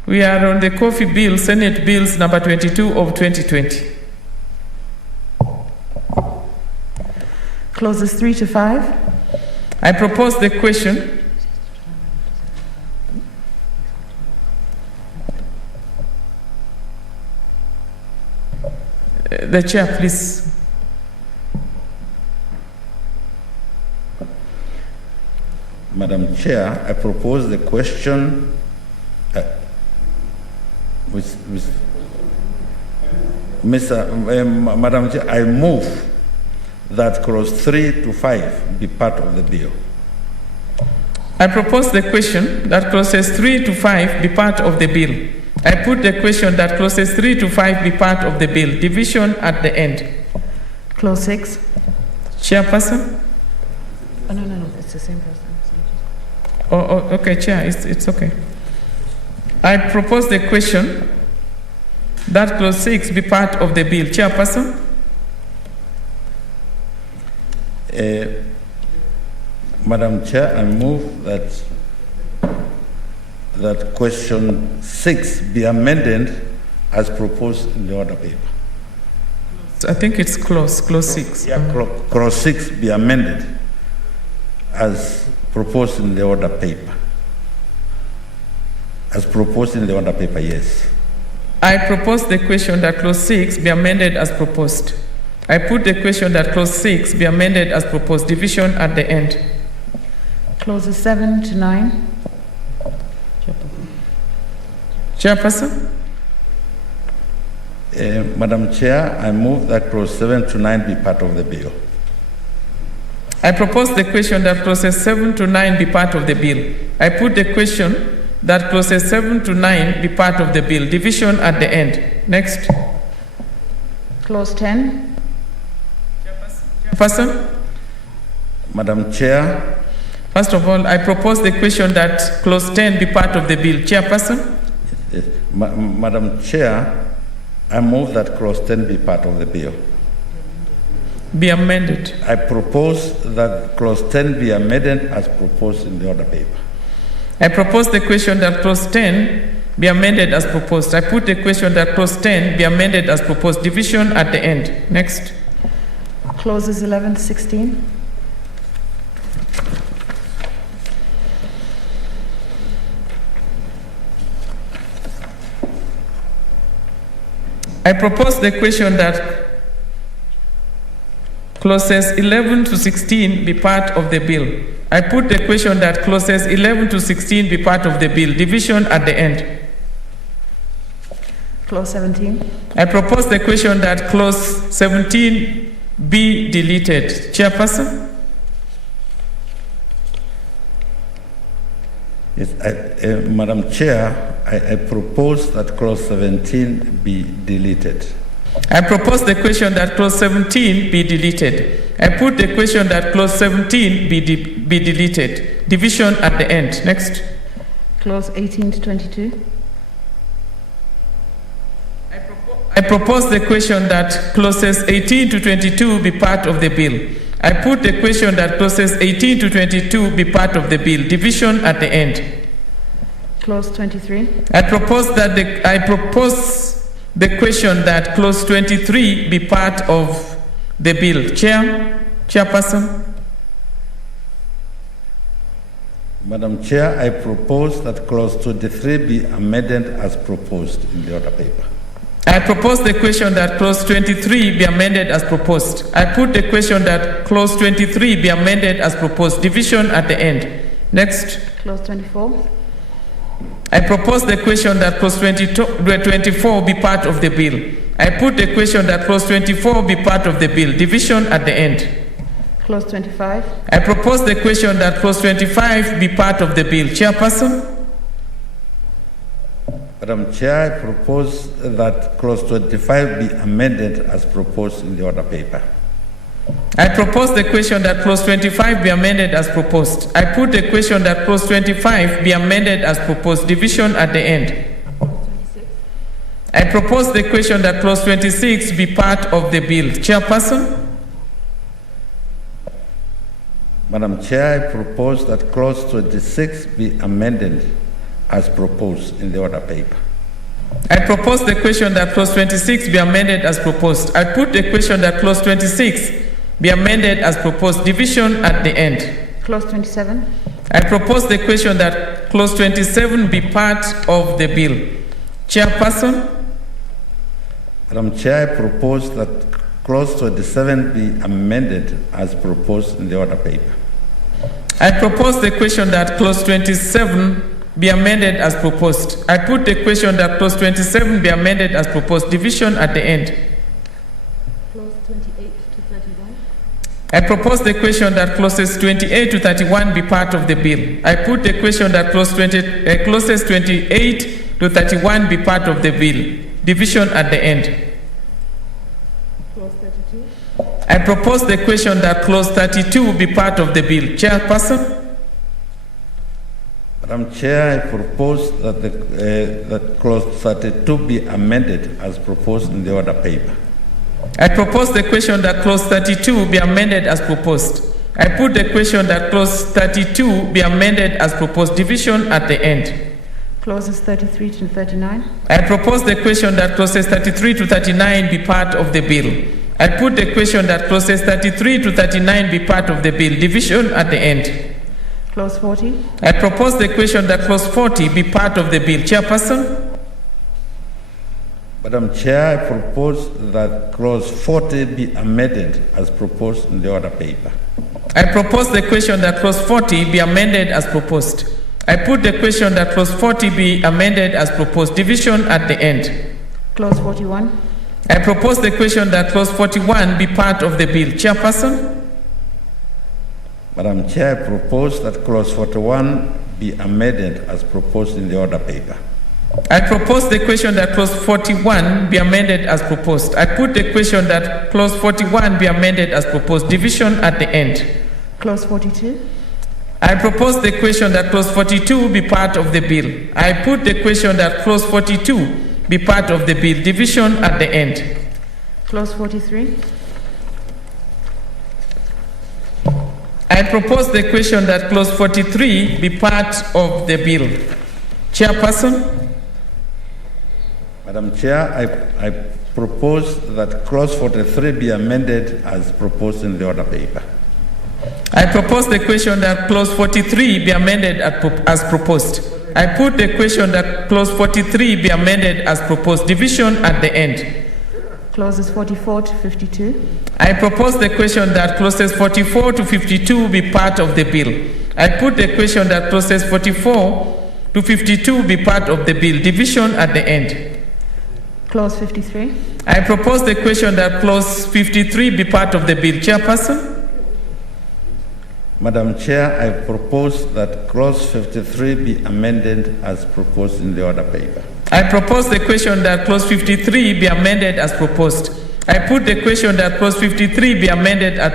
we are on the coffee bill, Senate Bills number 22 of 2020. Clauses 3 to 5. I propose the question the chair, please. Madam Chair, I propose the question Madam Chair, I move that clause 3 to 5 be part of the bill. I propose the question that clauses 3 to 5 be part of the bill. I put the question that clauses 3 to 5 be part of the bill. Division at the end. Clause 6. Chairperson? Oh, no, it's the same person. Oh, okay, Chair, it's okay. I propose the question that clause 6 be part of the bill. Chairperson? Madam Chair, I move that question 6 be amended as proposed in the order paper. I think it's clause 6. Yeah, clause 6 be amended as proposed in the order paper. As proposed in the order paper, yes. I propose the question that clause 6 be amended as proposed. I put the question that clause 6 be amended as proposed. Division at the end. Clauses 7 to 9. Chairperson? Madam Chair, I move that clause 7 to 9 be part of the bill. I propose the question that clauses 7 to 9 be part of the bill. I put the question that clauses 7 to 9 be part of the bill. Division at the end. Next. Clause 10. Chairperson? Madam Chair. First of all, I propose the question that clause 10 be part of the bill. Chairperson? Yes. Madam Chair, I move that clause 10 be part of the bill. Be amended. I propose that clause 10 be amended as proposed in the order paper. I propose the question that clause 10 be amended as proposed. I put the question that clause 10 be amended as proposed. Division at the end. Next. Clauses 11 to 16. I propose the question that clauses 11 to 16 be part of the bill. I put the question that clauses 11 to 16 be part of the bill. Division at the end. Clause 17. I propose the question that clause 17 be deleted. Chairperson? Yes, Madam Chair, I propose that clause 17 be deleted. I propose the question that clause 17 be deleted. I put the question that clause 17 be deleted. Division at the end. Next. Clause 18 to 22. I propose the question that clauses 18 to 22 be part of the bill. I put the question that clauses 18 to 22 be part of the bill. Division at the end. Clause 23. I propose the question that clause 23 be part of the bill. Chairperson? Madam Chair, I propose that clause 23 be amended as proposed in the order paper. I propose the question that clause 23 be amended as proposed. I put the question that clause 23 be amended as proposed. Division at the end. Next. Clause 24. I propose the question that clause 24 be part of the bill. I put the question that clause 24 be part of the bill. Division at the end. Clause 25. I propose the question that clause 25 be part of the bill. Chairperson? Madam Chair, I propose that clause 25 be amended as proposed in the order paper. I propose the question that clause 25 be amended as proposed. I put the question that clause 25 be amended as proposed. Division at the end. I propose the question that clause 26 be part of the bill. Chairperson? Madam Chair, I propose that clause 26 be amended as proposed in the order paper. I propose the question that clause 26 be amended as proposed. I put the question that clause 26 be amended as proposed. Division at the end. Clause 27. I propose the question that clause 27 be part of the bill. Chairperson? Madam Chair, I propose that clause 27 be amended as proposed in the order paper. I propose the question that clause 27 be amended as proposed. I put the question that clause 27 be amended as proposed. Division at the end. Clause 28 to 31. I propose the question that clauses 28 to 31 be part of the bill. I put the question that clauses 28 to 31 be part of the bill. Division at the end. Clause 32. I propose the question that clause 32 be part of the bill. Chairperson? Madam Chair, I propose that that clause 32 be amended as proposed in the order paper. I propose the question that clause 32 be amended as proposed. I put the question that clause 32 be amended as proposed. Division at the end. Clauses 33 to 39. I propose the question that clauses 33 to 39 be part of the bill. I put the question that clauses 33 to 39 be part of the bill. Division at the end. Clause 40. I propose the question that clause 40 be part of the bill. Chairperson? Madam Chair, I propose that clause 40 be amended as proposed in the order paper. I propose the question that clause 40 be amended as proposed. I put the question that clause 40 be amended as proposed. Division at the end. Clause 41. I propose the question that clause 41 be part of the bill. Chairperson? Madam Chair, I propose that clause 41 be amended as proposed in the order paper. I propose the question that clause 41 be amended as proposed. I put the question that clause 41 be amended as proposed. Division at the end. Clause 42. I propose the question that clause 42 be part of the bill. I put the question that clause 42 be part of the bill. Division at the end. Clause 43. I propose the question that clause 43 be part of the bill. Chairperson? Madam Chair, I propose that clause 43 be amended as proposed in the order paper. I propose the question that clause 43 be amended as proposed. I put the question that clause 43 be amended as proposed. Division at the end. Clauses 44 to 52. I propose the question that clauses 44 to 52 be part of the bill. I put the question that clauses 44 to 52 be part of the bill. Division at the end. Clause 53. I propose the question that clause 53 be part of the bill. Chairperson? Madam Chair, I propose that clause 53 be amended as proposed in the order paper. I propose the question that clause 53 be amended as proposed. I put the question that clause 53 be amended as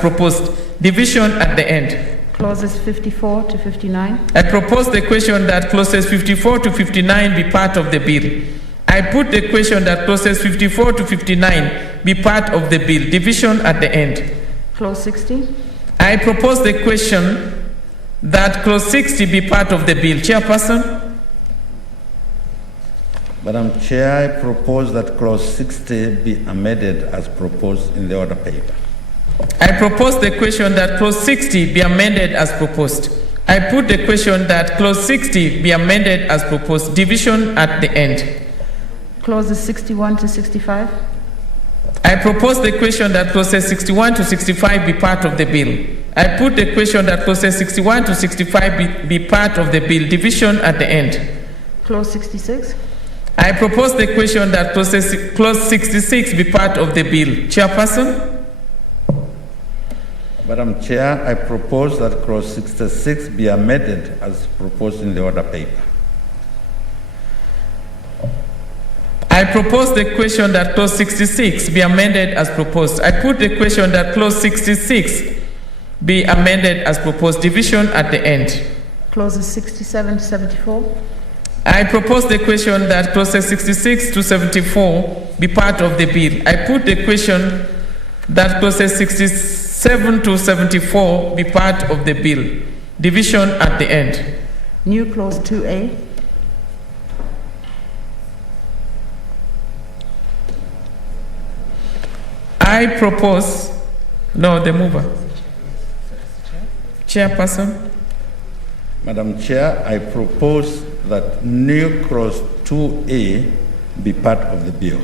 proposed. Division at the end. Clauses 54 to 59. I propose the question that clauses 54 to 59 be part of the bill. I put the question that clauses 54 to 59 be part of the bill. Division at the end. Clause 60. I propose the question that clause 60 be part of the bill. Chairperson? Madam Chair, I propose that clause 60 be amended as proposed in the order paper. I propose the question that clause 60 be amended as proposed. I put the question that clause 60 be amended as proposed. Division at the end. Clauses 61 to 65. I propose the question that clauses 61 to 65 be part of the bill. I put the question that clauses 61 to 65 be part of the bill. Division at the end. Clause 66. I propose the question that clause 66 be part of the bill. Chairperson? Madam Chair, I propose that clause 66 be amended as proposed in the order paper. I propose the question that clause 66 be amended as proposed. I put the question that clause 66 be amended as proposed. Division at the end. Clauses 67 to 74. I propose the question that clauses 66 to 74 be part of the bill. I put the question that clauses 67 to 74 be part of the bill. Division at the end. New clause 2A. I propose No, the mover. Chairperson. Madam Chair, I propose that new clause 2A be part of the bill.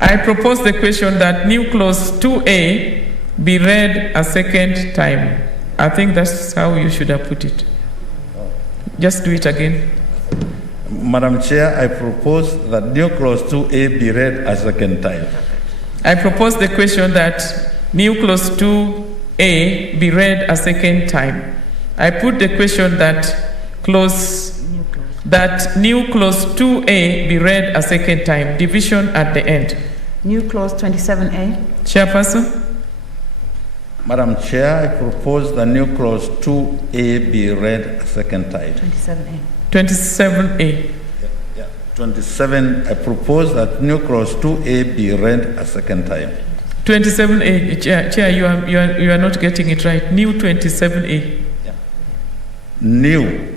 I propose the question that new clause 2A be read a second time. I think that's how you should have put it. Just do it again. Madam Chair, I propose that new clause 2A be read a second time. I propose the question that new clause 2A be read a second time. I put the question that new clause 2A be read a second time. Division at the end. New clause 27A. Chairperson. Madam Chair, I propose that new clause 2A be read a second time. 27A. 27A. 27, I propose that new clause 2A be read a second time. 27A, Chair, you are not getting it right. New 27A. New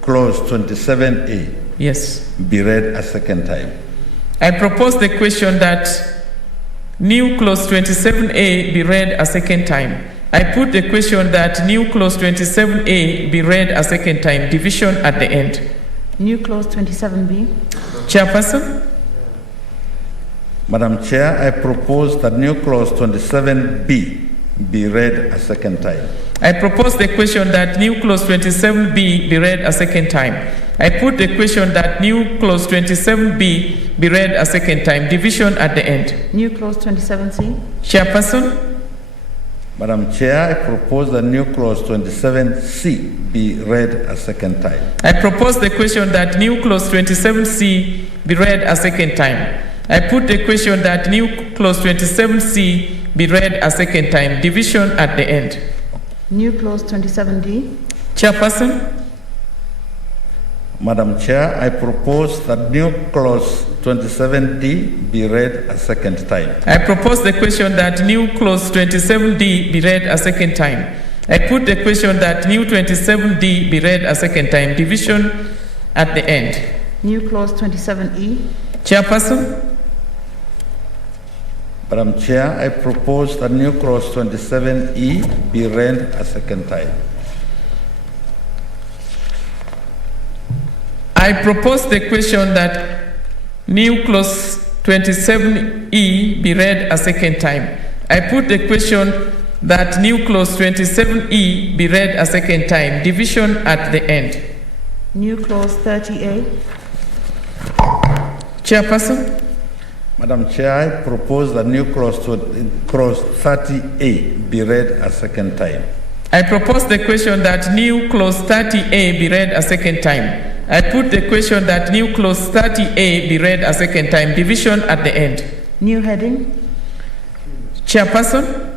clause 27A. Yes. Be read a second time. I propose the question that new clause 27A be read a second time. I put the question that new clause 27A be read a second time. Division at the end. New clause 27B. Chairperson. Madam Chair, I propose that new clause 27B be read a second time. I propose the question that new clause 27B be read a second time. I put the question that new clause 27B be read a second time. Division at the end. New clause 27C. Chairperson. Madam Chair, I propose that new clause 27C be read a second time. I propose the question that new clause 27C be read a second time. I put the question that new clause 27C be read a second time. Division at the end. New clause 27D. Chairperson. Madam Chair, I propose that new clause 27D be read a second time. I propose the question that new clause 27D be read a second time. I put the question that new 27D be read a second time. Division at the end. New clause 27E. Chairperson. Madam Chair, I propose that new clause 27E be read a second time. I propose the question that new clause 27E be read a second time. I put the question that new clause 27E be read a second time. Division at the end. New clause 30A. Chairperson. Madam Chair, I propose that new clause 30A be read a second time. I propose the question that new clause 30A be read a second time. I put the question that new clause 30A be read a second time. Division at the end. New heading. Chairperson.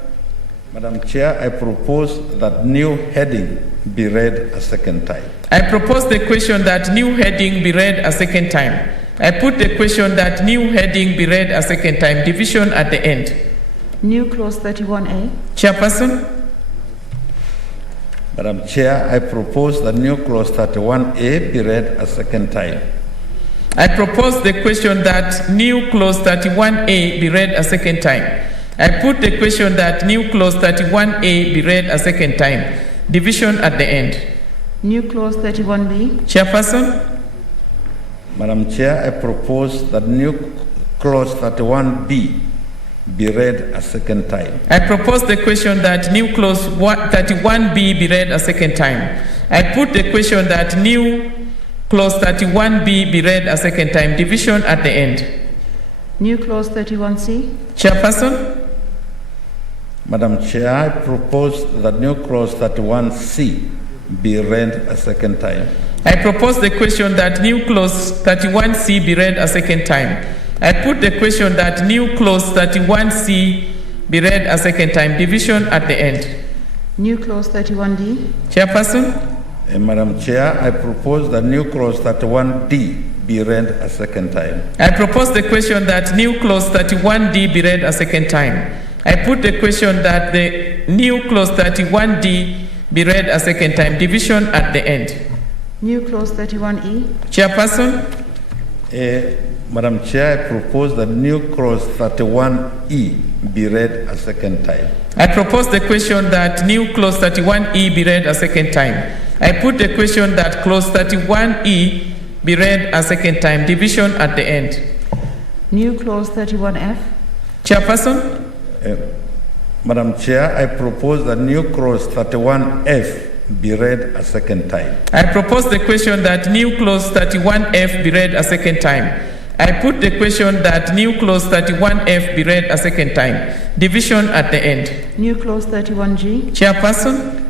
Madam Chair, I propose that new heading be read a second time. I propose the question that new heading be read a second time. I put the question that new heading be read a second time. Division at the end. New clause 31A. Chairperson. Madam Chair, I propose that new clause 31A be read a second time. I propose the question that new clause 31A be read a second time. I put the question that new clause 31A be read a second time. Division at the end. New clause 31B. Chairperson. Madam Chair, I propose that new clause 31B be read a second time. I propose the question that new clause 31B be read a second time. I put the question that new clause 31B be read a second time. Division at the end. New clause 31C. Chairperson. Madam Chair, I propose that new clause 31C be read a second time. I propose the question that new clause 31C be read a second time. I put the question that new clause 31C be read a second time. Division at the end. New clause 31D. Chairperson. Madam Chair, I propose that new clause 31D be read a second time. I propose the question that new clause 31D be read a second time. I put the question that the new clause 31D be read a second time. Division at the end. New clause 31E. Chairperson. Madam Chair, I propose that new clause 31E be read a second time. I propose the question that new clause 31E be read a second time. I put the question that clause 31E be read a second time. Division at the end. New clause 31F. Chairperson? Madam Chair, I propose that new clause 31F be read a second time. I propose the question that new clause 31F be read a second time. I put the question that new clause 31F be read a second time. Division at the end. New clause 31G. Chairperson?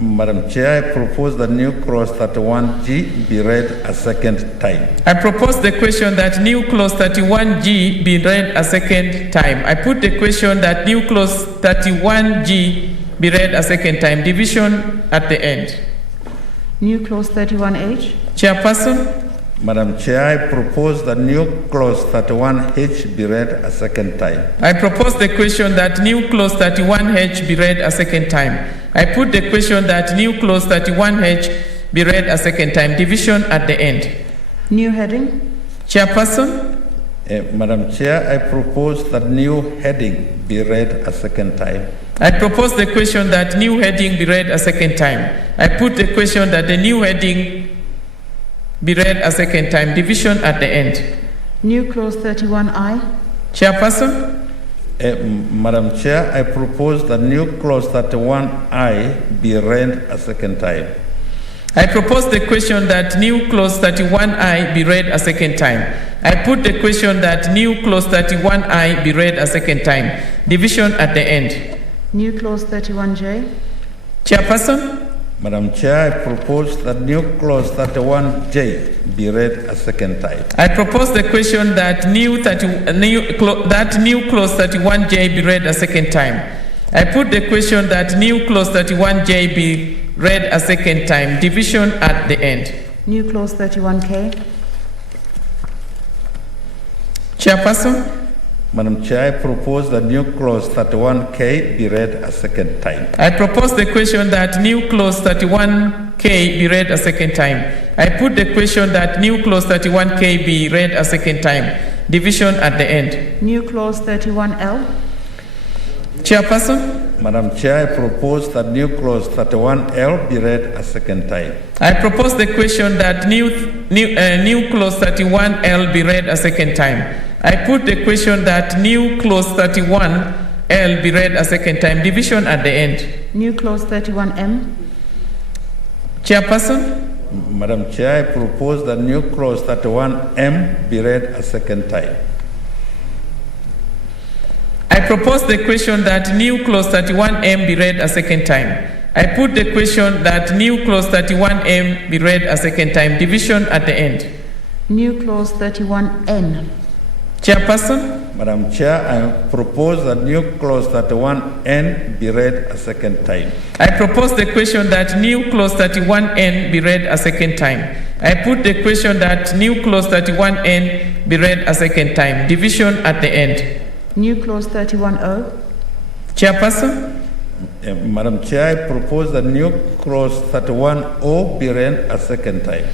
Madam Chair, I propose that new clause 31G be read a second time. I propose the question that new clause 31G be read a second time. I put the question that new clause 31G be read a second time. Division at the end. New clause 31H. Chairperson? Madam Chair, I propose that new clause 31H be read a second time. I propose the question that new clause 31H be read a second time. I put the question that new clause 31H be read a second time. Division at the end. New heading. Chairperson? Madam Chair, I propose that new heading be read a second time. I propose the question that new heading be read a second time. I put the question that the new heading be read a second time. Division at the end. New clause 31I. Chairperson? Madam Chair, I propose that new clause 31I be read a second time. I propose the question that new clause 31I be read a second time. I put the question that new clause 31I be read a second time. Division at the end. New clause 31J. Chairperson? Madam Chair, I propose that new clause 31J be read a second time. I propose the question that new clause 31J be read a second time. I put the question that new clause 31J be read a second time. Division at the end. New clause 31K. Chairperson? Madam Chair, I propose that new clause 31K be read a second time. I propose the question that new clause 31K be read a second time. I put the question that new clause 31K be read a second time. Division at the end. New clause 31L. Chairperson? Madam Chair, I propose that new clause 31L be read a second time. I propose the question that new clause 31L be read a second time. I put the question that new clause 31L be read a second time. Division at the end. New clause 31M. Chairperson? Madam Chair, I propose that new clause 31M be read a second time. I propose the question that new clause 31M be read a second time. I put the question that new clause 31M be read a second time. Division at the end. New clause 31N. Chairperson? Madam Chair, I propose that new clause 31N be read a second time. I propose the question that new clause 31N be read a second time. I put the question that new clause 31N be read a second time. Division at the end. New clause 31O. Chairperson? Madam Chair, I propose that new clause 31O be read a second time.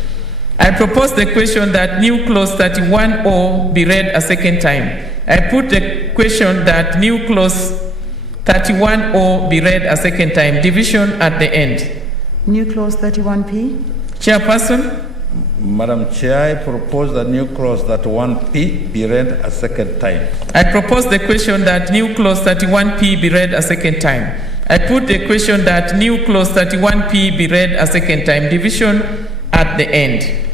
I propose the question that new clause 31O be read a second time. I put the question that new clause 31O be read a second time. Division at the end. New clause 31P. Chairperson? Madam Chair, I propose that new clause 31P be read a second time. I propose the question that new clause 31P be read a second time. I put the question that new clause 31P be read a second time. Division at the end.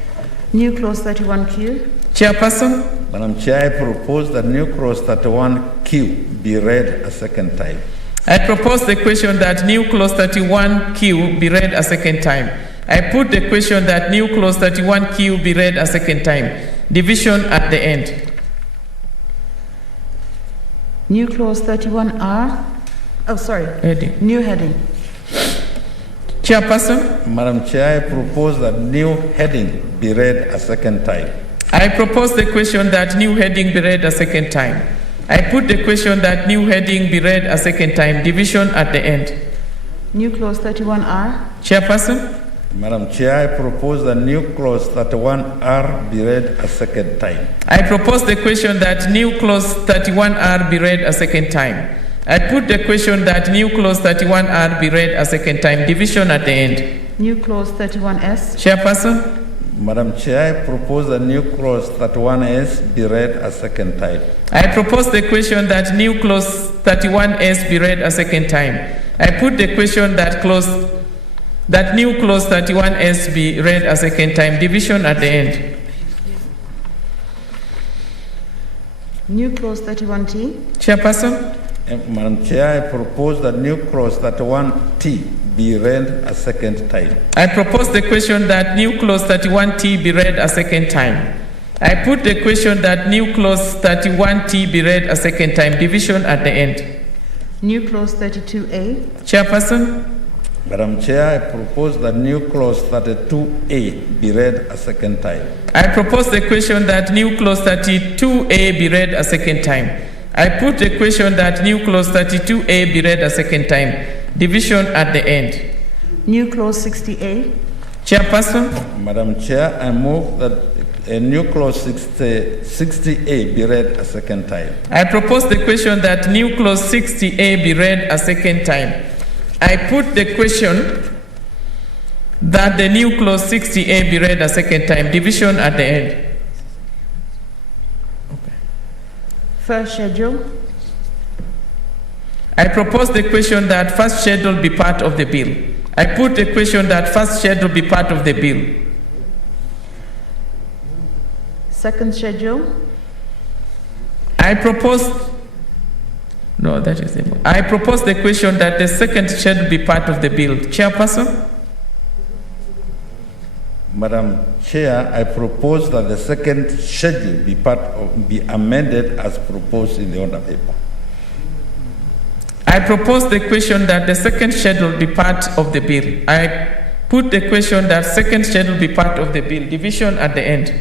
New clause 31Q. Chairperson? Madam Chair, I propose that new clause 31Q be read a second time. I propose the question that new clause 31Q be read a second time. I put the question that new clause 31Q be read a second time. Division at the end. New clause 31R. Oh, sorry. Heading. New heading. Chairperson? Madam Chair, I propose that new heading be read a second time. I propose the question that new heading be read a second time. I put the question that new heading be read a second time. Division at the end. New clause 31R. Chairperson? Madam Chair, I propose that new clause 31R be read a second time. I propose the question that new clause 31R be read a second time. I put the question that new clause 31R be read a second time. Division at the end. New clause 31S. Chairperson. Madam Chair, I propose that new clause 31S be read a second time. I propose the question that new clause 31S be read a second time. I put the question that new clause 31S be read a second time. Division at the end. New clause 31T. Chairperson. Madam Chair, I propose that new clause 31T be read a second time. I propose the question that new clause 31T be read a second time. I put the question that new clause 31T be read a second time. Division at the end. New clause 32A. Chairperson. Madam Chair, I propose that new clause 32A be read a second time. I propose the question that new clause 32A be read a second time. I put the question that new clause 32A be read a second time. Division at the end. New clause 60A. Chairperson. Madam Chair, I move that a new clause 60A be read a second time. I propose the question that new clause 60A be read a second time. I put the question that the new clause 60A be read a second time. Division at the end. First schedule. I propose the question that first schedule be part of the bill. I put the question that first schedule be part of the bill. Second schedule. I propose the question that the second schedule be part of the bill. Chairperson. Madam Chair, I propose that the second schedule be amended as proposed in the order paper. I propose the question that the second schedule be part of the bill. I put the question that second schedule be part of the bill. Division at the end.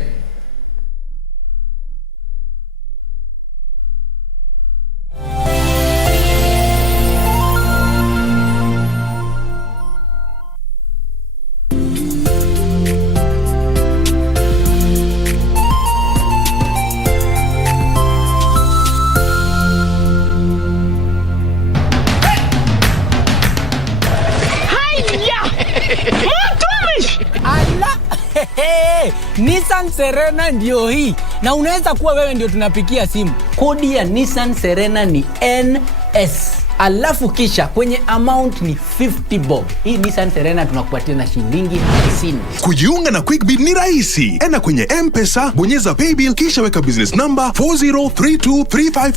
Nissan Serena ndio hii, na unaweza kuwa wewe ndio tunapikia simu. Kodi ya Nissan Serena ni NS, alafu kisha kwenye amount ni 50 bob. Hii Nissan Serena tunakupatia na shilingi 50. Kujiunga na QuickBit ni rahisi. Enda kwenye M-Pesa, bonyeza paybill, kisha weka business number 403235